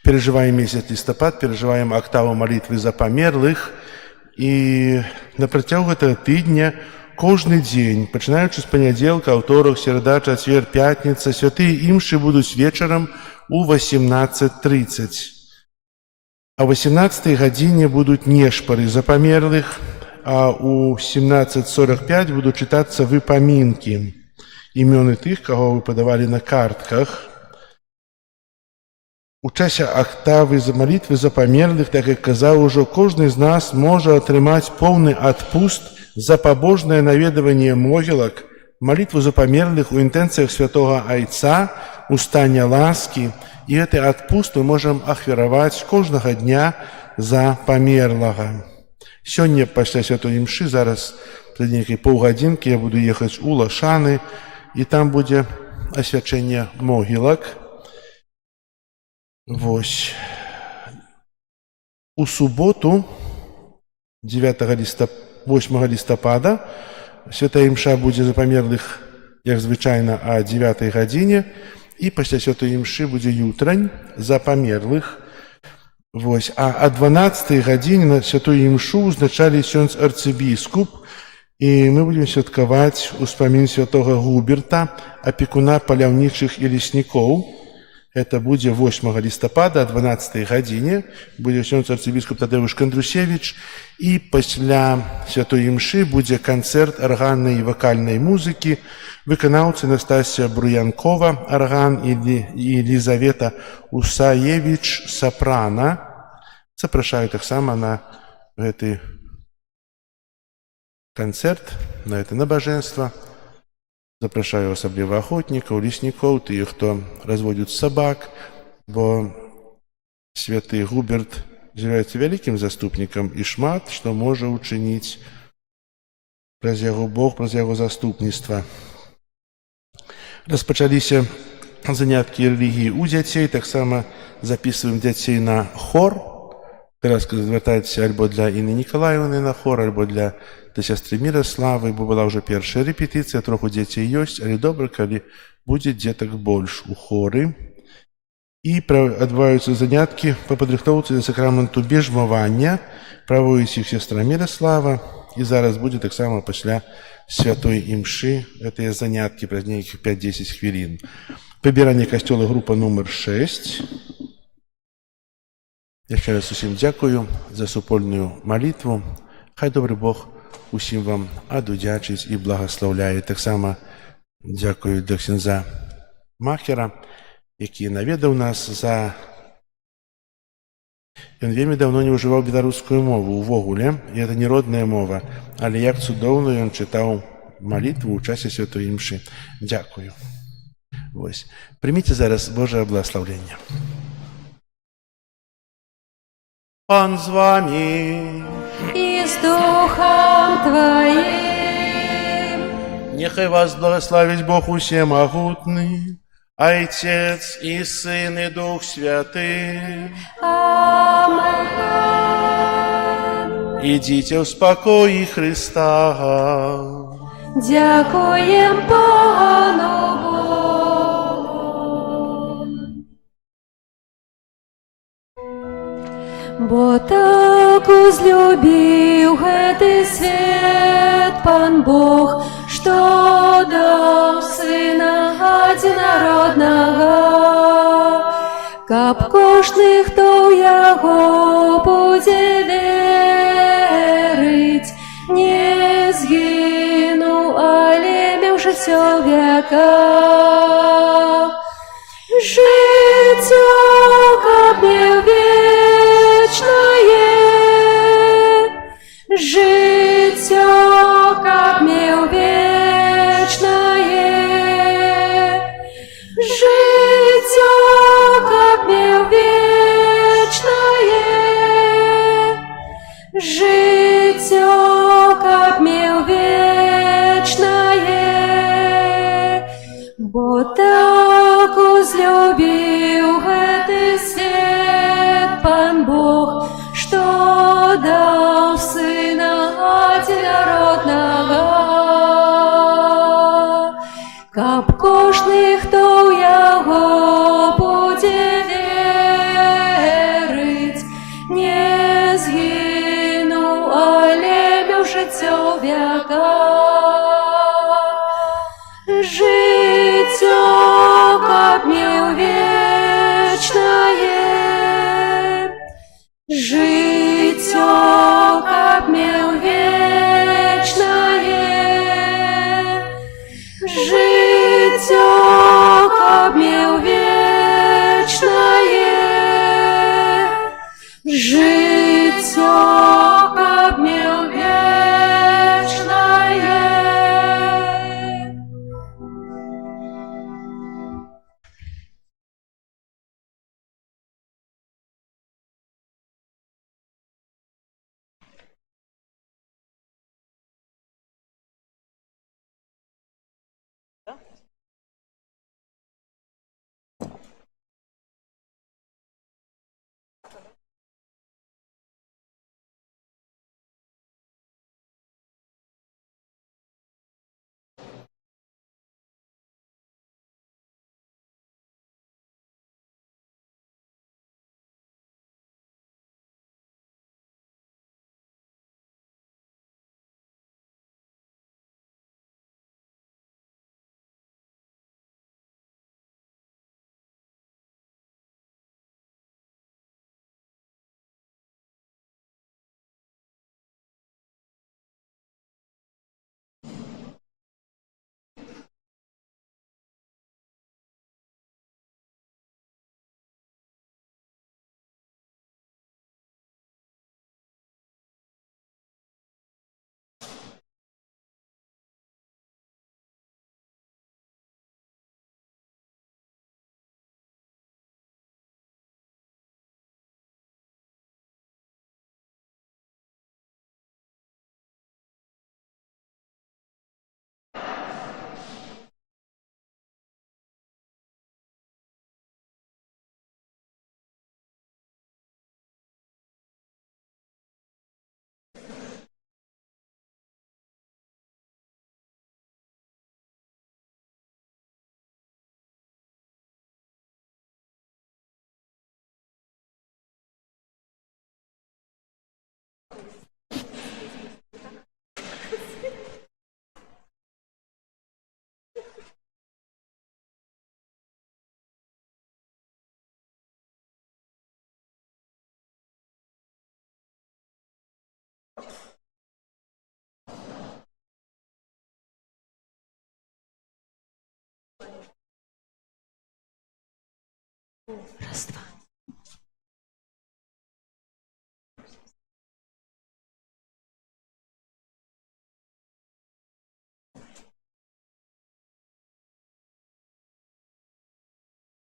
Переживаем месяц лістапад, переживаем октаву молитвы за померлых. І на працягу гэтага тыдня кожны дзень, пачынаючы з панядзелка, аўторак, серада, чацвер, пятніца, святыя імшы будуць вечарам у 18:30. А ў 18 гадзіне будуць нешпары за памерлых, а ў 17:45 будуць чытацца выпамінкі, імёны тых, каго вы падавалі на картках. У часе октавы за молитвы за померлых, так як казаў ужо, кожны з нас можа атрымаць поўны адпуст за пабожнае наведванне могілак, молитву за померлых у інтэнцыях святого Айца, у стане ласкі, і гэты адпуст мы можам ахвяраваць кожнага дня за памерлага. Сёння пасля святой імшы, зараз пред нейкай паўгадзінкі я буду ехаць у Лашаны, і там будзе асвячэнне могілак. Вось. У суботу, 8 лістапада, святая імша будзе за памерлых, як звычайна, о 9 гадзіне, і пасля святой імшы будзе ютрань за памерлых. Вось. А о 12 гадзіне на святую імшу узначалі сёнз арцыбіскуп, І мы будзем святкаваць успамін святога Губерта, апекуна паляўнічых і леснікоў. Это будзе 8 лістапада о 12 гадзіне. Будзе ксёндз арцыбіскуп Тадэвуш Кандрусевіч. І пасля святой імшы будзе канцэрт арганнай і вакальнай музыкі. Выканаўцы Настасія Бруянкова, арган, і Елізавета Усаевіч, сапрана. Запрашаю таксама на гэты канцэрт, на это набажэнства. Запрашаю асабліва ахотнікаў, леснікоў, тыя, хто разводзяць сабак, бо святы Губерт з'яўляецца вялікім заступнікам і шмат што можа ўчыніць праз яго Бог, праз яго заступніцтва. Распачаліся заняткі рэлігіі ў дзяцей, таксама запісваем дзяцей на хор. Teraz звяртаецца альбо для Інны Нікалаевны на хор, альбо для сястры Міраславы, бо была ўжо першая рэпетыцыя, троху дзяцей ёсць, але добра, калі будзе дзетак больш у хоры. І адбываюцца заняткі па падрыхтоўцы да сакраменту бежмавання, праводзіць іх сястра Міраслава, і зараз будзе таксама пасля святой імшы гэтыя заняткі праз нейкіх 5-10 хвілін. Прыбіранне касцёла, група нумар 6. Яшчэ раз усім дзякую за супольную малітву. Хай добры Бог усім вам адудзячыць і благаслаўляе. Таксама дзякую да ксяндза Махера, які наведаў нас за... Ён вельмі даўно не ўжываў беларускую мову увогуле, і гэта не родная мова, але як цудоўна ён чытаў малітву ў часе святой імшы. Дзякую. Вось. Прыміце зараз Божае благаслаўленне. Пан з вами. И с Духом Твоим. Нехай вас благословить Бог усемогутный, Отец и Сын и Дух Святый. Amen. Идите в спокое Христа. Дякуем Пану Богу. Бо так узлюбіў гэты свет Пан Бог, што даў Сына адзінароднага, каб кожны, хто ў яго будзе верыць, не згінуў, але меў жыццё веках. Жыццё, каб меў жыццё, каб меў вечнае, жыццё, каб меў вечнае, жыццё, каб меў вечнае, бо так узлюбіў гэты свет Пан Бог, што даў Сына адзінароднага, каб кожны, хто ў яго будзе верыць, не згінуў, але меў жыццё веках. Жыццё, каб меў вечнае, жыццё, каб меў вечнае, жыццё, каб меў вечнае, жыццё, каб меў вечнае. Раз, два.